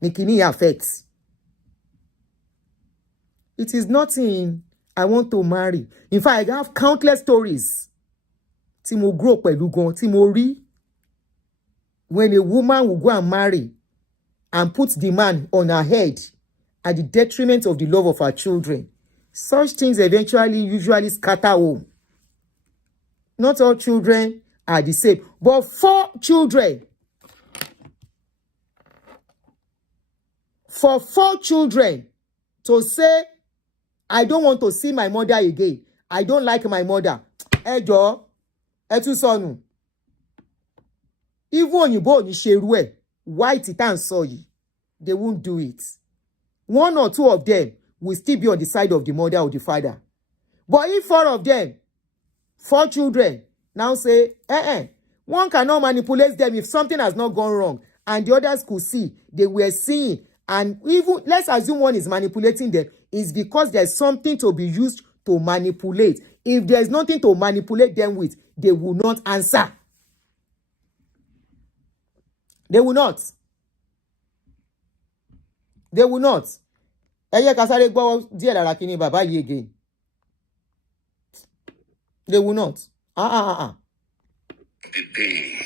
ni kini affects. It is nothing I want to marry. In fact, I have countless stories. Tí mo grow pẹ̀lú gan, tí mo rí. When a woman will go and marry and put the man on her head at the detriment of the love of her children, such things eventually usually scatter home. Not all children are the same. But 4 children, for 4 children to say, I don't want to see my mother again. I don't like my mother. Ejo, etu sonu. Even òyìnbó ní ṣerú ẹ̀, white it and soy, they won't do it. 1 or 2 of them will still be on the side of the mother or the father. But if 4 of them, 4 children, now say, one cannot manipulate them if something has not gone wrong. And the others could see, they were seeing. And even, let's assume one is manipulating them, it's because there's something to be used to manipulate. If there's nothing to manipulate them with, they will not answer. They will not. They will not. Eye kasare gbo díẹ̀ lára kíni bàbá yìí again. They will not. The day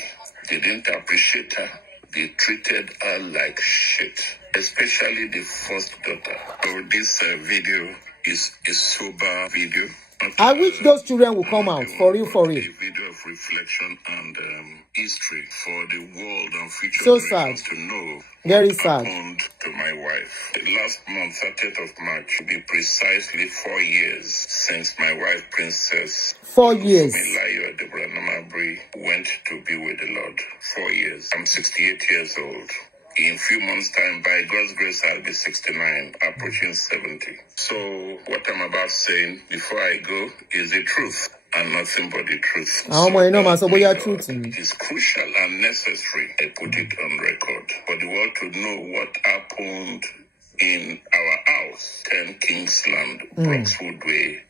they didn't appreciate her. They treated her like shit, especially the first daughter. So this video is a sober video. I wish those children will come out for real, for real. A video of reflection and history for the world and future so sad. To know very what sad. Happened to my wife. Last month, 30th of March, will be precisely 4 years since my wife, Princess 4 years. Funmi went to be with the Lord. 4 years. I'm 68 years old. In a few months' time, by God's grace, I'll be 69, approaching 70. So what I'm about saying before I go is the truth and nothing but the truth. It is crucial and necessary I put it on record for the world to know what happened in our house, 10 Kingsland, Broxwood Way,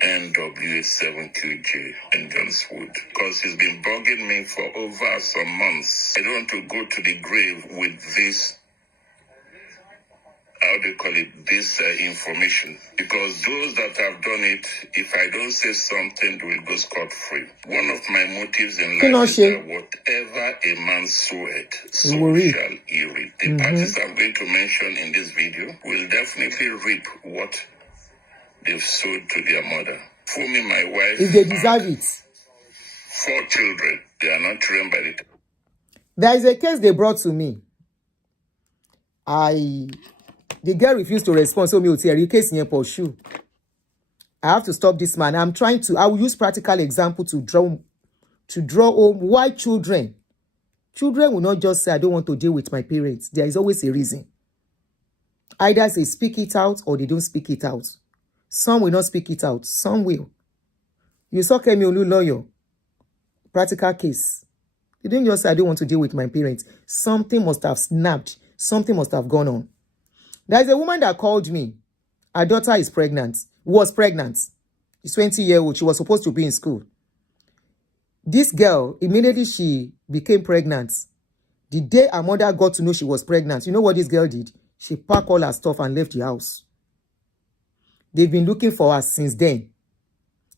NW7QJ and Johnswood, because he's been bugging me for over some months. I don't want to go to the grave with this, how do you call it, this information, because those that have done it, if I don't say something, they will go scot-free. One of my motives in life is that whatever a man soweth, so shall he reap. The parties I'm going to mention in this video will definitely reap what they've sold to their mother. Funmi, my wife, if they deserve it. 4 children. They are not children by the. There is a case they brought to me. The girl refused to respond, so me will tell you case in pursue. I have to stop this man. I will use practical example to draw home why children will not just say, I don't want to deal with my parents. There is always a reason. Either they speak it out or they don't speak it out. Some will not speak it out. Some will. You saw Kemi Olu lawyer. Practical case. You didn't just say, I don't want to deal with my parents. Something must have snapped. Something must have gone on. There is a woman that called me. Her daughter is pregnant. Was pregnant. She's 20-year-old. She was supposed to be in school. This girl, immediately she became pregnant. The day her mother got to know she was pregnant, you know what this girl did? She packed all her stuff and left the house. They've been looking for her since then.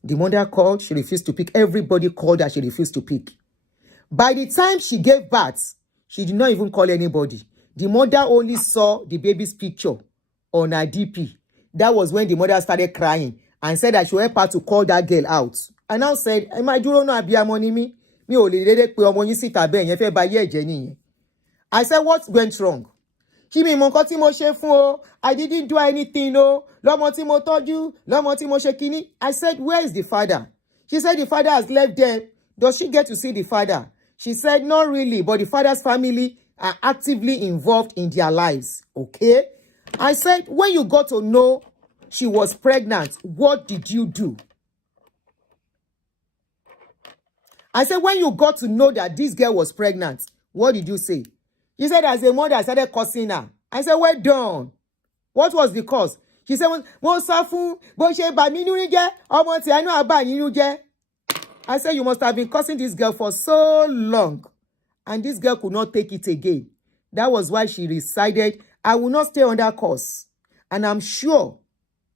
The mother called, she refused to pick. Everybody called her, she refused to pick. By the time she gave birth, she did not even call anybody. The mother only saw the baby's picture on her DP. That was when the mother started crying and said that she would help her to call that girl out. And now said, I said, what went wrong? I didn't do anything, no. I said, where is the father? She said the father has left them. Does she get to see the father? She said, not really, but the father's family are actively involved in their lives. Okay? I said, when you got to know she was pregnant, what did you do? I said, when you got to know that this girl was pregnant, what did you say? He said, as a mother, I started cursing her. I said, well done. What was the cause? She said, I said, you must have been cursing this girl for so long. And this girl could not take it again. That was why she decided, I will not stay on that course. And I'm sure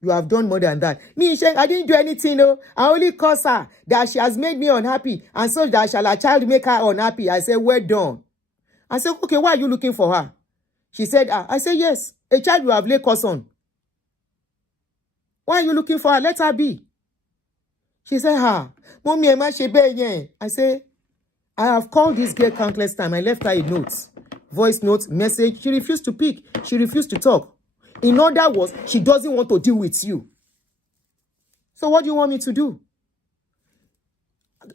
you have done more than that. Me, I didn't do anything, no. I only curse her that she has made me unhappy. And so that shall a child make her unhappy. I said, well done. I said, okay, why are you looking for her? She said, I said, yes, a child will have laid curse on. Why are you looking for her? Let her be. She said, Mommy, am I shebe? I say, I have called this girl countless times. I left her a note, voice note, message. She refused to pick. She refused to talk. In other words, she doesn't want to deal with you. So what do you want me to do?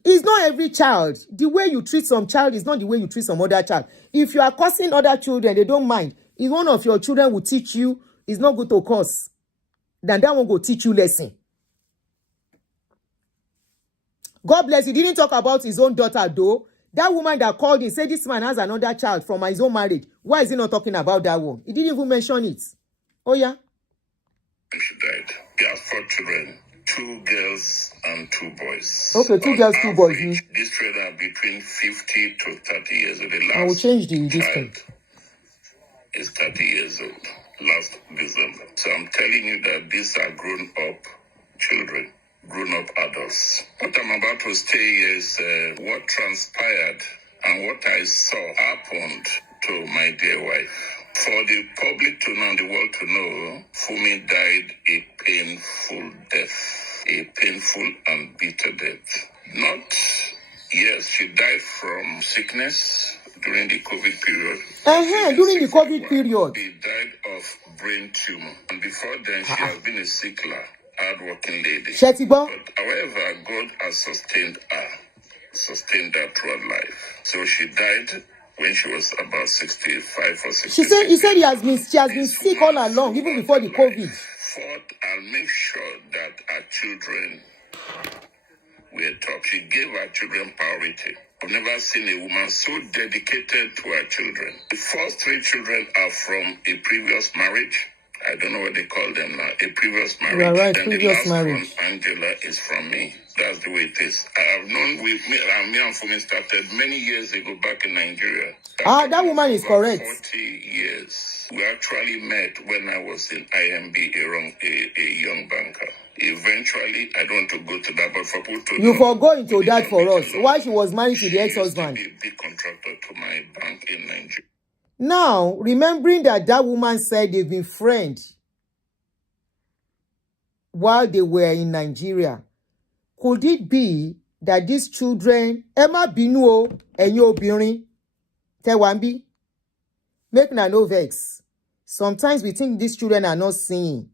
It's not every child. The way you treat some child is not the way you treat some other child. If you are cursing other children, they don't mind. If one of your children will teach you, it's not good to curse. Then that one will teach you lesson. God bless you. He didn't talk about his own daughter though. That woman that called him said this man has another child from his own marriage. Why is he not talking about that one? He didn't even mention it. Oh yeah? She died. He has 4 children. 2 girls and 2 boys. Okay, 2 girls, 2 boys. These children are between 50 to 30 years old. The last I will change the child distance. is 30 years old. Last December. So I'm telling you that these are grown-up children, grown-up adults. What I'm about to say is what transpired and what I saw happened to my dear wife. For the public to know, the world to know, Funmi died a painful death, a painful and bitter death. Yes, she died from sickness during the COVID period. During the COVID period. She died of brain tumor. And before then, she has been a sickler, hard-working lady. But however, God has sustained her throughout life. So she died when she was about 65 or 66. She said she has been sick all along, even before the COVID. Fought and make sure that our children were taught. She gave our children priority. I've never seen a woman so dedicated to her children. The first 3 children are from a previous marriage. I don't know what they call them now. A previous marriage. You're right, then previous the last marriage. one, Angela, is from me. That's the way it is. I have known me and Funmi started many years ago back in Nigeria. That woman is correct. 40 years. We actually met when I was in IMB, a young banker. Eventually, I don't want to go to that, but for people to you forgo into that for us. Why she was married to the ex-husband? She used to be a big contractor to my bank in Nigeria. Now, remembering that woman said they've been friends while they were in Nigeria, could it be that these children, Emma Binuo and yo Birin, Tewambi, make no vex. Sometimes we think these children are not singing.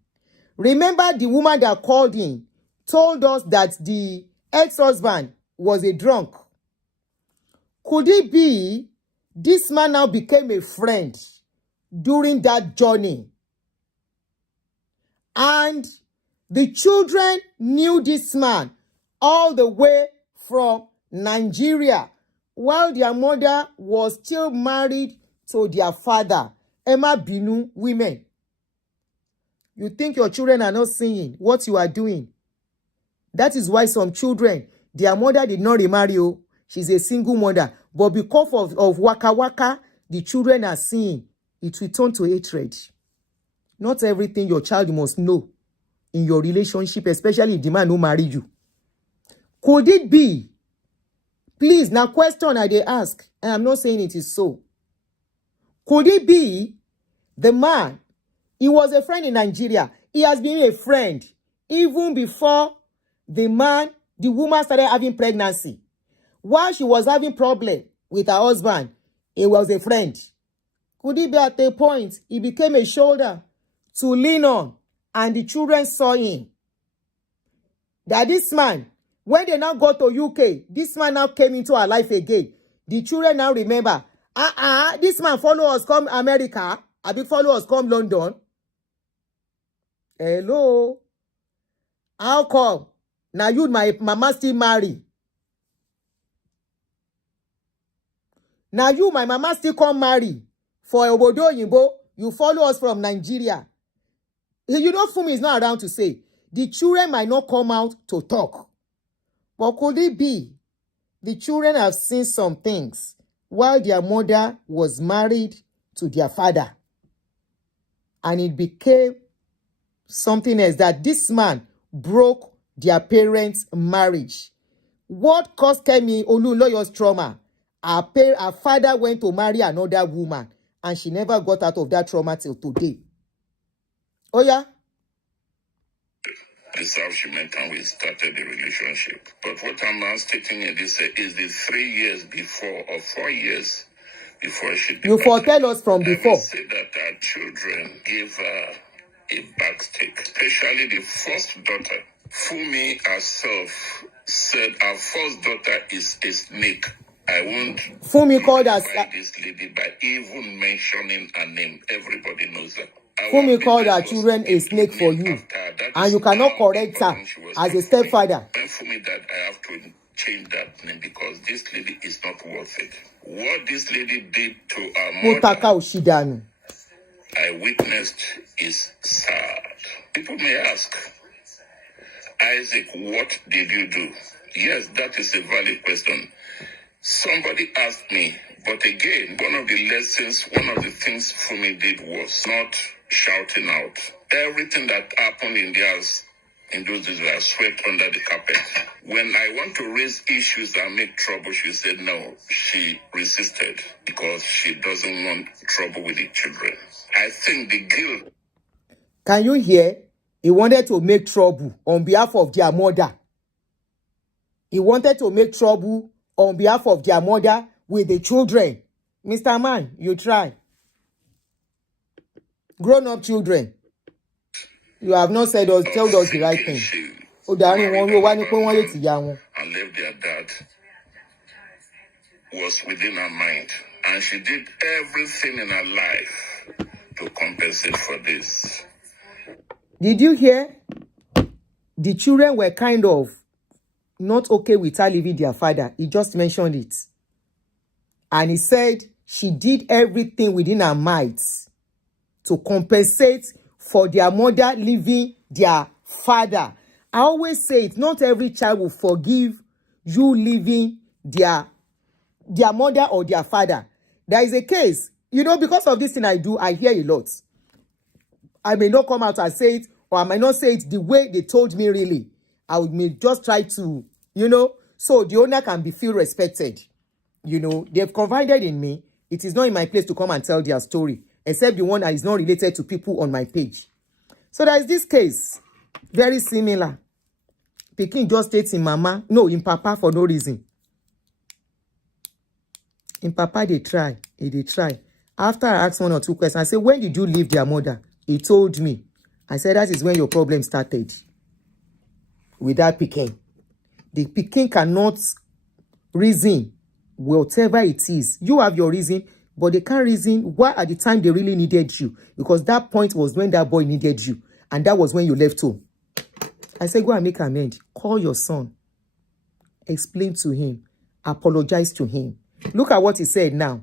Remember the woman that called in told us that the ex-husband was a drunk. Could it be this man now became a friend during that journey? And the children knew this man all the way from Nigeria while their mother was still married to their father. Emma Binu women. You think your children are not singing what you are doing. That is why some children, their mother did not remarry. She's a single mother. But because of waka waka, the children are singing. It will turn to hatred. Not everything your child must know in your relationship, especially if the man who married you. Could it be? Please, now question I they ask, and I'm not saying it is so. Could it be the man? He was a friend in Nigeria. He has been a friend even before the woman started having pregnancy. While she was having problem with her husband, he was a friend. Could it be at a point he became a shoulder to lean on and the children saw him? That this man, when they now go to UK, this man now came into her life again. The children now remember, this man follow us come America, follow us come London. Hello? How come? Now you, my mama still marry. Now you, my mama still come marry. For Obodo Yimbo, you follow us from Nigeria. You know Funmi is not around to say. The children might not come out to talk. But could it be the children have seen some things while their mother was married to their father? And it became something else that this man broke their parents' marriage. What caused Kemi Oluloyo's trauma? Her father went to marry another woman and she never got out of that trauma till today. Oh yeah? This is how she met and we started the relationship. But what I'm now stating in this is the 3 years before or 4 years before she departed. You foretell us from before. I will say that our children gave her a backstake, especially the first daughter. Funmi herself said her first daughter is a snake. I won't Funmi called us this lady by even mentioning her name. Everybody knows her. Funmi called her children a snake for you, and you cannot correct her as a stepfather. When Funmi died, I have to change that name because this lady is not worth it. What this lady did to her mother, I witnessed, is sad. People may ask, Isaac, what did you do? Yes, that is a valid question. Somebody asked me, but again, one of the things Funmi did was not shouting out. Everything that happened in the house in those days were swept under the carpet. When I want to raise issues and make trouble, she said no. She resisted because she doesn't want trouble with the children. I think the guilt. Can you hear? He wanted to make trouble on behalf of their mother. He wanted to make trouble on behalf of their mother with the children. Mr. Man, you try. Grown-up children. You have not told us the right thing. And left their dad was within her mind. And she did everything in her life to compensate for this. Did you hear? The children were kind of not okay with her leaving their father. He just mentioned it. And he said she did everything within her might to compensate for their mother leaving their father. I always say it, not every child will forgive you leaving their mother or their father. There is a case, because of this thing I do, I hear a lot. I may not come out and say it, or I might not say it the way they told me really. I may just try to, so the owner can feel respected. They've confided in me. It is not in my place to come and tell their story, except the one that is not related to people on my page. So there is this case, very similar. Pikin just states in Papa for no reason. In Papa, they try. After I asked 1 or 2 questions, I said, when did you leave their mother? He told me. I said, that is when your problem started. With that Pikin. The Pikin cannot reason whatever it is. You have your reason, but they can't reason why at the time they really needed you. Because that point was when that boy needed you. And that was when you left home. I said, go and make amends. Call your son. Explain to him. Apologize to him. Look at what he said now.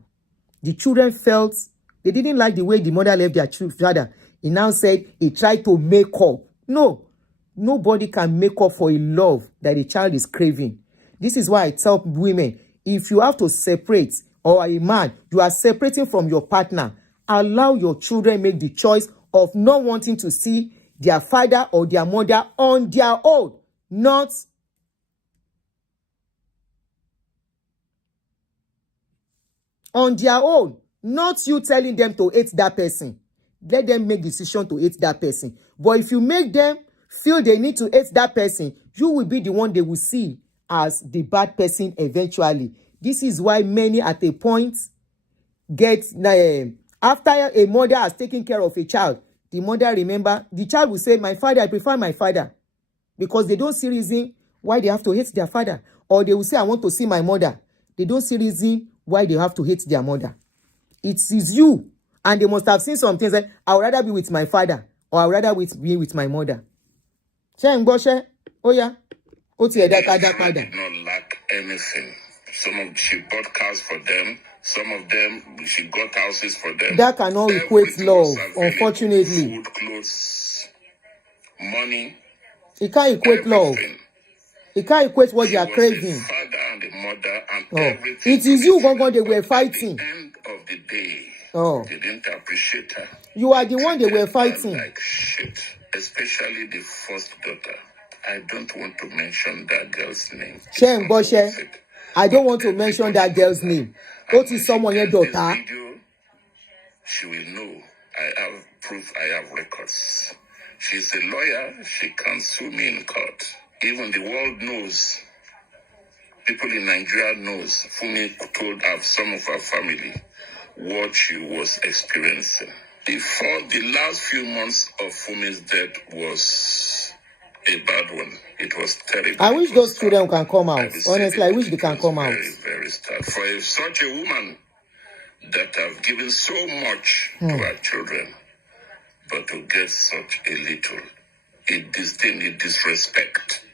The children felt they didn't like the way the mother left their father. He now said he tried to make up. No. Nobody can make up for a love that a child is craving. This is why I tell women, if you have to separate, or a man, you are separating from your partner, allow your children make the choice of not wanting to see their father or their mother on their own, not on their own, not you telling them to hate that person. Let them make decision to hate that person. But if you make them feel they need to hate that person, you will be the one they will see as the bad person eventually. This is why many at a point get, after a mother has taken care of a child, the mother the child will say, my father, I prefer my father. Because they don't see reason why they have to hate their father. Or they will say, I want to see my mother. They don't see reason why they have to hate their mother. It is you. And they must have seen some things like, I would rather be with my father, or I would rather be with my mother. She did not lack anything. She bought cars for them. Some of them, she got houses for them. That cannot equate love, unfortunately. Food, clothes, money. It can't equate love. It can't equate what they are craving. Father and the mother and everything. It is you, Gongon, they were fighting. At the end of the day, they didn't appreciate her. You are the one they were fighting. Like shit, especially the first daughter. I don't want to mention that girl's name. I don't want to mention that girl's name. What is someone your daughter? Video, she will know. I have proof. I have records. She's a lawyer. She can sue me in court. Even the world knows. People in Nigeria knows. Funmi told some of her family what she was experiencing. Before the last few months of Funmi's death was a bad one. It was terrible. I wish those children can come out. Honestly, I wish they can come out. Very, very sad. For such a woman that have given so much to her children, but to get such a little, a disdain, a disrespect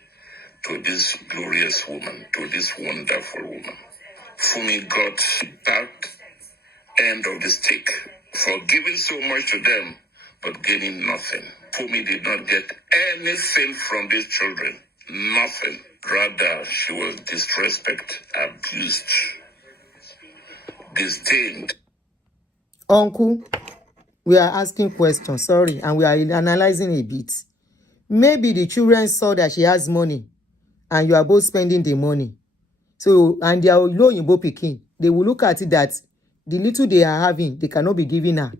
to this glorious woman, to this wonderful woman. Funmi got that end of the stick for giving so much to them, but gaining nothing. Funmi did not get anything from these children. Nothing. Rather, she was disrespected, abused, disdained. Uncle, we are asking questions, sorry, and we are analyzing a bit. Maybe the children saw that she has money, and you are both spending the money. So, and they are low in both picking. They will look at it that the little they are having, they cannot be giving her.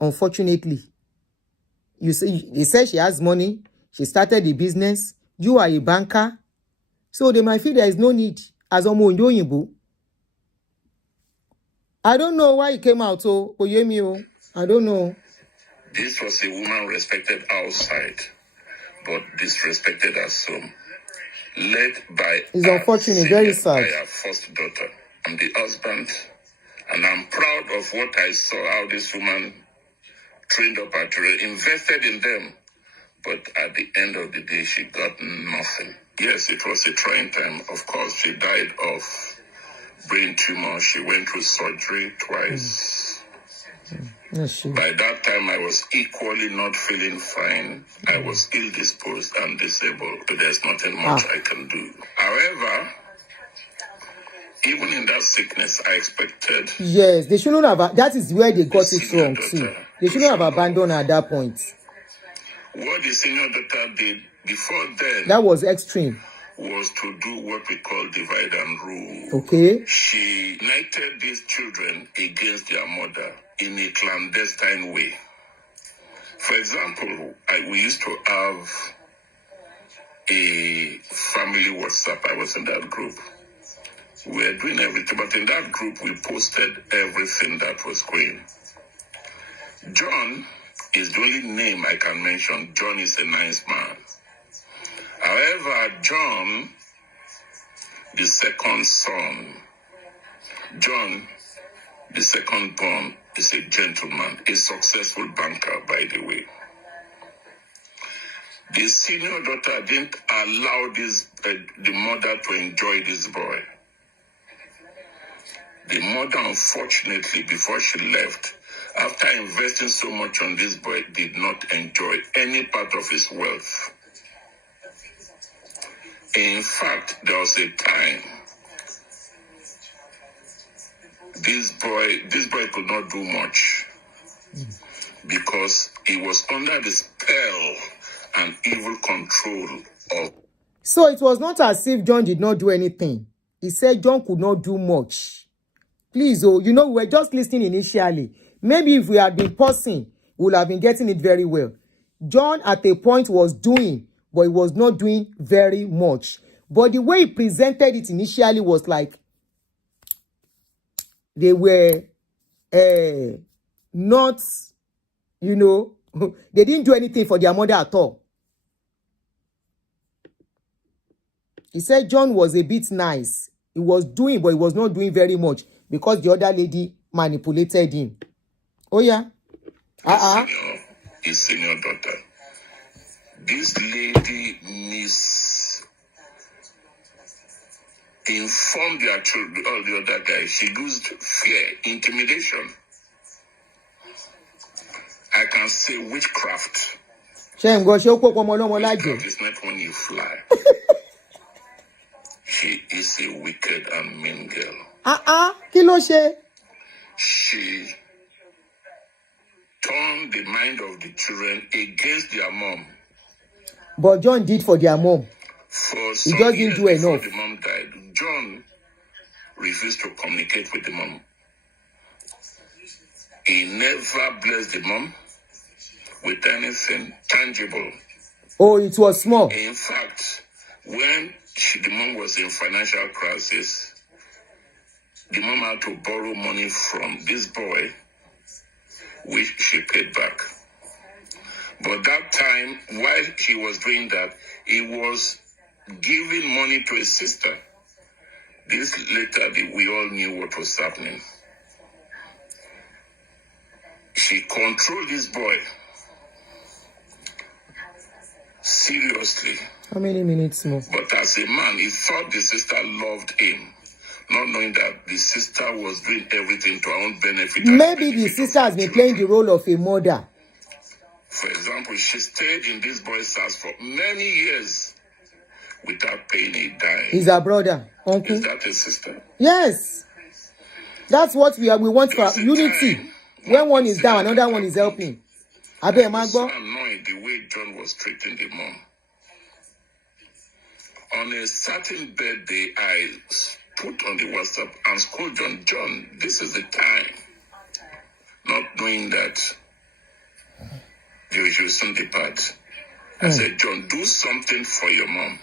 Unfortunately. You see, they said she has money. She started the business. You are a banker. So they might feel there is no need. As I don't know why it came out. So, I don't know. This was a woman respected outside, but disrespected at home. Led by it's unfortunate, very sad. By her first daughter and the husband. And I'm proud of what I saw, how this woman trained up her children, invested in them. But at the end of the day, she got nothing. Yes, it was a trying time. Of course, she died of brain tumor. She went through surgery twice. By that time, I was equally not feeling fine. I was ill-disposed and disabled. But there's nothing much I can do. However, even in that sickness, I expected... Yes, they shouldn't have... That is where they got it wrong, too. They shouldn't have abandoned her at that point. What the senior daughter did before then... That was extreme. ...was to do what we call divide and rule. Okay. She united these children against their mother in a clandestine way. For example, we used to have a family WhatsApp. I was in that group. We were doing everything, but in that group, we posted everything that was going. John is the only name I can mention. John is a nice man. However, John, the second son, John, the second born, is a gentleman, a successful banker, by the way. The senior daughter didn't allow the mother to enjoy this boy. The mother, unfortunately, before she left, after investing so much on this boy, did not enjoy any part of his wealth. In fact, there was a time this boy could not do much because he was under the spell and evil control of... So it was not as if John did not do anything. He said John could not do much. Please, we were just listening initially. Maybe if we had been pausing, we would have been getting it very well. John at a point was doing, but he was not doing very much. But the way he presented it initially was like they were not, they didn't do anything for their mother at all. He said John was a bit nice. He was doing, but he was not doing very much because the other lady manipulated him. Oh, yeah. His senior daughter. This lady misinformed their children, all the other guys. She used fear, intimidation. I can say witchcraft. Witchcraft is not when you fly. She is a wicked and mean girl. Kí ló ṣe? She turned the mind of the children against their mom. But John did for their mom. For he just didn't do enough. The mom died. John refused to communicate with the mom. He never blessed the mom with anything tangible. Oh, it was small. In fact, when the mom was in financial crisis, the mom had to borrow money from this boy, which she paid back. But that time, while he was doing that, he was giving money to his sister. This later, we all knew what was happening. She controlled this boy. Seriously. How many minutes more? But as a man, he thought the sister loved him, not knowing that the sister was doing everything to her own benefit. Maybe the sister has been playing the role of a mother. For example, she stayed in this boy's house for many years without paying a dime. He's her brother, uncle. Is that a sister? Yes. That's what we want for unity. When one is down, another one is helping. I bet Magbo. Annoyed the way John was treating the mom. On a certain birthday, I put on the WhatsApp and called John, this is the time. Not knowing that you should soon depart. I said, John, do something for your mom.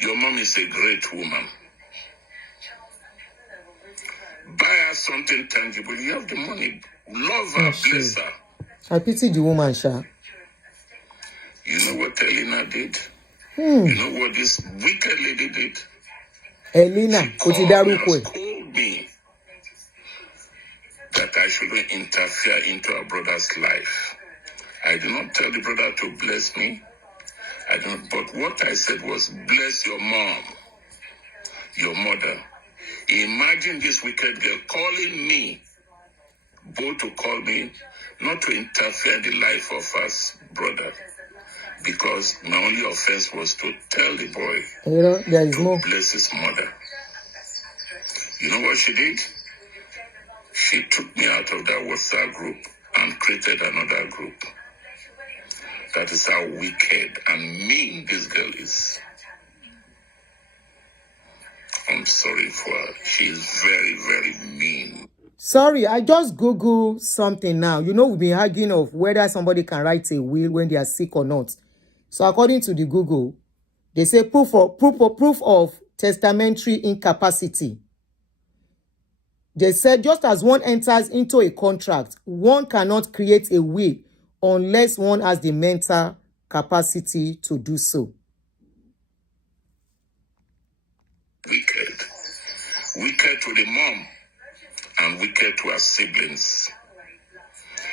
Your mom is a great woman. Buy her something tangible. You have the money. Love her, bless her. I pity the woman, Sha. You know what Elena did? You know what this wicked lady did? Elena, she called me that I shouldn't interfere into her brother's life. I did not tell the brother to bless me. But what I said was, bless your mom, your mother. Imagine this wicked girl calling me, both to call me, not to interfere in the life of us, brother. Because my only offense was to tell the boy there is more. Bless his mother. You know what she did? She took me out of that WhatsApp group and created another group. That is how wicked and mean this girl is. I'm sorry for her. She is very, very mean. Sorry, I just Googled something now. You know, we've been arguing of whether somebody can write a will when they are sick or not. So according to the Google, they say proof of testamentary incapacity. They said just as one enters into a contract, one cannot create a will unless one has the mental capacity to do so. Wicked. Wicked to the mom and wicked to her siblings.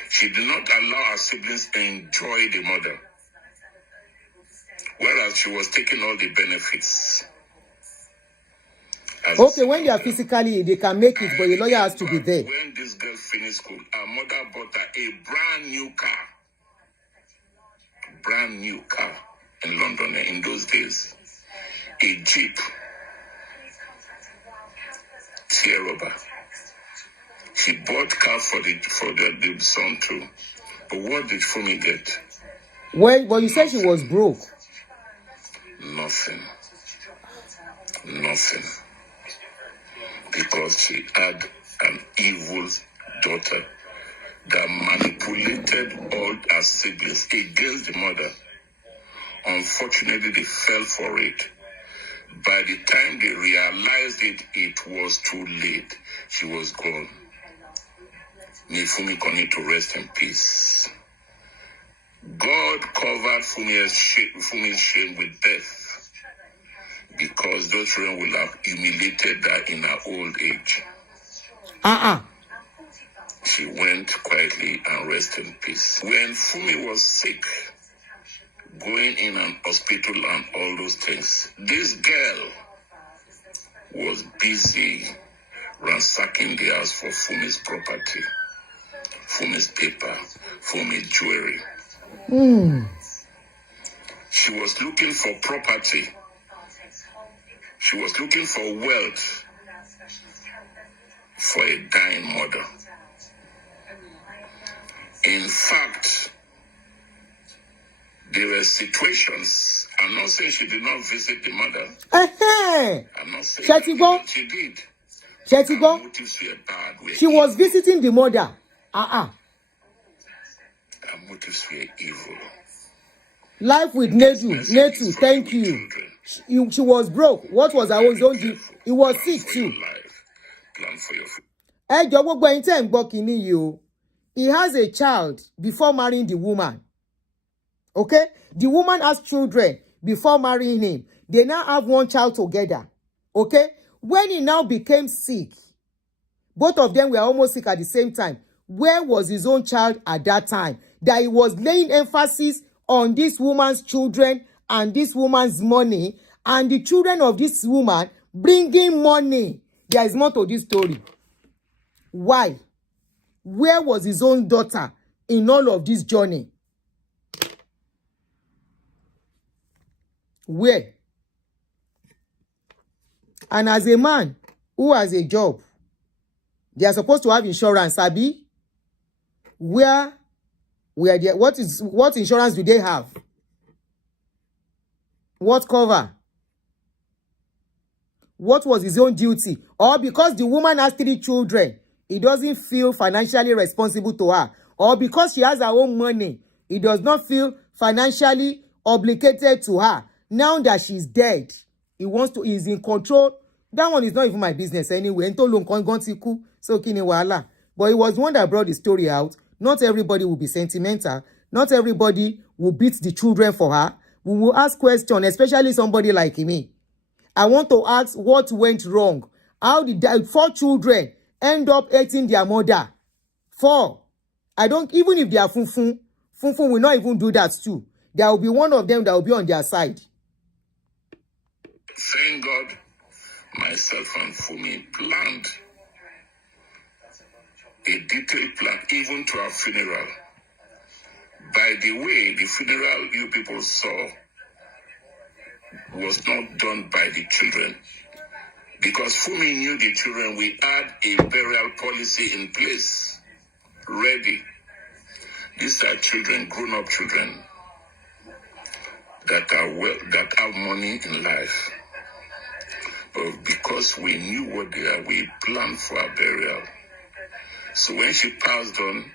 She did not allow her siblings to enjoy the mother, whereas she was taking all the benefits. Okay, when they are physically, they can make it, but the lawyer has to be there. When this girl finished school, her mother bought her a brand new car. Brand new car in London in those days. A Jeep. Sierra. She bought car for the son too. But what did Funmi get? Well, but you said she was broke. Nothing. Because she had an evil daughter that manipulated all her siblings against the mother. Unfortunately, they fell for it. By the time they realized it, it was too late. She was gone. May Funmi continue to rest in peace. God covered Funmi's shame with death, because those children will have humiliated her in her old age. She went quietly and rested in peace. When Funmi was sick, going in an hospital and all those things, this girl was busy ransacking the house for Funmi's property, Funmi's paper, Funmi's jewelry. She was looking for property. She was looking for wealth for a dying mother. In fact, there were situations. I'm not saying she did not visit the mother. I'm not saying she did. Her motives were bad. She was visiting the mother. Her her motives were evil. Life with Netu, thank you. She was broke. What was her own deal? He was sick too. Plan for your future. Gbogbo ẹ̀yin tẹ́ ń gbọ́ kíní yìí o. He has a child before marrying the woman. Okay? The woman has children before marrying him. They now have one child together. Okay? When he now became sick, both of them were almost sick at the same time. Where was his own child at that time? That he was laying emphasis on this woman's children and this woman's money, and the children of this woman bringing money. There is more to this story. Why? Where was his own daughter in all of this journey? Where? And as a man who has a job, they are supposed to have insurance, Abi. Where they, what insurance do they have? What cover? What was his own duty? Or because the woman has 3 children, he doesn't feel financially responsible to her. Or because she has her own money, he does not feel financially obligated to her. Now that she's dead, he's in control. That one is not even my business anyway. So kini wahala. But it was one that brought the story out. Not everybody will be sentimental. Not everybody will beat the children for her. We will ask questions, especially somebody like me. I want to ask what went wrong. How did 4 children end up hating their mother? 4. I don't, even if they are funfun will not even do that too. There will be one of them that will be on their side. Thank God, myself and Funmi planned a detailed plan, even to our funeral. By the way, the funeral you people saw was not done by the children. Because Funmi knew the children, we had a burial policy in place, ready. These are children, grown-up children, that have money in life. But because we knew what they are, we planned for a burial. So when she passed on,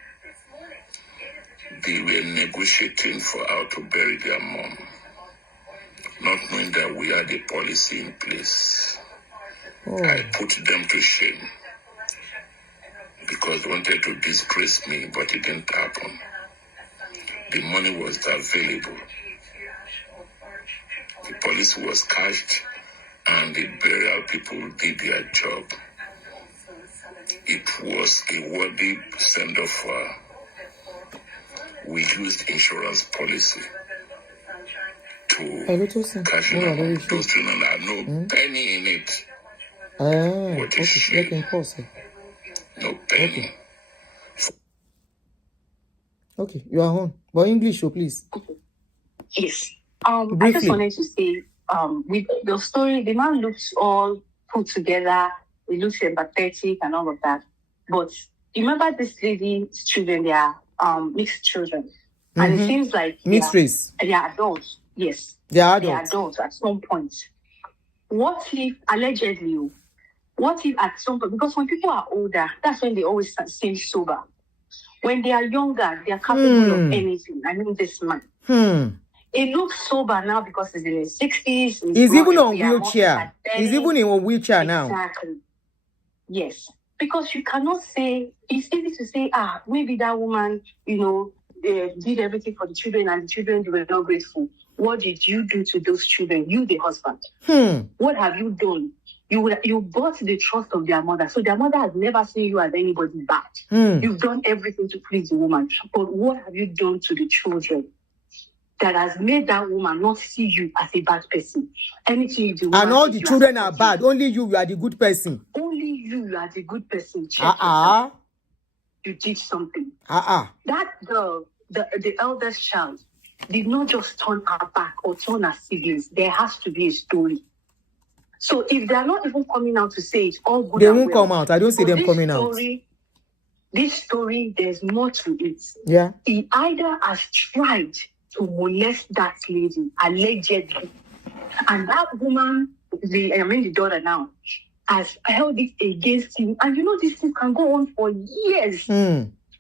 they were negotiating for how to bury their mom, not knowing that we had a policy in place. I put them to shame because they wanted to disgrace me, but it didn't happen. The money was available. The policy was cashed, and the burial people did their job. It was a worthy send-off for her. We used insurance policy to cash in on those children. There are no penny in it. What is shame? No penny. Okay, you are on. But English, please. Yes. I just wanted to say, with the story, the man looks all put together. He looks empathetic and all of that. But remember this lady's children, they are mixed children. And it seems like mixed race. They are adults. Yes. They are adults. They are adults at some point. What if, allegedly, what if at some point, because when people are older, that's when they always seem sober. When they are younger, they are capable of anything. I mean, this man. He looks sober now because he's in his 60s. He's even on wheelchair. He's even in a wheelchair now. Exactly. Yes. Because you cannot say, it's easy to say, maybe that woman, did everything for the children and the children were not grateful. What did you do to those children? You, the husband. What have you done? You bought the trust of their mother. So their mother has never seen you as anybody bad. You've done everything to please the woman. But what have you done to the children that has made that woman not see you as a bad person? Anything you do. And all the children are bad. Only you are the good person. Only you are the good person. Check yourself. You did something. That girl, the eldest child, did not just turn her back or turn her siblings. There has to be a story. So if they are not even coming out to say it's all good, they won't come out. I don't see them coming out. This story, there's more to it. Yeah. He either has tried to molest that lady, allegedly, and that woman, the daughter now, has held it against him. And this thing can go on for years.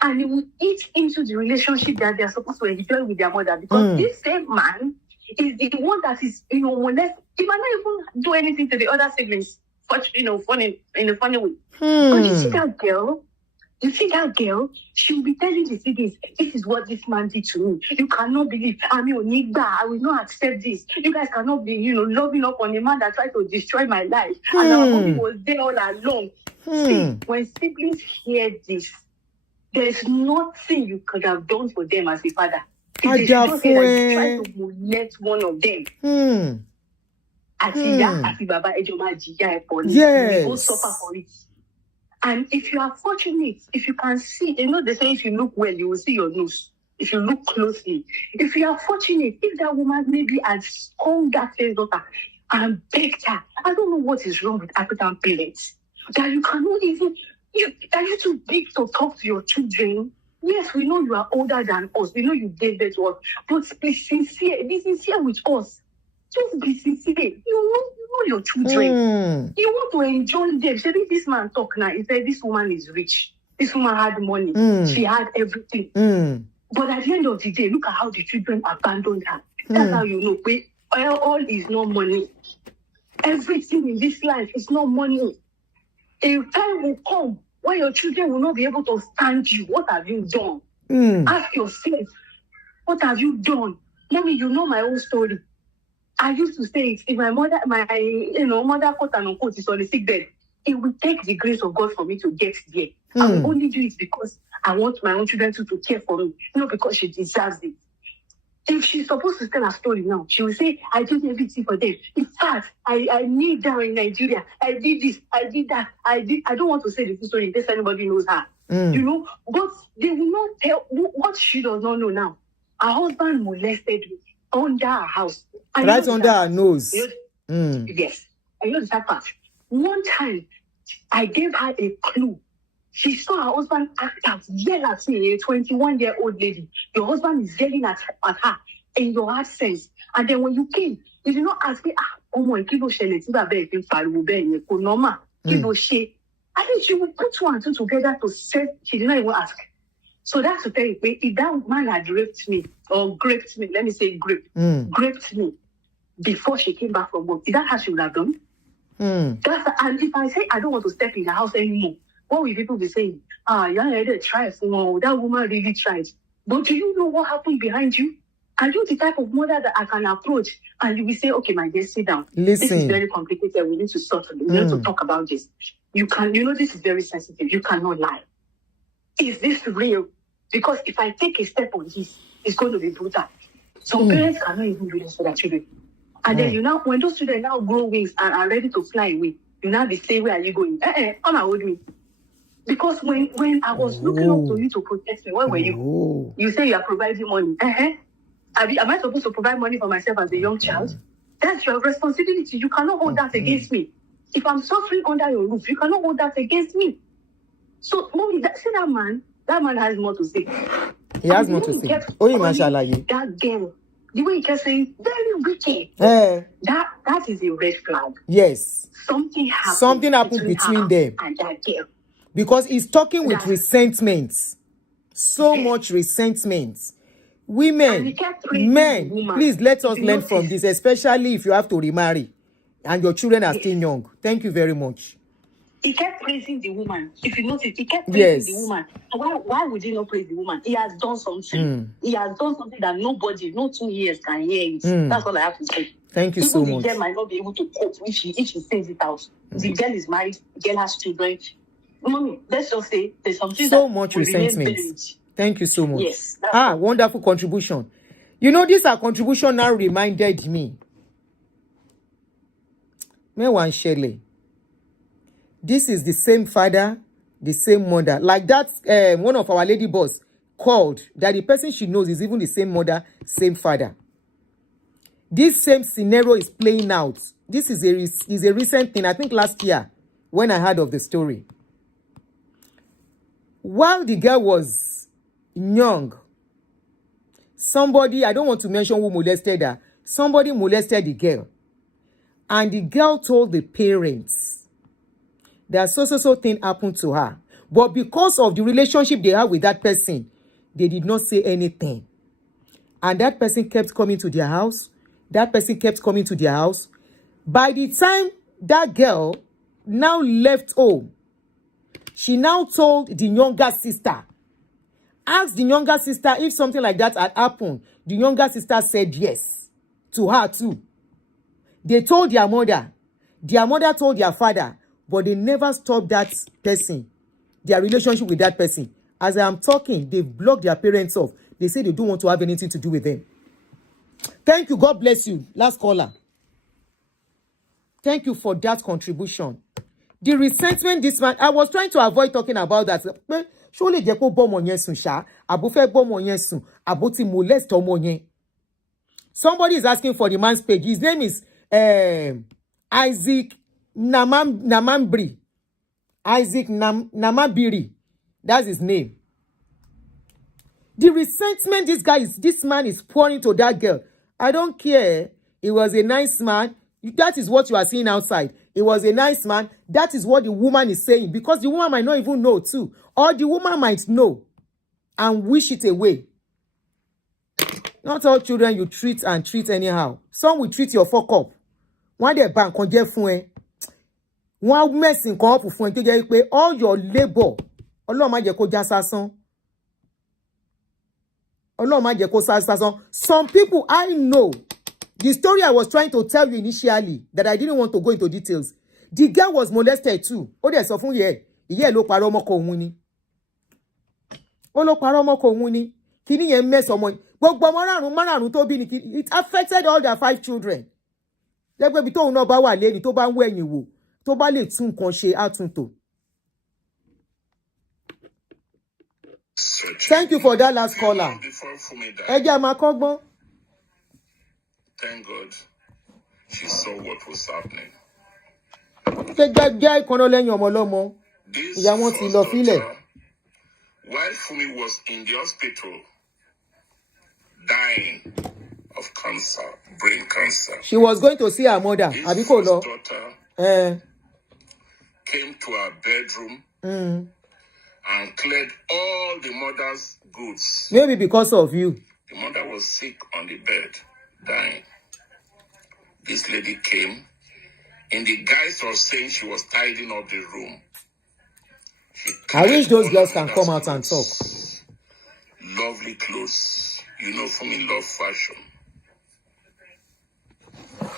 and it will eat into the relationship that they're supposed to enjoy with their mother, because this same man is the one that is, molest. He might not even do anything to the other siblings, but in a funny way. But you see that girl, she'll be telling the siblings, this is what this man did to me. You cannot believe. I will not accept this. You guys cannot be, loving up on a man that tried to destroy my life. And our mommy was there all along. See, when siblings hear this, there's nothing you could have done for them as a father. If they just say that you try to molest one of them. Yes. We will suffer for it. And if you are fortunate, if you can see, they say if you look well, you will see your nose. If you look closely, if you are fortunate, if that woman maybe has called that first daughter and begged her, I don't know what is wrong with African parents, that you cannot even, are you too big to talk to your children? Yes, we know you are older than us. We know you gave birth to us. But be sincere. Be sincere with us. Just be sincere. You know your children. You want to enjoy them. So this man talk now. He said this woman is rich. This woman had money. She had everything. But at the end of the day, look at how the children abandoned her. That's how you know. All is not money. Everything in this life is not money. A time will come when your children will not be able to stand you. What have you done? Ask yourself, what have you done? Mommy, you know my own story. I used to say it. If my mother, quote and unquote, is on the sick bed, it will take the grace of God for me to get there. I will only do it because I want my own children to care for me, not because she deserves it. If she's supposed to tell her story now, she will say, I did everything for them. In fact, I kneeled down in Nigeria. I did this, I did that, I don't want to say the full story in case anybody knows her. But they will not tell what she does not know now. Her husband molested me under her house. Right under her nose. Yes. I know the sad part. One time, I gave her a clue. She saw her husband act out, yell at me, a 21-year-old lady. Your husband is yelling at her in your accents. And then when you came, you did not ask me, I think she would put two and two together to say she did not even ask. So that's to tell you, if that man had raped me, or graped me, let me say graped me before she came back from work, is that how she would have done? And if I say I don't want to step in the house anymore, what will people be saying? You tried. That woman really tried. But do you know what happened behind you? Are you the type of mother that I can approach and you will say, okay, my dear, sit down. Listen. This is very complicated. We need to sort it. We need to talk about this. This is very sensitive. You cannot lie. Is this real? Because if I take a step on this, it's going to be brutal. Some parents cannot even do this for their children. And then when those children now grow wings and are ready to fly away, you now be saying, where are you going? Come and hold me. Because when I was looking up to you to protect me, where were you? You say you are providing money. Am I supposed to provide money for myself as a young child? That's your responsibility. You cannot hold that against me. If I'm suffering under your roof, you cannot hold that against me. So, mommy, see that man has more to say. He has more to say. That girl, the way he kept saying, very wicked. That is a red flag. Yes. Something happened between them. And that girl. Because he's talking with resentment. Much resentment. Women, men, please let us learn from this, especially if you have to remarry and your children are still young. Thank you very much. He kept praising the woman. If you notice, he kept praising the woman. Why would he not praise the woman? He has done something. He has done something that nobody, no 2 years can hear it. That's all I have to say. Thank you so much. The girl might not be able to cope if she says it out. The girl is married. The girl has children. Mommy, let's just say there's something much resentment. Thank you so much. Yes. Wonderful contribution. This contribution now reminded me. This is the same father, the same mother. Like that, one of our lady boss called that the person she knows is even the same mother, same father. This same scenario is playing out. This is a recent thing. I think last year when I heard of the story. While the girl was young, somebody, I don't want to mention who molested her, somebody molested the girl. And the girl told the parents that so thing happened to her. But because of the relationship they have with that person, they did not say anything. And that person kept coming to their house. That person kept coming to their house. By the time that girl now left home, she now told the younger sister, asked the younger sister if something like that had happened. The younger sister said yes to her too. They told their mother. Their mother told their father, but they never stopped that person, their relationship with that person. As I am talking, they've blocked their parents off. They say they don't want to have anything to do with them. Thank you. God bless you. Last caller. Thank you for that contribution. The resentment this man, I was trying to avoid talking about that. Surely they go bomb on yesun sha, abo fe bomb on yesun, abo ti molest omo yen. Somebody is asking for the man's page. His name is Isaac Namambri. Isaac Namabiri. That's his name. The resentment this man is pouring to that girl. I don't care. He was a nice man. That is what you are seeing outside. He was a nice man. That is what the woman is saying. Because the woman might not even know too. Or the woman might know and wish it away. Not all children you treat anyhow. Some will treat your fuck up. One day bank on Jeff fun. One messing come up fun to all your labor. Ọlọ́run má jẹ́ kó já sásán. Ọlọ́run má jẹ́ kó sásán. Some people I know. The story I was trying to tell you initially that I didn't want to go into details. The girl was molested too. Ó dẹ̀ sọ fún yẹ. Ìyẹ́ ló parọ́ ọmọ ko òun ni. Ó ló parọ́ ọmọ ko òun ni. Kíni yẹn mess ọmọ. Gbogbo ọmọ márùn-ún tó bí ni. It affected all their 5 children. Lẹ́gbẹ́ bí tóun náà bá wà lẹ́ni tó bá ń wẹ̀yìn wò. Tó bá lè tún nǹkan ṣe àtúntò. Thank you for that last caller. Ẹ jẹ́ máa kọ́gbọ́n. Thank God she saw what was happening. Jẹ́ ìkànnà lẹ́yìn ọmọ ọlọ́mọ. Ìyá wọn ti lọ fílẹ̀. While Funmi was in the hospital dying of cancer, brain cancer, she was going to see her mother. His daughter came to her bedroom and cleared all the mother's goods. Maybe because of you. The mother was sick on the bed, dying. This lady came in the guise of saying she was tidying up the room. I wish those girls can come out and talk. Lovely clothes. You know, Funmi love fashion.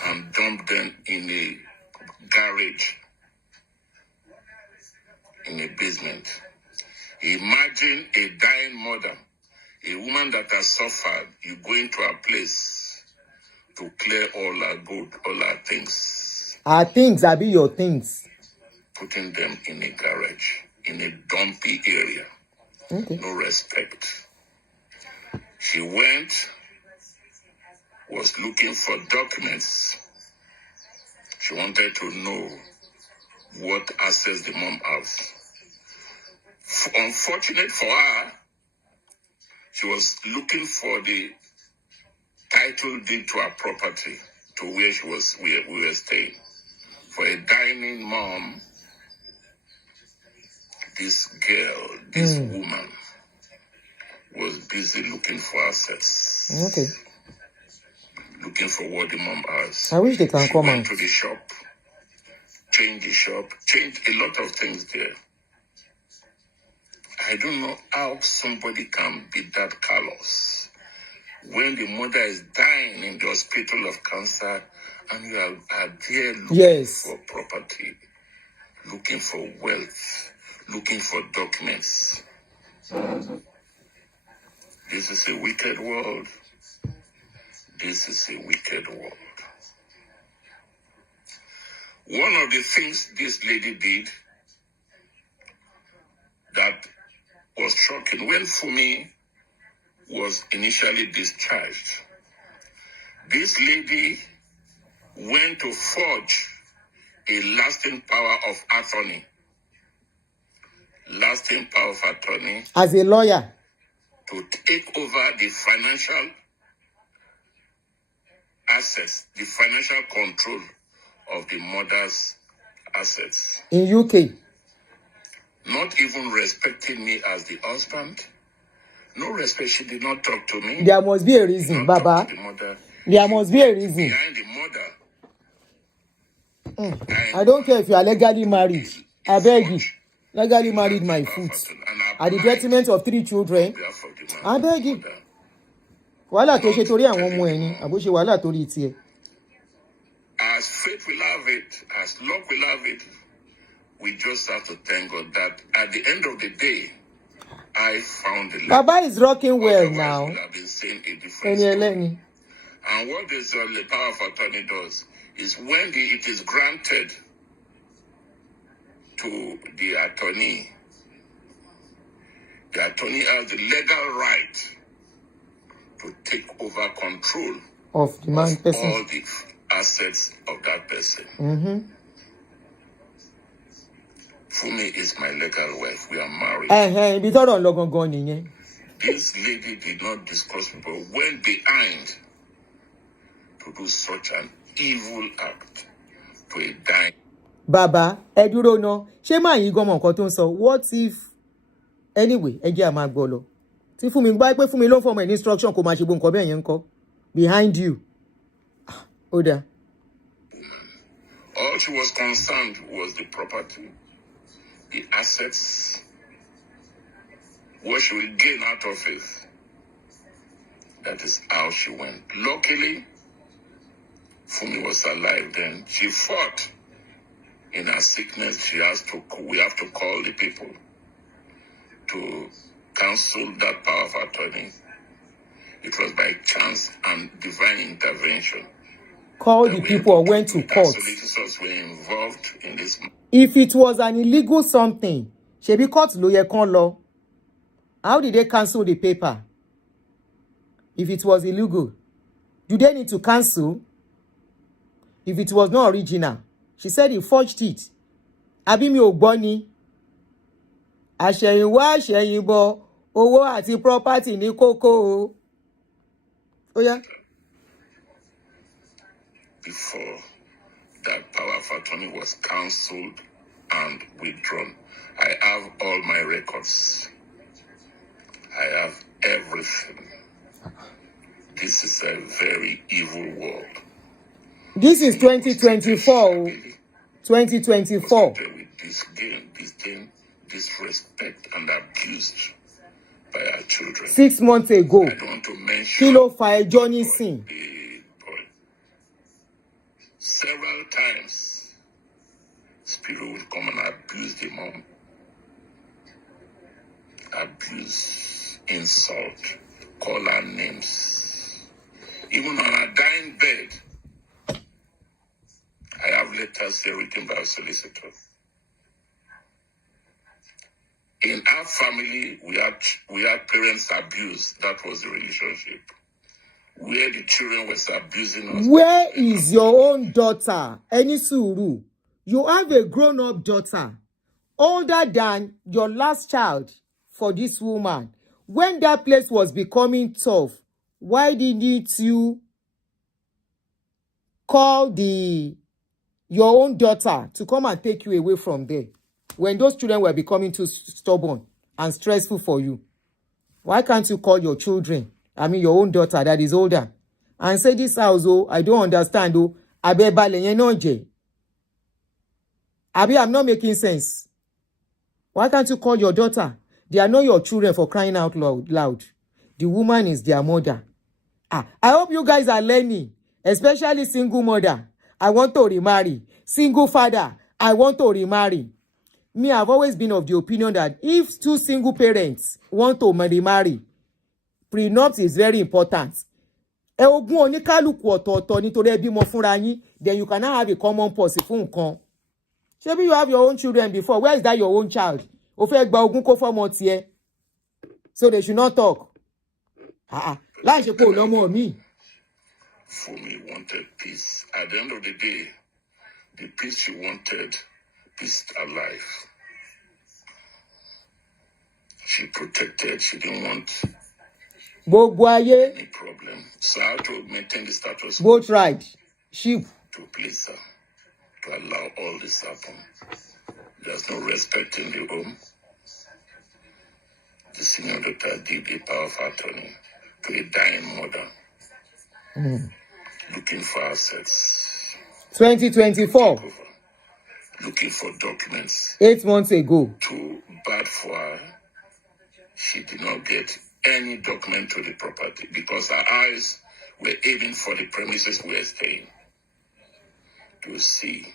And dumped them in a garage, in a basement. Imagine a dying mother, a woman that has suffered. You go into a place to clear all her good, all her things. Her things, I be your things. Putting them in a garage, in a dumpy area. Okay. No respect. She went, was looking for documents. She wanted to know what assets the mom has. Unfortunate for her, she was looking for the title deed to her property, to where we were staying. For a dying mom, this girl, this woman, was busy looking for assets. Okay. Looking for what the mom has. I wish they can come went out. to the shop, changed a lot of things there. I don't know how somebody can be that callous when the mother is dying in the hospital of cancer and you are there looking for property, looking for wealth, looking for documents. This is a wicked world. This is a wicked world. One of the things this lady did that was shocking, when Funmi was initially discharged, this lady went to forge a lasting power of attorney. Lasting power of attorney. As a lawyer. To take over the financial assets, the financial control of the mother's assets. In UK. not even respecting me as the husband. No respect. She did not talk to me. There must be a reason, Baba. There must be a reason. Behind the mother. I don't care if you are legally married. I beg you. Legally married my foot. At the detriment of 3 children. I beg you. Wàhálà tó ṣe torí àwọn ọmọ ẹ̀ ni, àbó ṣe wàhálà torí tiẹ̀. As fate will have it, as luck will have it, we just have to thank God that at the end of the day, I found the Baba is rocking well now. Have been saying a different story. And what this the power of attorney does is when it is granted to the attorney has the legal right to take over control of the man person, all the assets of that person. Funmi is my legal wife. We are married. This lady did not discuss people went behind to do such an evil act to a dying. Baba, ẹ dúró ná. Ṣé máa yí gan mọ nǹkan tó ń sọ? What if anyway, ẹ jẹ́ a máa gbọ́ lọ. Tí Funmi gbà pé Funmi ló ń fọmọ instruction kó máa ṣe bo nǹkan bẹ́ẹ̀ yẹn ńkọ́. Behind you. Oda. All she was concerned was the property, the assets, what she will gain out of it. That is how she went. Luckily, Funmi was alive then. She fought. In her sickness, we have to call the people to cancel that power of attorney. It was by chance and divine intervention. Call the people or went to court. Solicitors were involved in this. If it was an illegal something, shebi court ló yẹ kán lọ. How did they cancel the paper? If it was illegal, do they need to cancel? If it was not original, she said he forged it. Àbí mi ò gbọ́ ni. Àṣẹ̀yìnwá àṣẹ̀yìnbọ̀ owó àti property ní kókó o. Oh yeah. Before that power of attorney was cancelled and withdrawn, I have all my records. I have everything. This is a very evil world. This is 2024. 2024. With disdain, disrespect, and abused by our children. 6 months ago. I don't want to mention. Kilo fire Johnny Singh. Several times, Spirit will come and abuse the mom. Abuse, insult, call her names. Even on her dying bed, I have letters written by a solicitor. In our family, we had parents abuse. That was the relationship. Where the children was abusing us. Where is your own daughter? Eni suru. You have a grown-up daughter, older than your last child for this woman. When that place was becoming tough, why didn't you call your own daughter to come and take you away from there? When those children were becoming too stubborn and stressful for you, why can't you call your children? I mean, your own daughter that is older, and say, this house, oh, I don't understand, oh, Abi, I'm not making sense. Why can't you call your daughter? They are not your children, for crying out loud. The woman is their mother. I hope you guys are learning, especially single mother. I want to remarry. Single father, I want to remarry. Me, I've always been of the opinion that if 2 single parents want to remarry, prenup is very important. Then you cannot have a common policy. Maybe you have your own children before. Where is that your own child? So they should not talk. Funmi wanted peace. At the end of the day, the peace she wanted is alive. She protected. She didn't want any problem. So I had to maintain the status quo. Boat ride. Sheep. To please her. To allow all this happen. There's no respect in the home. The senior daughter did a power of attorney to a dying mother, looking for assets. 2024. Looking for documents. 8 months ago. Too bad for her. She did not get any document to the property because her eyes were aiming for the premises we were staying to see.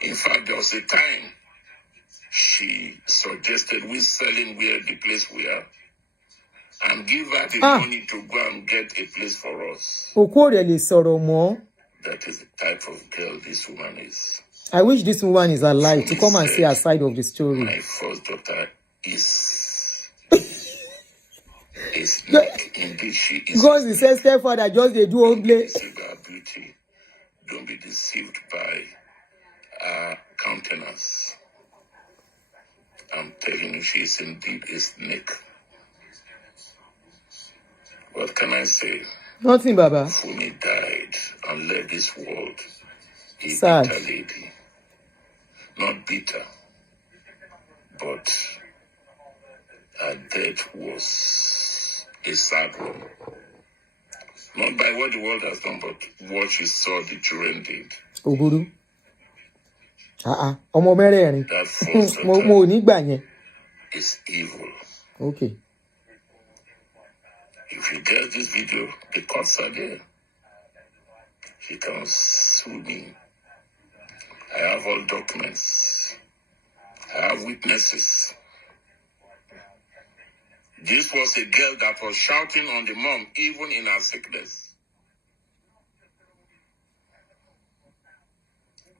In fact, there was a time she suggested we selling where the place we are and give her the money to go and get a place for us. That is the type of girl this woman is. I wish this woman is alive to come and see her side of the story. My first daughter is indeed she is. Because he says stepfather just they do only. Beauty. Don't be deceived by countenance. I'm telling you, she is indeed a snake. What can I say? Nothing, Baba. Funmi died and left this world a sad bitter lady. Not bitter, but her death was a sad one. Not by what the world has done, but what she saw the children did. Oguru. Ọmọ mẹ́rẹ̀ẹ̀rin. That first daughter is evil. Okay. If you get this video, the courts are there. She can sue me. I have all documents. I have witnesses. This was a girl that was shouting on the mom, even in her sickness.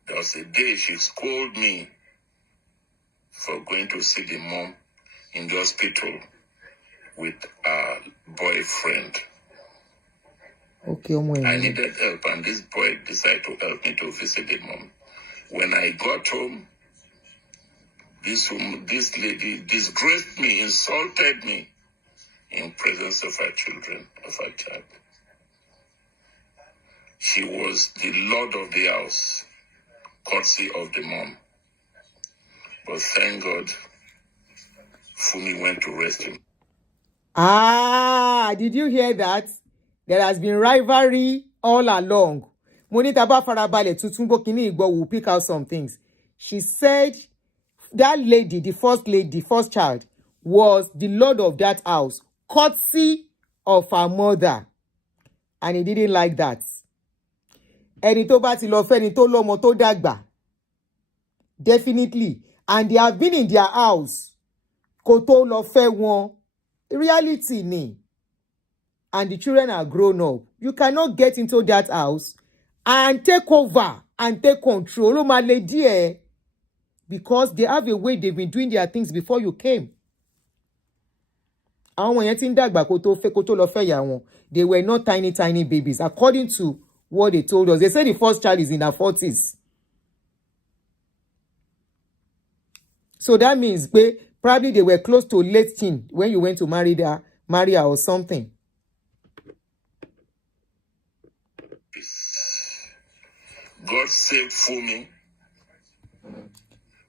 There was a day she scolded me for going to see the mom in the hospital with her boyfriend. Okay, I needed help, and this boy decided to help me to visit the mom. When I got home, this lady disgraced me, insulted me in presence of her children, of her child. She was the lord of the house, courtesy of the mom. But thank God, Funmi went to rest him. Did you hear that? There has been rivalry all along. Monita ba farabale tutungo kini igbo will pick out some things. She said that lady, the first child, was the lord of that house, courtesy of her mother. And he didn't like that. Ẹni tó bá ti lọ fẹ́ ni tó lọ́mọ tó dàgbà. Definitely. And they have been in their house. Kó tó lọ fẹ́ wọn. Reality ni. And the children are grown up. You cannot get into that house and take over and take control. Oh, my lady, because they have a way they've been doing their things before you came. They were not tiny babies, according to what they told us. They said the first child is in her 40s. So that means probably they were close to late teen when you went to marry her or something. God saved Funmi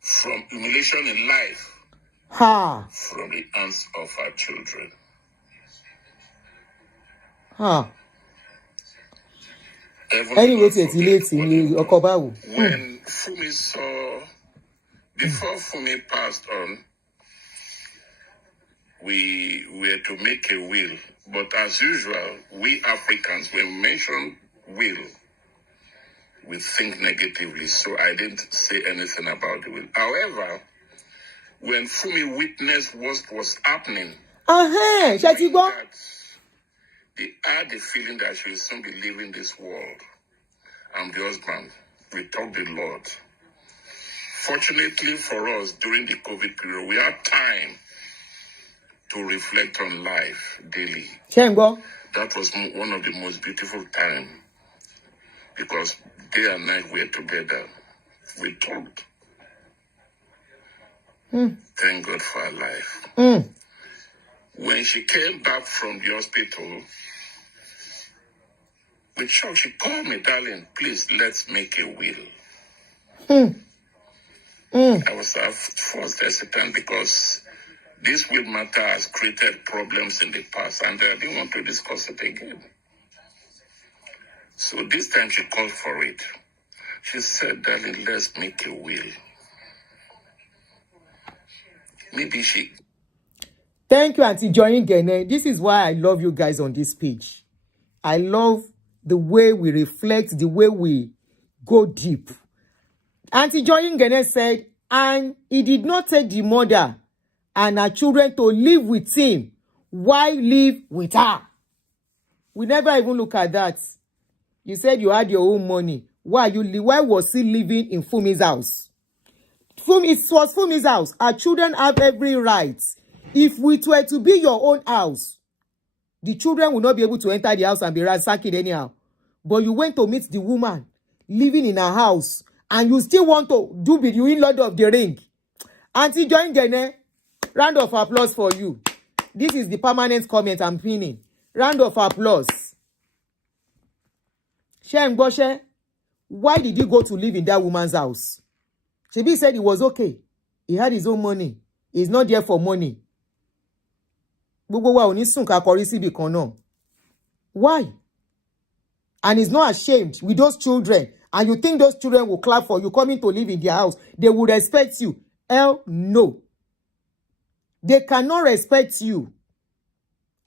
from humiliation in life, from the hands of her children. Anyway, when Funmi saw, before Funmi passed on, we were to make a will. But as usual, we Africans, when we mention will, we think negatively, so I didn't say anything about the will. However, when Funmi witnessed what was happening, they had the feeling that she will soon be leaving this world. I'm the husband. We talked the Lord. Fortunately for us, during the COVID period, we had time to reflect on life daily. That was one of the most beautiful times, because day and night we were together. We talked. Thank God for her life. When she came back from the hospital, with shock, she called me, darling, please, let's make a will. I was at first hesitant because this will matter has created problems in the past, and I didn't want to discuss it again. So this time she called for it. She said, darling, let's make a will. Maybe she... Thank you, Auntie Joy Ngene. This is why I love you guys on this page. I love the way we reflect, the way we go deep. Auntie Joy Ngene said, and he did not take the mother and her children to live with him. Why live with her? We never even look at that. You said you had your own money. Why was he living in Funmi's house? It was Funmi's house. Our children have every right. If it were to be your own house, the children will not be able to enter the house and be ransacking anyhow. But you went to meet the woman living in her house, and you still want to do the Lord of the Ring. Auntie Joy Ngene, round of applause for you. This is the permanent comment I'm pinning. Round of applause. Shem Boshe, why did you go to live in that woman's house? Shebi said it was okay. He had his own money. He's not there for money. Why? And he's not ashamed with those children. And you think those children will clap for you coming to live in their house? They would respect you. Hell no. They cannot respect you.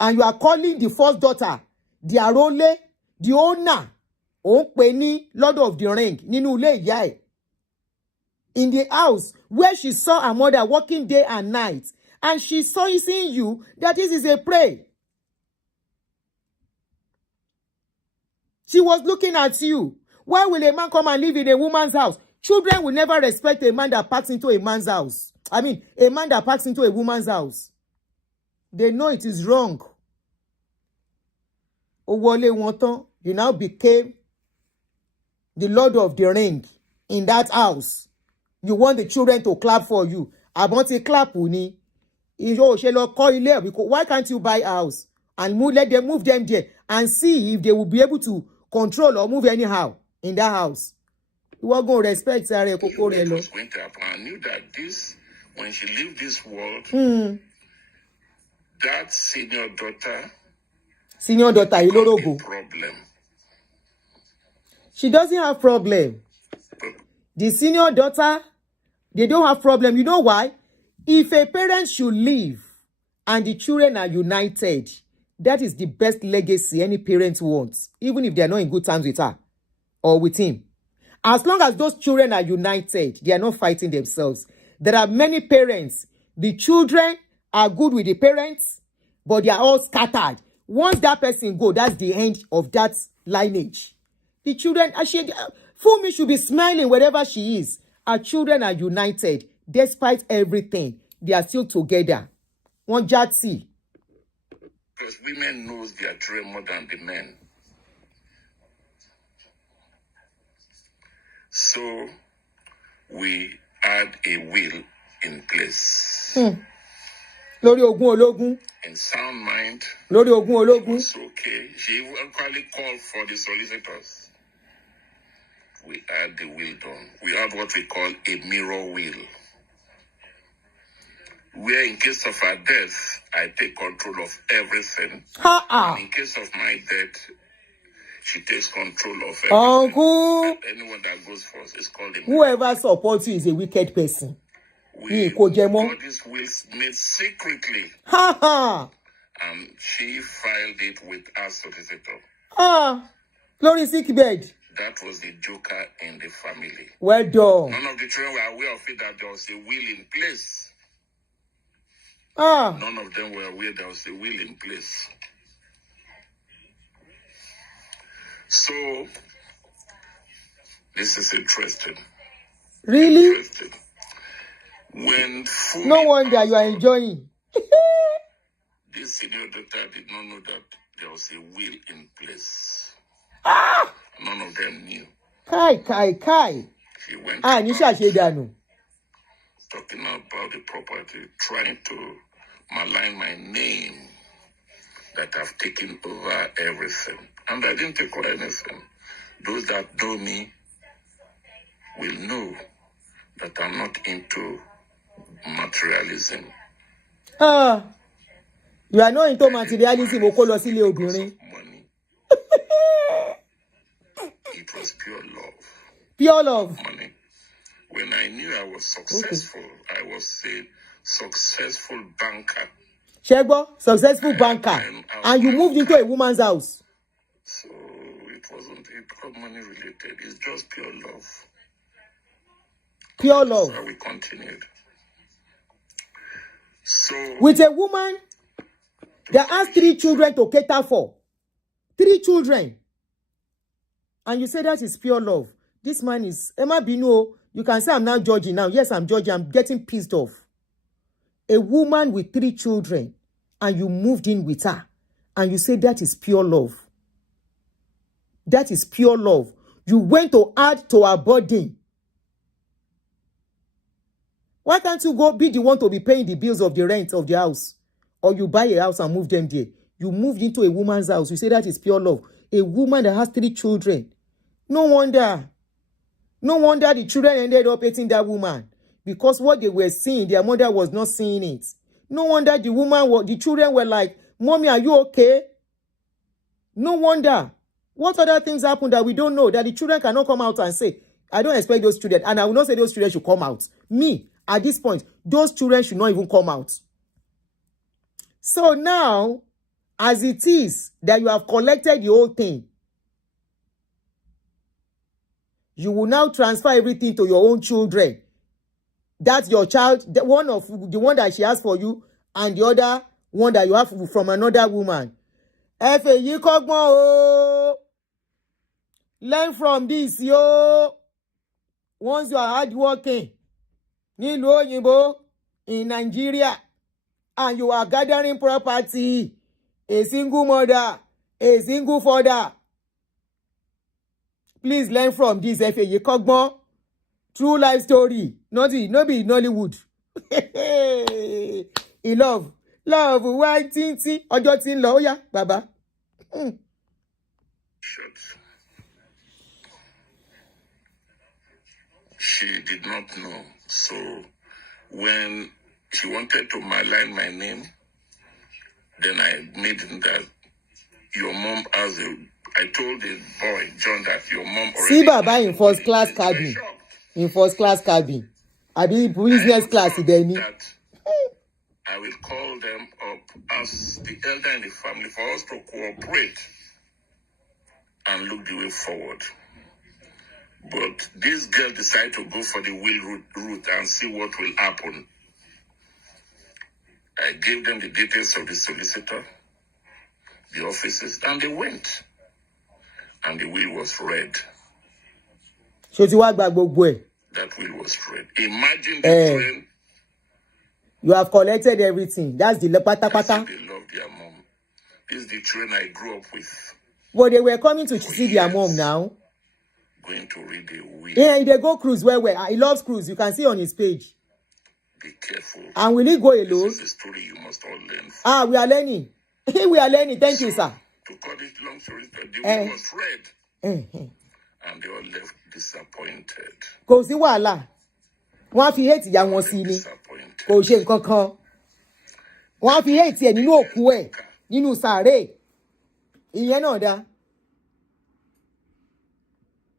And you are calling the first daughter, the Arole, the owner, Lord of the Ring, Ninu Yai, in the house where she saw her mother working day and night. And she saw seeing you that this is a prey. She was looking at you. Why will a man come and live in a woman's house? Children will never respect a man that parks into a man's house. I mean, a man that parks into a woman's house. They know it is wrong. Owole Wonton, you now became the Lord of the Ring in that house. You want the children to clap for you. I want to clap, Uni. Why can't you buy a house and move them there and see if they will be able to control or move anyhow in that house? You are going to respect Sarah. It was going to happen. I knew that this, when she left this world, that senior daughter, problem. She doesn't have problem. The senior daughter, they don't have problem. You know why? If a parent should leave and the children are united, that is the best legacy any parent wants, even if they are not in good terms with her or with him. As long as those children are united, they are not fighting themselves. There are many parents. The children are good with the parents, but they are all scattered. Once that person goes, that's the end of that lineage. The children, Funmi should be smiling wherever she is. Our children are united. Despite everything, they are still together. One jatsi. Because women knows their children more than the men. So we had a will in place. Lórí ogún ológun. In sound mind. Lórí ogún ológun. It's okay. She actually called for the solicitors. We had the will done. We had what we call a mirror will, where in case of her death, I take control of everything. And in case of my death, she takes control of everything. Uncle, anyone that goes first is called a whoever supports you is a wicked person. We got this will made secretly. And she filed it with our solicitor. Glory Sickb. That was the joker in the family. Well done. None of the children were aware of it, that there was a will in place. None of them were aware there was a will in place. So, this is interesting. Really? Interesting. When Funmi, no wonder you are enjoying. This senior daughter did not know that there was a will in place. None of them knew. Kai. She went talking about the property, trying to malign my name, that I've taken over everything. And I didn't take over anything. Those that know me will know that I'm not into materialism. You are not into materialism. Money. It was pure love. Pure love. Money. When I knew I was successful, I was a successful banker. Shego, successful banker. And you moved into a woman's house. So it wasn't money related. It's just pure love. Pure love. So we continued. So with a woman that has 3 children to cater for. 3 children. And you say that is pure love. This man is Emma Bino. You can say I'm now judging now. Yes, I'm judging. I'm getting pissed off. A woman with 3 children and you moved in with her and you say that is pure love. That is pure love. You went to add to her burden. Why can't you go be the one to be paying the bills of the rent of the house? Or you buy a house and move them there. You moved into a woman's house. You say that is pure love. A woman that has 3 children. No wonder. No wonder the children ended up hating that woman. Because what they were seeing, their mother was not seeing it. No wonder the children were like, Mommy, are you okay? No wonder. What other things happened that we don't know, that the children cannot come out and say? I don't expect those children, and I will not say those children should come out. Me, at this point, those children should not even come out. So now, as it is that you have collected the whole thing, you will now transfer everything to your own children. That's your child, the one that she has for you, and the other one that you have from another woman. Learn from this, yo. Once you are hardworking, in Nigeria, and you are gathering property, a single mother, a single father, please learn from this. True life story. Not be Nollywood. He love. Why tinti? Ojo tin lo ya, Baba. She did not know. So when she wanted to malign my name, then I made him that your mom has I told the boy, John, that your mom already... See Baba in first class cabin. In first class cabin. I be business class then. I will call them up as the elder in the family for us to cooperate and look the way forward. But this girl decided to go for the will route and see what will happen. I gave them the details of the solicitor, the offices, and they went. And the will was read. That will was read. Imagine the children. You have collected everything. That's the pata. They love their mom. This is the children I grew up with. But they were coming to see their mom now. Going to read the will. Yeah, they go cruise where he loves cruise. You can see on his page. Be careful. And will he go alone? This is a story you must all learn. We are learning. We are learning. Thank you, sir. To cut it long story, the will was read. And they all left disappointed. Kò sí wàhálà. Wọ́n fi hate ìyá wọn sí ni. Kò ṣe nǹkan kan. Wọ́n fi hate ẹ̀ nínú òkú ẹ̀, nínú sàárè. Ìyẹn náà dá.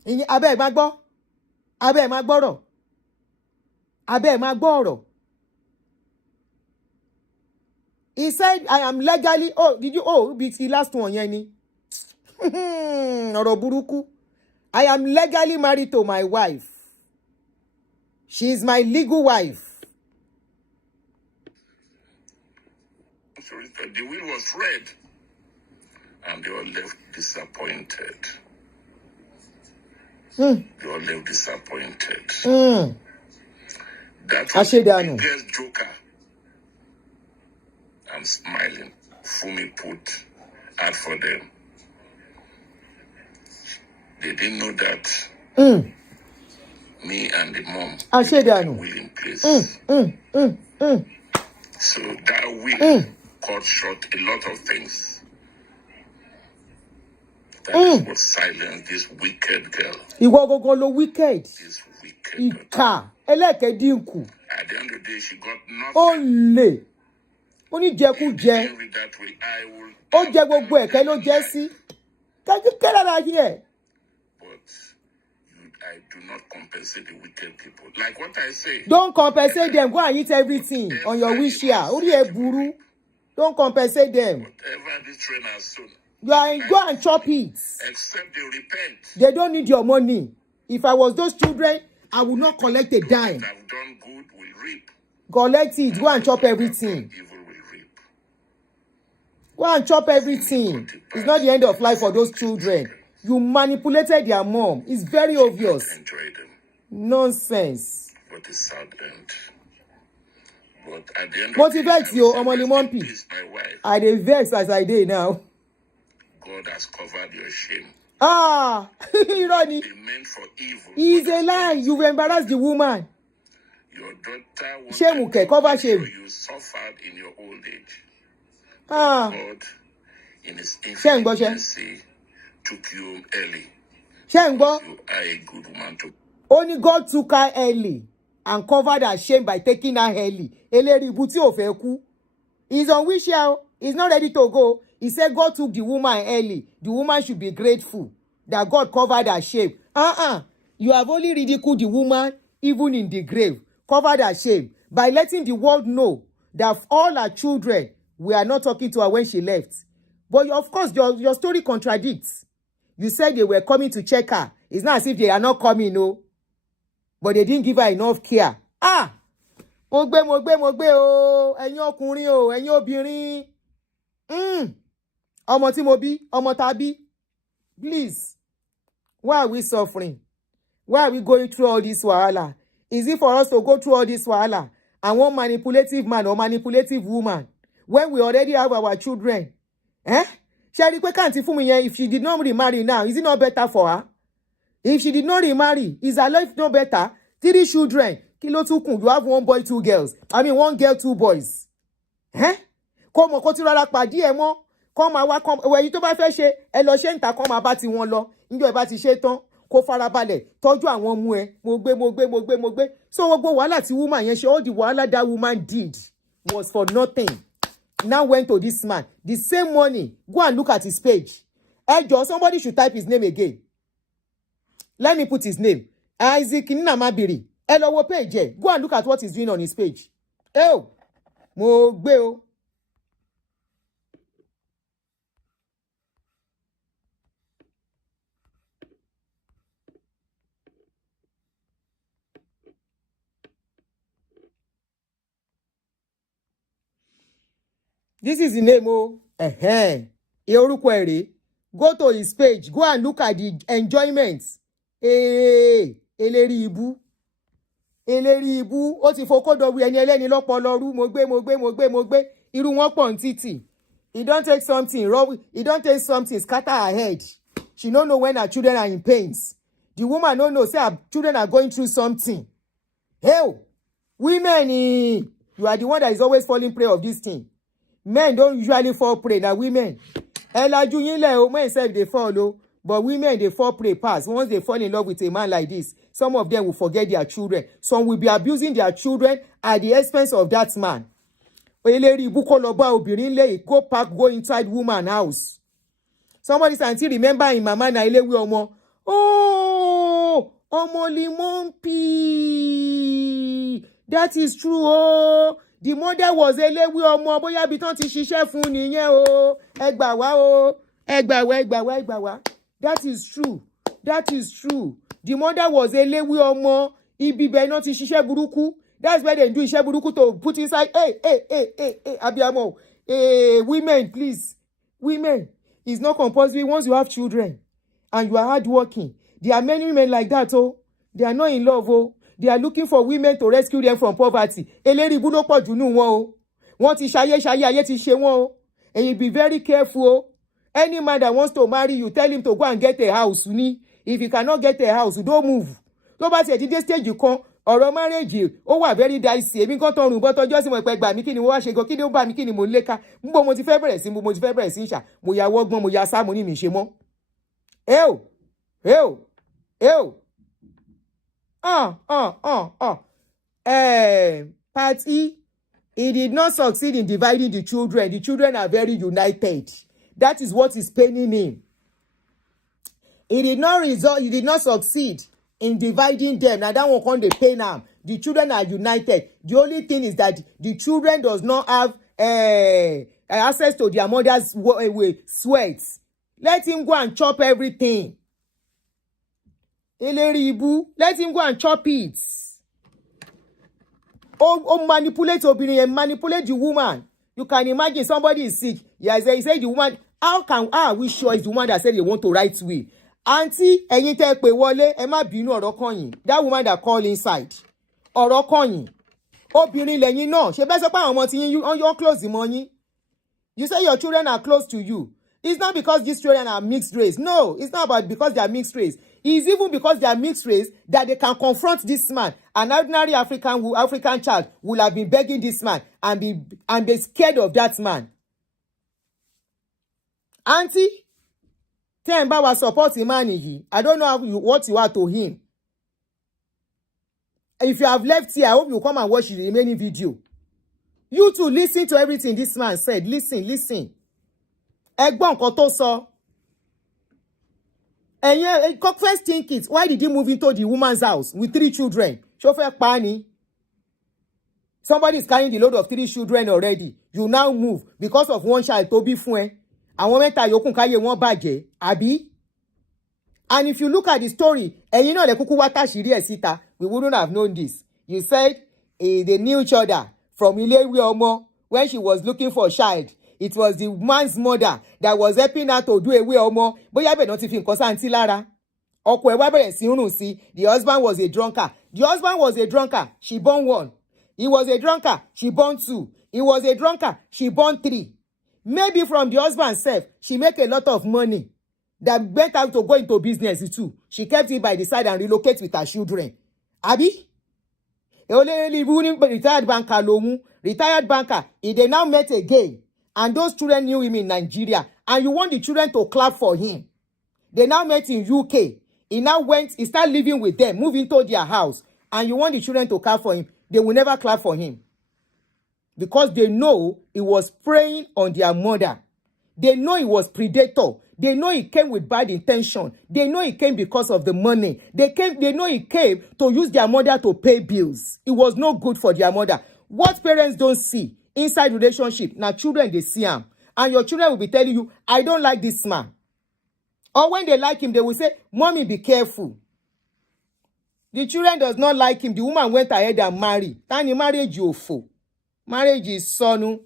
Abẹ́ ẹ̀ máa gbọ́. Abẹ́ ẹ̀ máa gbọ́rọ̀. Abẹ́ ẹ̀ máa gbọ́ ọ̀rọ̀. He said, I am legally... did you... it's the last one, Yenny. Ọ̀rọ̀ burúkú. I am legally married to my wife. She is my legal wife. The will was read. And they all left disappointed. They all left disappointed. That was the biggest joker. I'm smiling. Funmi put out for them. They didn't know that me and the mom will in place. So that will cut short a lot of things. That is what silenced this wicked girl. He was going to wicked. This wicked wicked Ìkà. Ẹlẹ́kẹ̀dínkù. At the end of the day, she got nothing. Olè. Ó ní jẹkújẹ. Read that way, I will Ó jẹ gbogbo ẹ̀kẹ́ ló jẹ́ sí. Can you get out of here? I do not compensate the wicked people. Like what I say. Don't compensate them. Go and eat everything on your wish here. Orí ẹ burú. Don't compensate them. Whatever this train has sown. Go and chop it. Except they repent. They don't need your money. If I was those children, I would not collect a dime. Have done good, will reap. Collect it. Go and chop everything. Evil will reap. Go and chop everything. It's not the end of life for those children. You manipulated their mom. It's very obvious. Enjoy them. Nonsense. What a sad end. But at the end motivate you, Omoli Mompi. My wife. I dey vex as I dey now. God has covered your shame. Irony. They meant for evil. It's a lie. You've embarrassed the woman. Your daughter shame, cover shame. You suffered in your old age. God, in his infinite mercy, took you home early. You are a good woman too. Only God took her early and covered her shame by taking her early. He's on wish here. He's not ready to go. He said God took the woman early. The woman should be grateful that God covered her shame. You have only ridiculed the woman even in the grave. Covered her shame by letting the world know that all her children were not talking to her when she left. But of course, your story contradicts. You said they were coming to check her. It's not as if they are not coming, no. But they didn't give her enough care. Mo gbé o, ẹ̀yin ọkùnrin o, ẹ̀yin obìnrin. Ọmọ tí mo bí, ọmọ tá bí. Please, why are we suffering? Why are we going through all this wahala? Is it for us to go through all this wahala and one manipulative man or manipulative woman when we already have our children? Sherry Kwekanti Funmi, if she did not remarry now, is it not better for her? If she did not remarry, is her life no better? 3 children. Kilo tukun, you have 1 boy, 2 girls. I mean 1 girl, 2 boys. Come on, continue to pàdé ẹ mọ́. Come àwa come. Where you to bá fẹ́ ṣe, ẹ lọ ṣe nta come bá ti wọn lọ. Njo ẹ bá ti ṣe tán, kó farabalẹ̀, tọ́jú àwọn ọmọ ẹ. Mo gbé. So gbogbo wàhálà tí woman yẹn ṣe, all the wàhálà that woman did was for nothing. Now went to this man. The same money. Go and look at his page. Somebody should type his name again. Let me put his name. Isaac Nnamabiri. Hello, page. Go and look at what he's doing on his page. Mo gbé o. This is the name, orúkọ ẹ̀ rèé. Go to his page. Go and look at the enjoyments. Eléri ibu. Ó ti fokódọ̀wé ẹni ẹlẹ́ni lọ́pọlọ rú. Mo gbé. Irú wọn pọ̀ ntítì. He don't take something wrong. He don't take something scatter her head. She don't know when her children are in pains. The woman don't know say her children are going through something. Women, you are the one that is always falling prey of this thing. Men don't usually fall prey. Now women. Men say they fall, but women they fall prey pass. Once they fall in love with a man like this, some of them will forget their children. Some will be abusing their children at the expense of that man. Go back, go inside woman house. Somebody say, remember in mama na ilewe omo. Omoli Mompi. That is true. The mother was elewe omo. Bóyá bí tán ti ṣiṣẹ́ fún nìyẹn o. Ẹ gbà wá. That is true. The mother was elewe omo. Ibi bẹ́ẹ̀ náà ti ṣiṣẹ́ burúkú. That's why they do iṣẹ́ burúkú to put inside. Abiyamo. Women, please. Women, it's not compulsory once you have children and you are hardworking. There are many women like that, They are not in love, They are looking for women to rescue them from poverty. Eléri ibu ló pọ̀ jù nínú wọn o. Wọ́n ti ṣayé ayé ti ṣe wọ́n o. And you be very careful. Any man that wants to marry you, tell him to go and get a house. If you cannot get a house, don't move. Tó bá ti ẹ̀ ti dé stage kan, ọ̀rọ̀ marriage ó wà very dicey. Èmi kan tọrùn bọ́ tọjọ́ sí mo pẹ́ gbà mí kí ni mo wá ṣe gan, kí ni ó bá mi, kí ni mo léka. Mo ti fẹ́ bẹ̀rẹ̀ sí ń ṣà. Mo ya wọ́gbọ́n, mo ya sá, mo ní mi ṣe mọ́. Part E, he did not succeed in dividing the children. The children are very united. That is what is paining him. He did not succeed in dividing them. Now that one can't dey pain him. The children are united. The only thing is that the children does not have access to their mother's sweats. Let him go and chop everything. Let him go and chop it. Manipulate obìnrin and manipulate the woman. You can imagine somebody is sick. He said the woman, how are we sure it's the woman that said they want to write will? Auntie, ẹ̀yin tẹ́ pè wọlé, ẹ má bínú ọ̀rọ̀ kan yín. That woman that called inside. Ọ̀rọ̀ kan yín. Obìnrin lẹ́yìn náà. Ṣé bẹ́ẹ̀ sọ pé àwọn ọmọ tí yín you're close mọ́ yín? You say your children are close to you. It's not because these children are mixed race. No, it's not about because they are mixed race. It's even because they are mixed race that they can confront this man. An ordinary African child will have been begging this man and be scared of that man. Auntie, tell him about support him man. I don't know what you are to him. If you have left here, I hope you come and watch the remaining video. You too, listen to everything this man said. Listen. Ẹgbọ́n nǹkan tó sọ. First think it. Why did he move into the woman's house with 3 children? Ṣó fẹ́ pa ni? Somebody is carrying the load of 3 children already. You now move because of one child tó bí fún ẹ. Àwọn mẹ́ta yòókù káyé wọn bàjẹ́, àbí? And if you look at the story, ẹ̀yin náà lẹ kúkú wá táṣìírí ẹ̀ síta, we wouldn't have known this. You said they knew each other from Ilewe Omo when she was looking for a child. It was the man's mother that was helping her to do Ewe Omo. Bóyá bẹ́ẹ̀ náà ti fi nǹkan sáǹtì lára. Ọkọ ẹ̀ wá bẹ̀rẹ̀ sí rùn sí. The husband was a drunkard. She born 1. He was a drunkard. She born 2. He was a drunkard. She born 3. Maybe from the husband self, she make a lot of money that went out to go into business too. She kept it by the side and relocate with her children. Abi? Retired banker. They now met again. And those children knew him in Nigeria. And you want the children to clap for him. They now met in UK. He started living with them, moving to their house. And you want the children to clap for him. They will never clap for him. Because they know he was preying on their mother. They know he was predator. They know he came with bad intention. They know he came because of the money. They know he came to use their mother to pay bills. It was no good for their mother. What parents don't see inside relationship, now children, they see him. And your children will be telling you, I don't like this man. Or when they like him, they will say, Mommy, be careful. The children does not like him. The woman went ahead and married. Tani marriage you for. Marriage is sonu.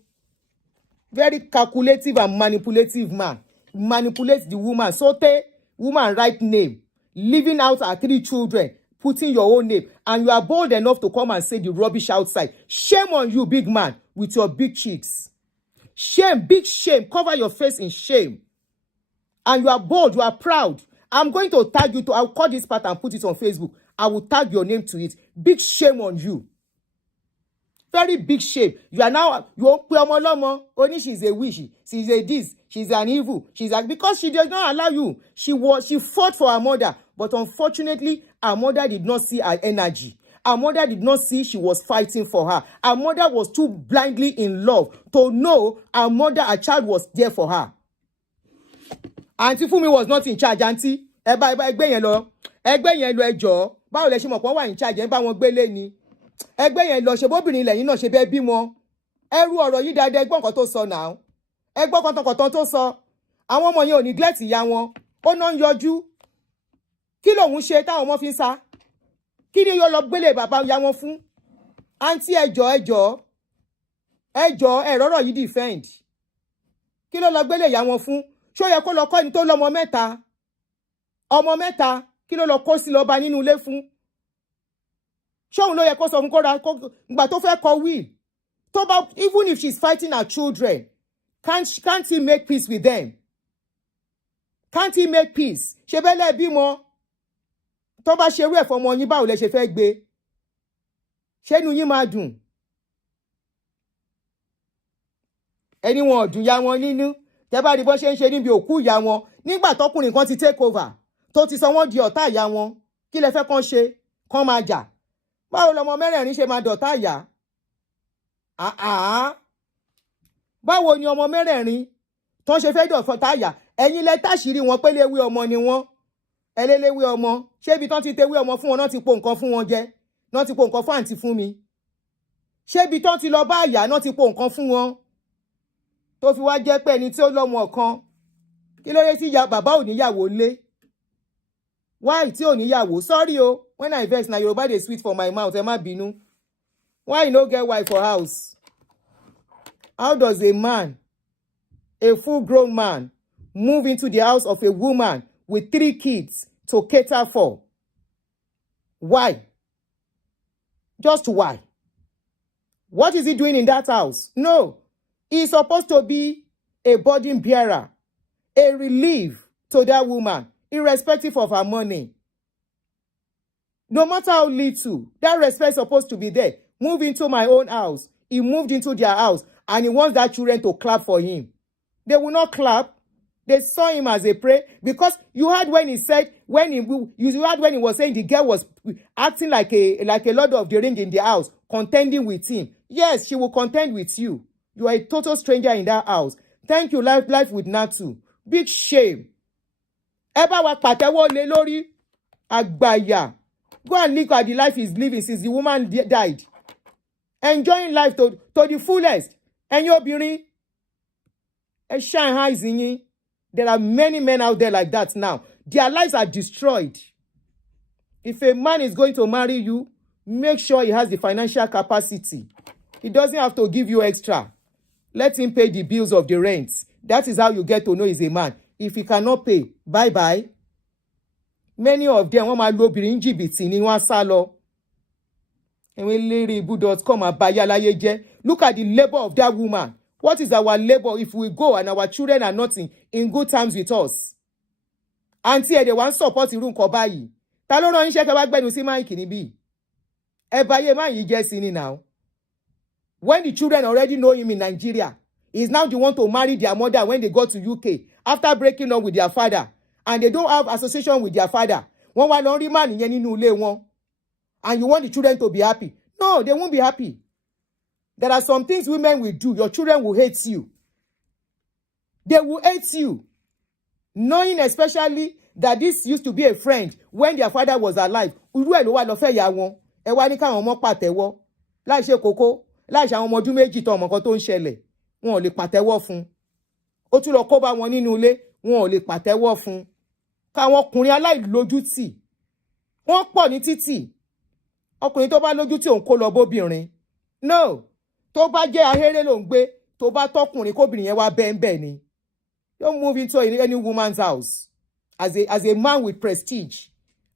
Very calculative and manipulative man. Manipulates the woman. So woman right name. Living out her 3 children. Putting your own name. And you are bold enough to come and say the rubbish outside. Shame on you, big man, with your big cheeks. Shame, big shame. Cover your face in shame. And you are bold, you are proud. I'm going to tag you I'll call this part and put it on Facebook. I will tag your name to it. Big shame on you. Very big shame. You are now, only she's a witch. She's a this. She's an evil. Because she does not allow you. She fought for her mother. But unfortunately, her mother did not see her energy. Her mother did not see she was fighting for her. Her mother was too blindly in love to know her child was there for her. Auntie Funmi was not in charge, auntie. Ẹgbẹ́ yẹn lọ ẹjọ́. Báwo lẹ ṣe mọ̀ pé wà in charge ẹ bá wọn gbélé ni. Ẹgbẹ́ yẹn lọ ṣe bóbìnrin lẹ́yìn náà ṣe bẹ́ẹ̀ bímọ. Ẹrú ọ̀rọ̀ yìí dáadáa ẹgbọ́n kan tó sọ náà. Ẹgbọ́n kọ̀tọ̀kọ̀tọ̀ tó sọ. Àwọn ọmọ yẹn ò neglect ìyá wọn. Ó náà ń yọjú. Kí lòun ṣe táwọn ọmọ fi ń sá? Kí ni yóò lọ gbélé bàbá ìyá wọn fún? Auntie ẹjọ́ ẹ̀rọ̀rọ̀ yìí defend. Kí ló lọ gbélé ìyá wọn fún? Ṣó yẹ kó lọ kọ́ ẹni tó lọ́mọ mẹ́ta? Ọmọ mẹ́ta kí ló lọ kó sí lọ́ba nínú ilé fún? Ṣóun ló yẹ kó sọ fún ìgbà tó fẹ́ kọ will. Even if she's fighting her children, can't he make peace with them? Can't he make peace? Ṣé bẹ́lẹ̀ bímọ? Tó bá ṣerú ẹ̀ fọmọ yín báwo lẹ ṣe fẹ́ gbé? Ṣé inú yín máa dùn? Ẹni wọn ò dùn ya wọn nínú. Tẹ́ bá rí bó ṣe ń ṣe níbi òkú ìyá wọn nígbà tọkùnrin kan ti take over tó ti sọ wọ́n di ọ̀tá ìyá wọn. Kí lẹ fẹ́ kàn ṣe? kán máa jà. Báwo lọmọ mẹ́rẹ̀ẹ̀rin ṣe máa dọ̀tá ìyá? Báwo ni ọmọ mẹ́rẹ̀ẹ̀rin tó ń ṣe fẹ́ dọ̀tá ìyá? Ẹ̀yin lẹ táṣìírí wọn pé léwé ọmọ ni wọ́n. Ẹlẹ́léwé ọmọ. Ṣé ibi tán ti tewé ọmọ fún wọn náà ti po nǹkan fún wọn jẹ? Náà ti po nǹkan fún àǹtí Funmi? Ṣé ibi tán ti lọ bá ìyá náà ti po nǹkan fún wọn? Tó fi wá jẹ́ pé ẹni tí ó lọ́mọ kan. Kí ló dé tí bàbá ò níyàwó lé? Why tí ò níyàwó? Sorry o, when I vex na Yoruba dey sweet for my mouth, ẹ má bínú. Why you no get wife for house? How does a man, a full-grown man, move into the house of a woman with 3 kids to cater for? Why? Just why? What is he doing in that house? No. He's supposed to be a burden bearer, a relief to that woman, irrespective of her money. No matter how little, that respect is supposed to be there. Move into my own house. He moved into their house, and he wants that children to clap for him. They will not clap. They saw him as a prey, because you heard when he said, you heard when he was saying the girl was acting like a Lord of the Ring in the house, contending with him. Yes, she will contend with you. You are a total stranger in that house. Thank you, life with Natu. Big shame. Eba wa pàtẹ́wọ́ lé lórí àgbàyà. Go and look at the life he's living since the woman died. Enjoying life to the fullest. And you're obìnrin, ẹ shine eyes in yín. There are many men out there like that now. Their lives are destroyed. If a man is going to marry you, make sure he has the financial capacity. He doesn't have to give you extra. Let him pay the bills of the rent. That is how you get to know he's a man. If he cannot pay, bye-bye. Many of them, wọ́n máa lo obìnrin jìbìtì ni wọ́n sá lọ. Look at the labor of that woman. What is our labor if we go and our children are not in good times with us? Auntie, they want support irú nǹkan báyìí. Ta ló rán iṣẹ́ kẹ́ wá gbẹ́nu sí máìkì níbí? Ẹ báyé máa yìí jẹ́ sí ni now. When the children already know him in Nigeria, he's now the one to marry their mother when they go to UK after breaking up with their father, and they don't have association with their father. Wọ́n wá lọ rí man yẹn nínú ilé wọn. And you want the children to be happy? No, they won't be happy. There are some things women will do. Your children will hate you. They will hate you. Knowing especially that this used to be a friend when their father was alive. Irú ẹ̀ ló wá lọ fẹ́ ya wọn. Ẹ wá ní káwọn ọmọ pàtẹ́wọ́. Láì ṣe kókó. Láì ṣe àwọn ọmọ ọdún méjì tó ọmọ kan tó ń ṣẹlẹ̀. Wọn ò lè pàtẹ́wọ́ fún. Ó tún lọ kó bá wọn nínú ilé. Wọn ò lè pàtẹ́wọ́ fún. Káwọn ọkùnrin aláìlójútì. Wọ́n pọ̀ ní títì. Ọkùnrin tó bá lójútì òun kó lọ bóbìnrin. No. Tó bá jẹ́ ahéré ló ń gbé. Tó bá tọkùnrin kóbìnrin yẹn wá bẹ́ẹ̀ ni. Don't move into any woman's house as a man with prestige.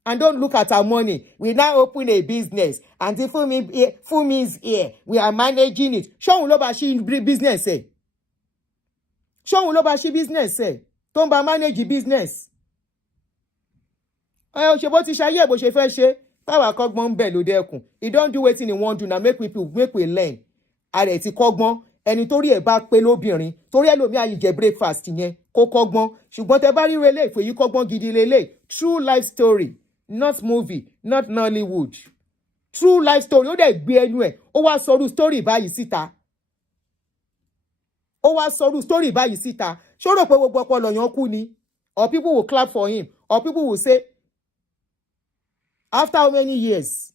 And don't look at our money. We now open a business. And if Funmi is here, we are managing it. Ṣóhun ló bá ṣí business ẹ̀. Ṣóhun ló bá ṣí business ẹ̀. Tó ń bá manage business. Ṣe bó ti ṣayé bó ṣe fẹ́ ṣe. Táwa kọ́gbọ́n ń bẹ̀ ló dẹ́kun. He don't do wetin he wan do na make we learn. Ààrẹ ti kọ́gbọ́n. Ẹni torí ẹ̀ bá pé lóbìnrin. Torí ẹlòmíì àyè jẹ breakfast yẹn. Kó kọ́gbọ́n. Ṣùgbọ́n tẹ bá rí relé ìfòyí kọ́gbọ́n gidi lélẹ̀. True life story. Not movie, not Nollywood. True life story. Ó dẹ̀ gbé ẹnu ẹ̀. Ó wá sọrú story báyìí síta. Ṣó rò pé gbogbo ọpọlọ yàn kú ni? Or people will clap for him. Or people will say, after how many years?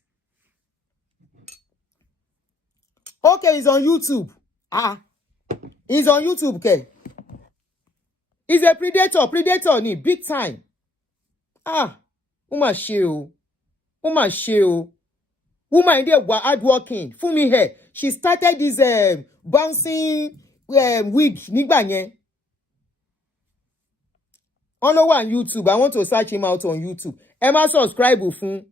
Okay, he's on YouTube. He's on YouTube, okay? He's a predator ni, big time. Ó mà ṣe o. Woman there were hardworking. Funmi here. She started this bouncing wig nígbà yẹn. On YouTube. I want to search him out on YouTube. Ẹ má subscribe fún.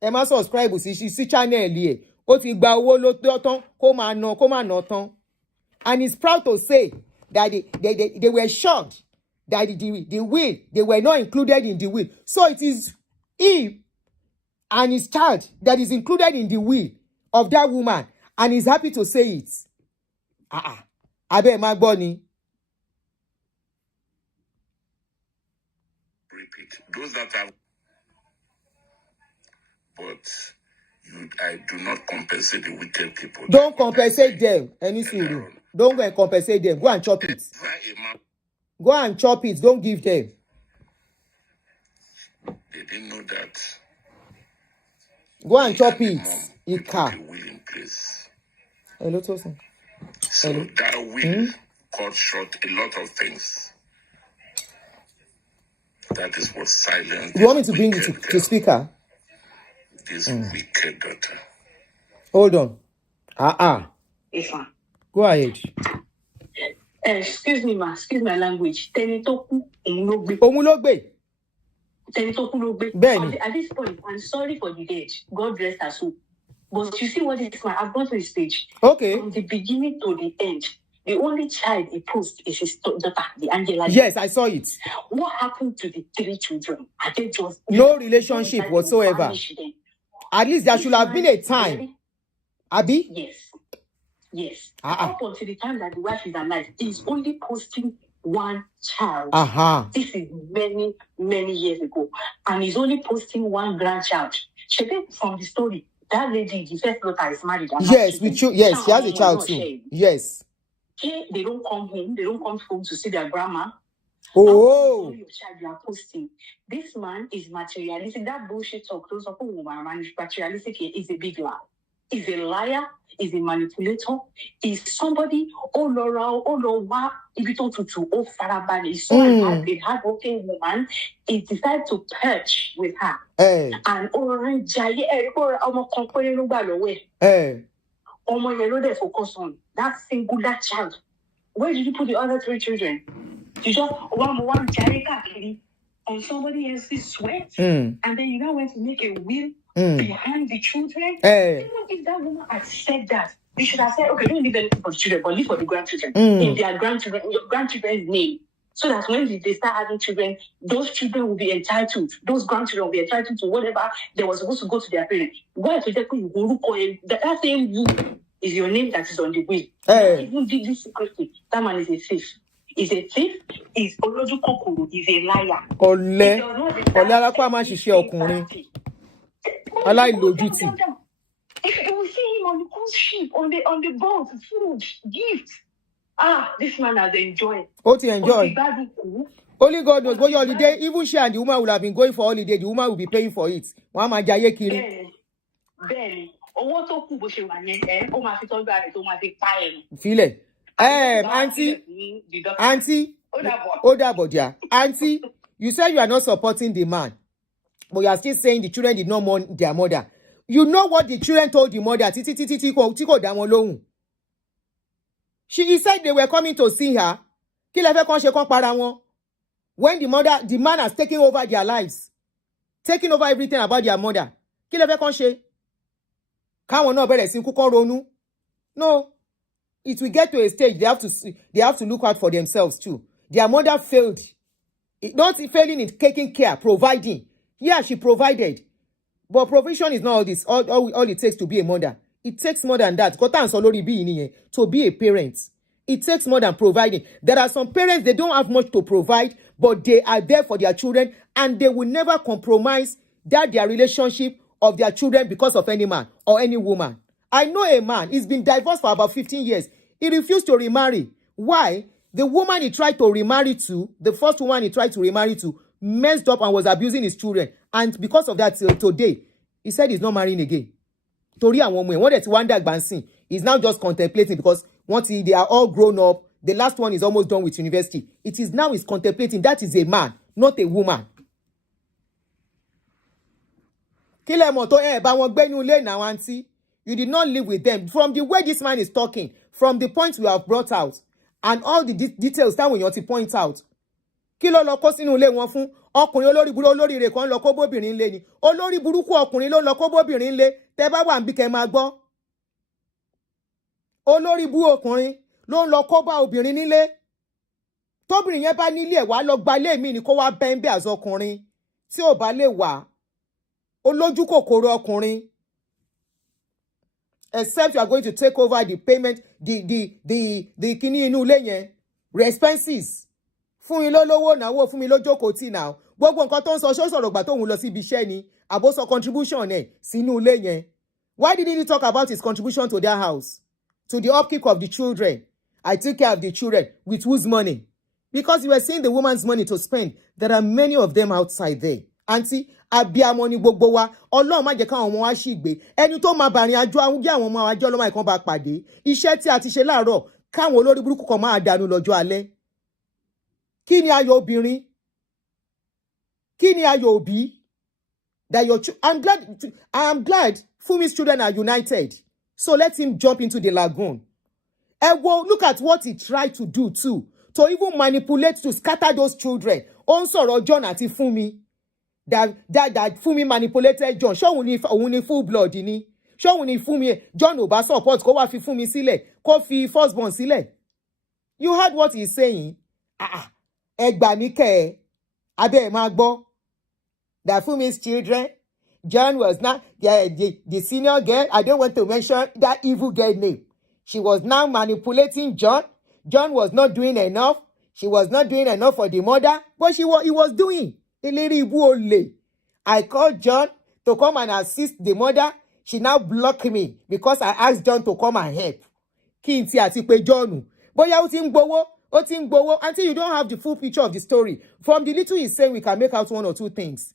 Ẹ má subscribe sí channel ẹ̀. Ó ti gba owó ló tán kó máa ná tán. And he's proud to say that they were shocked that the will, they were not included in the will. So it is he and his child that is included in the will of that woman. And he's happy to say it. Abẹ́ máa gbọ́ ni. Repeat. Those that have but I do not compensate the wicked people. Don't compensate them. Any suru. Don't go and compensate them. Go and chop it. Go and chop it. Don't give them. They didn't know that. Go and chop it. Ika. Hello, Tosin. So that will cut short a lot of things. That is what silence. You want me to bring it to speaker? This wicked daughter. Hold on. Yes, ma'am. Go ahead. Excuse me, ma. Excuse my language. Tenitoku omulogbe. Omulogbe. Tenitoku logbe. At this point, I'm sorry for the dead. God rest her soul. But you see what it is, man? I've gone to his page. Okay. From the beginning to the end, the only child he posted is his daughter, the Angela. Yes, I saw it. What happened to the 3 children? Are they just no relationship whatsoever? At least there should have been a time. Abi? Yes. Up until the time that the wife is alive, he's only posting 1 child. This is many, many years ago. And he's only posting 1 grandchild. She think from the story, that lady, the first daughter is married. Yes, she has a child too. Yes. They don't come home. They don't come home to see their grandma. Oh. Your child you are posting. This man is materialistic. That bullshit talk, those of whom are materialistic is a big lie. He's a liar. He's a manipulator. He's somebody. Oh Laura, if you talk to Farabani, he's so a hardworking woman. He decided to perch with her. And focus on that singular child. Where did you put the other 3 children? You just one on somebody else's sweat, and then you now went to make a will behind the children. Even if that woman had said that, you should have said, okay, don't leave anything for the children, but leave for the grandchildren. In their grandchildren, your grandchildren's name. So that when they start having children, those children will be entitled, those grandchildren will be entitled to whatever they were supposed to go to their parents. Why if that same you is your name that is on the will? Even did this secretly, that man is a thief. He's a thief, he's a liar. If you will see him on the cruise ship, on the boat, food, gifts. This man has enjoyed. Enjoy. Only God knows. Go your holiday. Even she and the woman will have been going for holiday. The woman will be paying for it. Feel it. Auntie. Auntie, you said you are not supporting the man, but you are still saying the children did not mourn their mother. You know what the children told the mother? He said they were coming to see her. When the man has taken over their lives, taking over everything about their mother. No, it will get to a stage they have to look out for themselves too. Their mother failed. Not failing in taking care, providing. Yeah, she provided. But provision is not all this. All it takes to be a mother. It takes more than that. To be a parent. It takes more than providing. There are some parents, they don't have much to provide, but they are there for their children, and they will never compromise their relationship of their children because of any man or any woman. I know a man, he's been divorced for about 15 years. He refused to remarry. Why? The woman he tried to remarry to, the first woman he tried to remarry to, messed up and was abusing his children. And because of that, today, he said he's not marrying again. He's now just contemplating because once they are all grown up, the last one is almost done with university. It is now he's contemplating. That is a man, not a woman. You did not live with them. From the way this man is talking, from the points we have brought out, and all the details that we want to point out. Ọkùnrin olórí burú olórí rẹ̀ kan lọ kó bóbìnrin lé ni. Olórí burúkú ọkùnrin ló lọ kó bóbìnrin lé. Tẹ́ bá wà níbí kẹ́ máa gbọ́. Olórí burú ọkùnrin ló lọ kó bá obìnrin nílé. Tóbìnrin yẹn bá nílé ẹ̀ wá lọ gba ilé mi ni kó wá bẹ́ńbẹ́ àzọkùnrin. Tí ò bá lè wà. Olójú kòkòrò ọkùnrin. Except you are going to take over the payment, the kini inú ilé yẹn. Expenses. Fún mi lólówó náwó fún mi lójókòó tì náà. Gbogbo nǹkan tó ń sọ ṣó sọ̀rọ̀ gbà tóun lọ sí ibi iṣẹ́ ni. Àbó contribution sínú ilé yẹn. Why didn't he talk about his contribution to their house? To the upkeep of the children. I took care of the children. With whose money? Because you were seeing the woman's money to spend. There are many of them outside there. Auntie, abiyamọ ni gbogbo wa. Ọlọ́run má jẹ́ káwọn ọmọ wa ṣìgbé. Ẹni tó máa bàrìn àjò àwọn ọmọ wa jẹ́ ọlọ́mọ ìkan bá pàdé. Iṣẹ́ tí a ti ṣe láàárọ̀ káwọn olórí burúkú kan máa dànù lọ́jọ́ alẹ́. Kí ni ayọ̀ obìnrin? Kí ni ayọ̀ òbí? That I am glad Funmi's children are united. So let him jump into the lagoon. And well, look at what he tried to do too. To even manipulate, to scatter those children. Also, John àti Funmi. That Funmi manipulated John. Show òun full blood ni. Show òun Funmi. John ò bá support kó wá fi Funmi sílẹ̀. Kó fi firstborn sílẹ̀. You heard what he's saying? Ẹ gbà mí kẹ́ ẹ. Abẹ́ ẹ máa gbọ́. That Funmi's children, John was not the senior girl. I don't want to mention that evil girl name. She was now manipulating John. John was not doing enough. She was not doing enough for the mother, but he was doing. I called John to come and assist the mother. She now blocked me because I asked John to come and help. Kí n ti àti pé John. Bóyá ó ti ń gbowó. Until you don't have the full picture of the story. From the little he's saying, we can make out one or two things.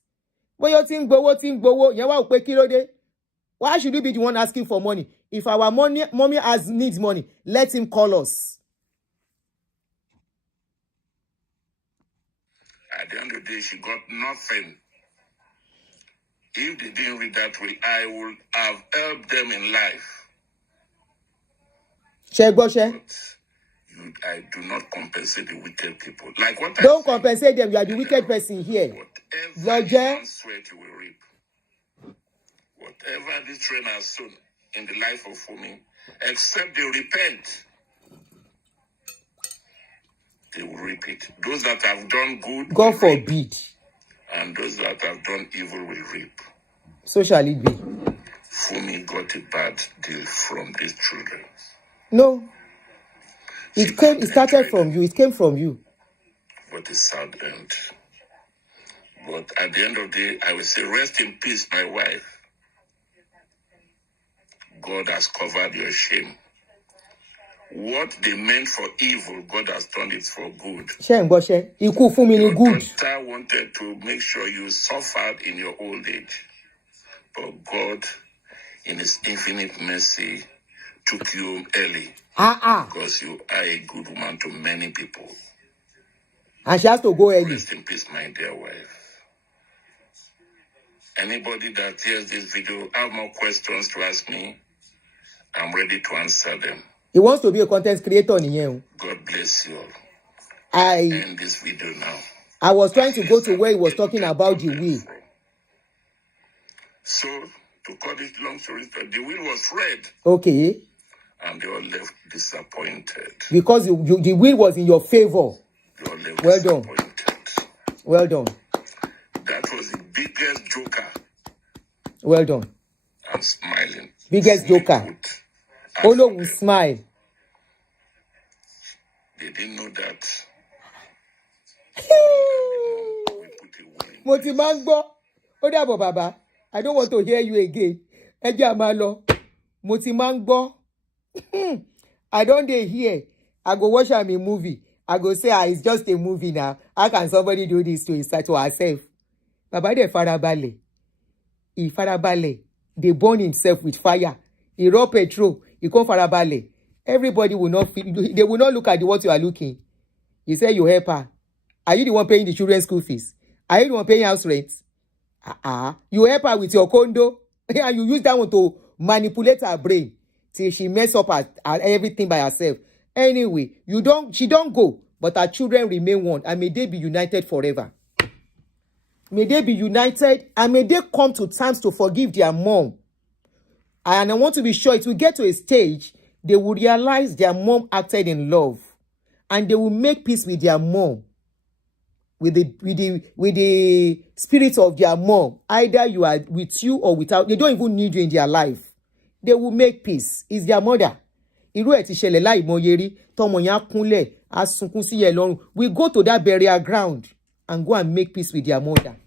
Bóyá ó ti ń gbowó. Yẹn wá ó pé kí ló dé? Why should we be the one asking for money? If our mommy needs money, let him call us. At the end of the day, she got nothing. If they didn't read that will, I would have helped them in life. I do not compensate the wicked people. Like what don't compensate them. You are the wicked person here. Whatever you sweat, you will reap. Whatever this train has sown in the life of Funmi, except they repent, they will reap it. Those that have done good, God forbid, and those that have done evil will reap. So shall it be. Funmi got a bad deal from these children. No. It started from you. It came from you. But a sad end. But at the end of the day, I will say, rest in peace, my wife. God has covered your shame. What they meant for evil, God has turned it for good. Your daughter wanted to make sure you suffered in your old age. But God, in His infinite mercy, took you home early. Because you are a good woman to many people. And she has to go early. Rest in peace, my dear wife. Anybody that hears this video have more questions to ask me, I'm ready to answer them. He wants to be a content creator in here. God bless you all. I end this video now. I was trying to go to where he was talking about the will. So, to cut it long story short, the will was read. Okay. And they all left disappointed. Because the will was in your favor. They all left well disappointed. Done. Well done. That was the biggest joker. Well done. I'm smiling. Biggest joker. Olo will smile. They didn't know that. Motimango. Odabo Baba. I don't want to hear you again. Eja malo. Motimango. I don't dey hear. I go watch a movie. I go say, it's just a movie now. How can somebody do this to herself? Baba de farabale. He farabale. They burn himself with fire. He raw petrol. He come farabale. Everybody will not feel. They will not look at what you are looking. You say you help her. Are you the one paying the children's school fees? Are you the one paying house rent? You help her with your condo. And you use that one to manipulate her brain till she mess up at everything by herself. Anyway, she don't go, but her children remain one, and may they be united forever. May they be united, and may they come to terms to forgive their mom. And I want to be sure it will get to a stage they will realize their mom acted in love, and they will make peace with their mom, with the spirit of their mom. Either you are with you or without. They don't even need you in their life. They will make peace. It's their mother. Irú ẹ̀ ti ṣẹlẹ̀ láìmọye rí tọmọ yẹn á kúnlẹ̀ á sunkún sí yẹn lọ́rùn. We go to that burial ground and go and make peace with their mother.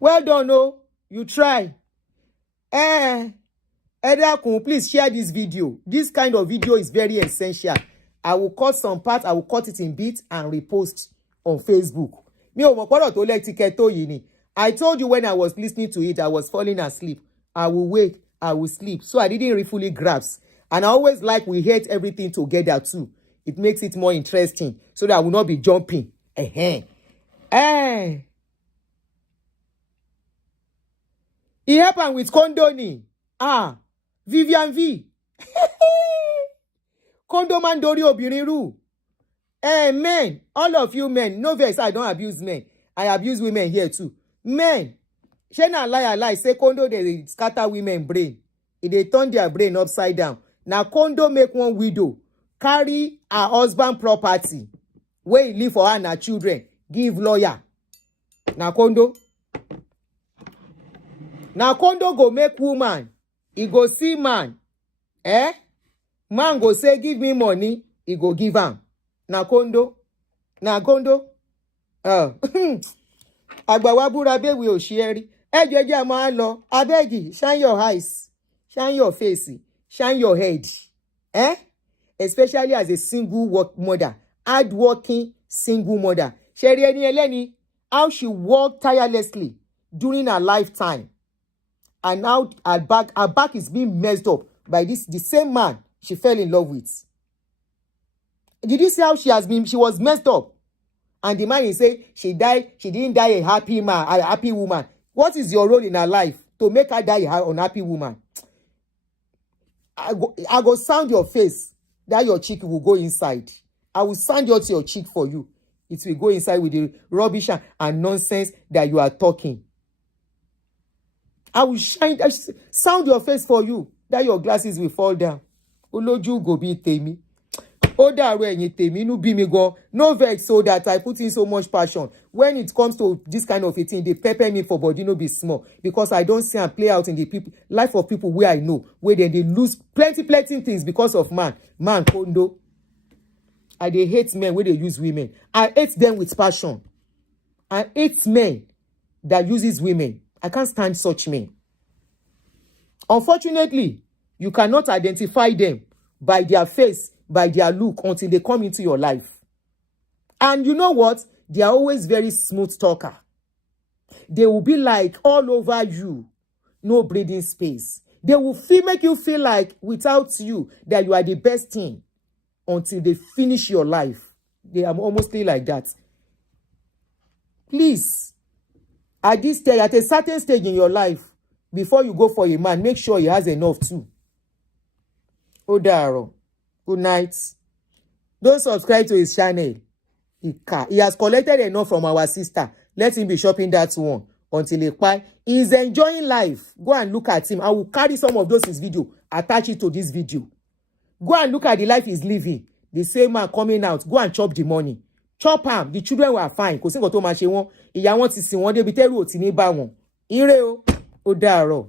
Well done, oh. You try. Edakun, please share this video. This kind of video is very essential. I will cut some parts, I will cut it in bits and repost on Facebook. I told you when I was listening to it, I was falling asleep. I will wake, I will sleep. So I didn't really fully grasp. And I always like we hate everything together too. It makes it more interesting so that I will not be jumping. It happened with Kondoni. Vivian V. Kondo man dori obiriru. Men, all of you men, no vex, I don't abuse men. I abuse women here too. Men, shena lie, say Kondo they scatter women brain. They turn their brain upside down. Now Kondo make one widow carry her husband property where he live for her and her children, give lawyer. Now Kondo go make woman, he go see man. Man go say give me money, he go give am. Na Kondo. Agbawabura be we o sheri. Ejeje ma lo. Abegi, shine your eyes. Shine your face. Shine your head. Especially as a single mother, hard-working single mother. Sheri eni eleni, how she worked tirelessly during her lifetime. And now her back is being messed up by the same man she fell in love with. Did you see how she was messed up? And the man is saying she didn't die a happy man, a happy woman. What is your role in her life to make her die an unhappy woman? I go sound your face that your cheek will go inside. I will sound out your cheek for you. It will go inside with the rubbish and nonsense that you are talking. I will sound your face for you that your glasses will fall down. Oloju go be temi. No vex so that I put in so much passion. When it comes to this kind of a thing, they pepper me for body no be small. Because I don't see and play out in the life of people where I know. Where they lose plenty things because of man. Man, Kondo. I they hate men where they use women. I hate them with passion. I hate men that uses women. I can't stand such men. Unfortunately, you cannot identify them by their face, by their look until they come into your life. And you know what? They are always very smooth talker. They will be like all over you. No breathing space. They will make you feel like without you that you are the best thing until they finish your life. They are almost like that. Please, at a certain stage in your life, before you go for a man, make sure he has enough too. Odaro. Good night. Don't subscribe to his channel. He has collected enough from our sister. Let him be shopping that one until he buy. He is enjoying life. Go and look at him. I will carry some of those his video, attach it to this video. Go and look at the life he's living. The same man coming out. Go and chop the money. Chop am. The children were fine. Kò sí nǹkan tó máa ṣe wọ́n. Ìyá wọn ti sìn wọ́n débi tẹ́rù ò ti ní bá wọn. Ire o. Ó dàárọ̀.